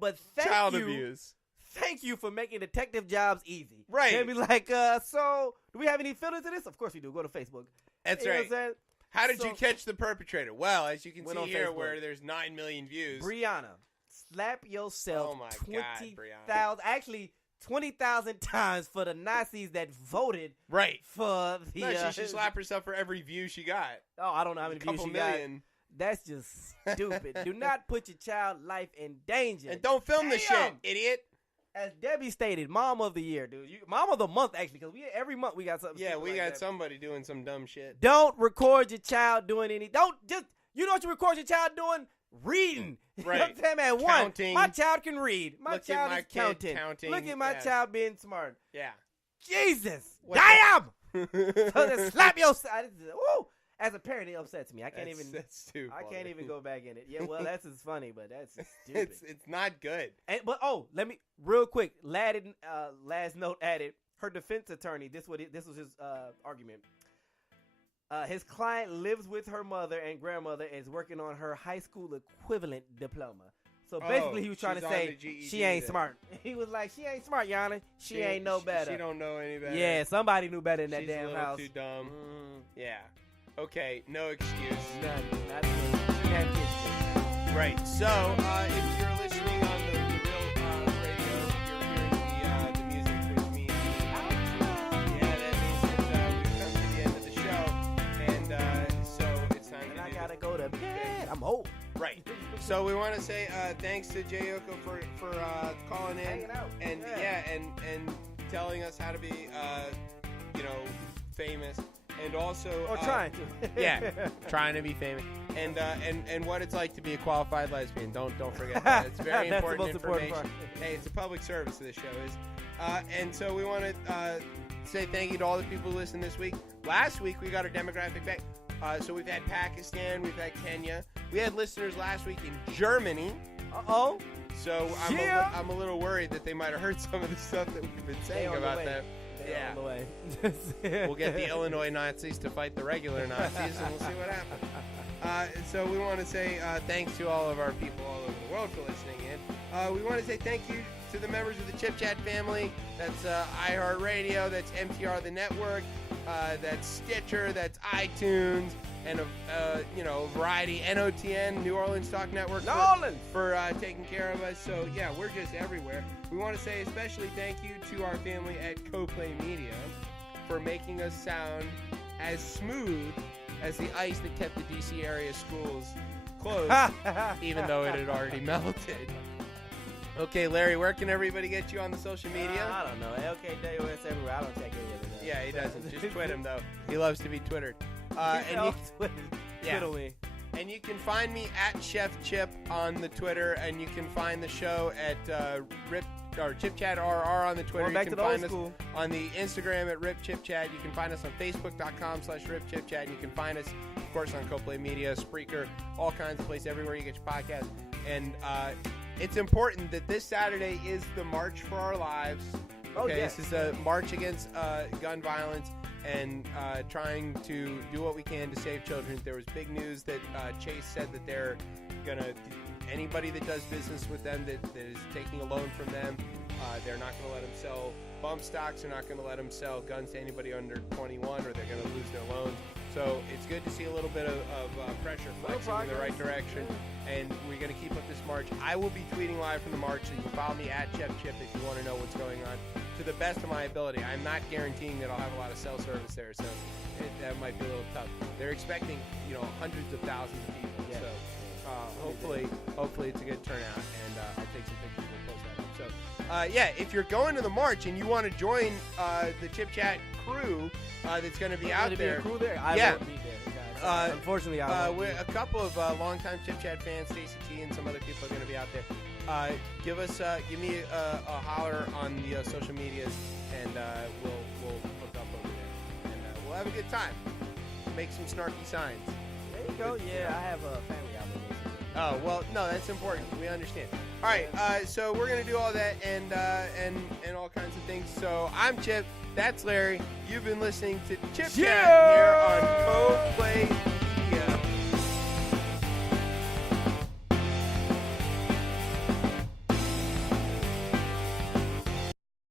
But thank child you. abuse. Thank you for making detective jobs easy. Right. And be like, so do we have any feelings to this? Of course we do. Go to Facebook. That's You know right. what I'm saying? How did So- you catch the perpetrator? Well, as you can Went see on here, Facebook. where there's 9 million views. Brianna, slap yourself Oh my God, Brianna. 20,000, actually 20,000 times for the Nazis that voted Right. for the. No, she should slap herself for every view she got. Oh, I don't know how many A couple views she got. million. That's just stupid. Do not put your child life in danger. And don't film the shit, Damn. idiot. As Debbie stated, Mom of the Year, dude. Mom of the Month, actually, because every month we got something. Yeah, stupid we like got that. somebody doing some dumb shit. Don't record your child doing any. Don't just. You know what you record your child doing? Reading. You know what Right. I'm saying? At Counting. one, my child can read. My Look at child my is kid counting. Look at my yes. child being smart. Yeah. Jesus, What damn! So just slap your. Woo! As a parent, it upsets me. I can't even. That's too I can't funny. even go back in it. Yeah, well, that's just funny, but that's stupid. It's not good. But let me real quick. Last note added. Her defense attorney. This was his argument. His client lives with her mother and grandmother and is working on her high school equivalent diploma. So basically, he was trying to she's on say the GED she ain't then. smart. He was like, she ain't smart, Yana. She ain't no better. She don't know any better. Yeah, somebody knew better in that She's damn a little house. too dumb. Mm, Yeah. Okay, no excuse. none. Not even. Damn kids. Right. So, if you're listening on the real radio, you're hearing the music, which means that means that we've come to the end of the show, and so it's time And to I do gotta go to bed. I'm old. Right. So we want to say thanks to Jai Yoko for calling in Hanging out. and and telling us how to be famous, and also Or trying to. yeah, trying to be famous, and what it's like to be a qualified lesbian. Don't forget that. It's very That's the important most important information. part. Hey, it's a public service. This show is, and so we want to say thank you to all the people who listened this week. Last week we got our demographic back. So we've had Pakistan, we've had Kenya, we had listeners last week in Germany. Uh-oh. So I'm a little worried that they might have heard some of the stuff that we've been saying about them. They're on the way. We'll get the Illinois Nazis to fight the regular Nazis, and we'll see what happens. So we want to say thanks to all of our people all over the world for listening in. We want to say thank you to the members of the ChipChat family. That's iHeartRadio, that's MTR the network, that's Stitcher, that's iTunes, and a variety, NOTN, New Orleans Talk Network, for taking care of us. So yeah, we're just everywhere. We want to say especially thank you to our family at CoPlay Media for making us sound as smooth as the ice that kept the DC area schools closed, even though it had already melted. Okay, Larry, where can everybody get you on the social media? I don't know. LKWS everywhere. I don't check any of it. Yeah, he doesn't. Just tweet him, though. He loves to be twittered. Twiddle me. And you can find me at Chef Chip on the Twitter, and you can find the show at ChipChat RR on the Twitter. Going back you to can the find old school. us on the Instagram at RipChipChat. You can find us on Facebook.com/RipChipChat. And you can find us, of course, on CoPlay Media, Spreaker, all kinds of places, everywhere you get your podcast. And it's important that this Saturday is the March for Our Lives. Okay, yes. This is a march against gun violence and trying to do what we can to save children. There was big news that Chase said that they're going to, anybody that does business with them that is taking a loan from them, they're not going to let them sell bump stocks. They're not going to let them sell guns to anybody under 21, or they're going to lose their loans. So it's good to see a little bit of pressure flexing in the right direction, and we're going to keep up this march. I will be tweeting live from the march, so you can follow me at Chef Chip if you want to know what's going on. To the best of my ability, I'm not guaranteeing that I'll have a lot of cell service there, so that might be a little tough. They're expecting, hundreds of thousands of people, so hopefully it's a good turnout, and I'll take some pictures and we'll post that up. So, if you're going to the march and you want to join the ChipChat crew that's going to be out there. Crew there? I won't be there, guys. Unfortunately, I won't be. A couple of longtime ChipChat fans, Stacey T and some other people are going to be out there. give me a holler on the social medias, and we'll hook up over there, and we'll have a good time. Make some snarky signs. There you go. Yeah, I have a family obligation. Oh well, no, that's important. We understand. All right, so we're gonna do all that and all kinds of things. So I'm Chip. That's Larry. You've been listening to Chip Chat here on Co-Play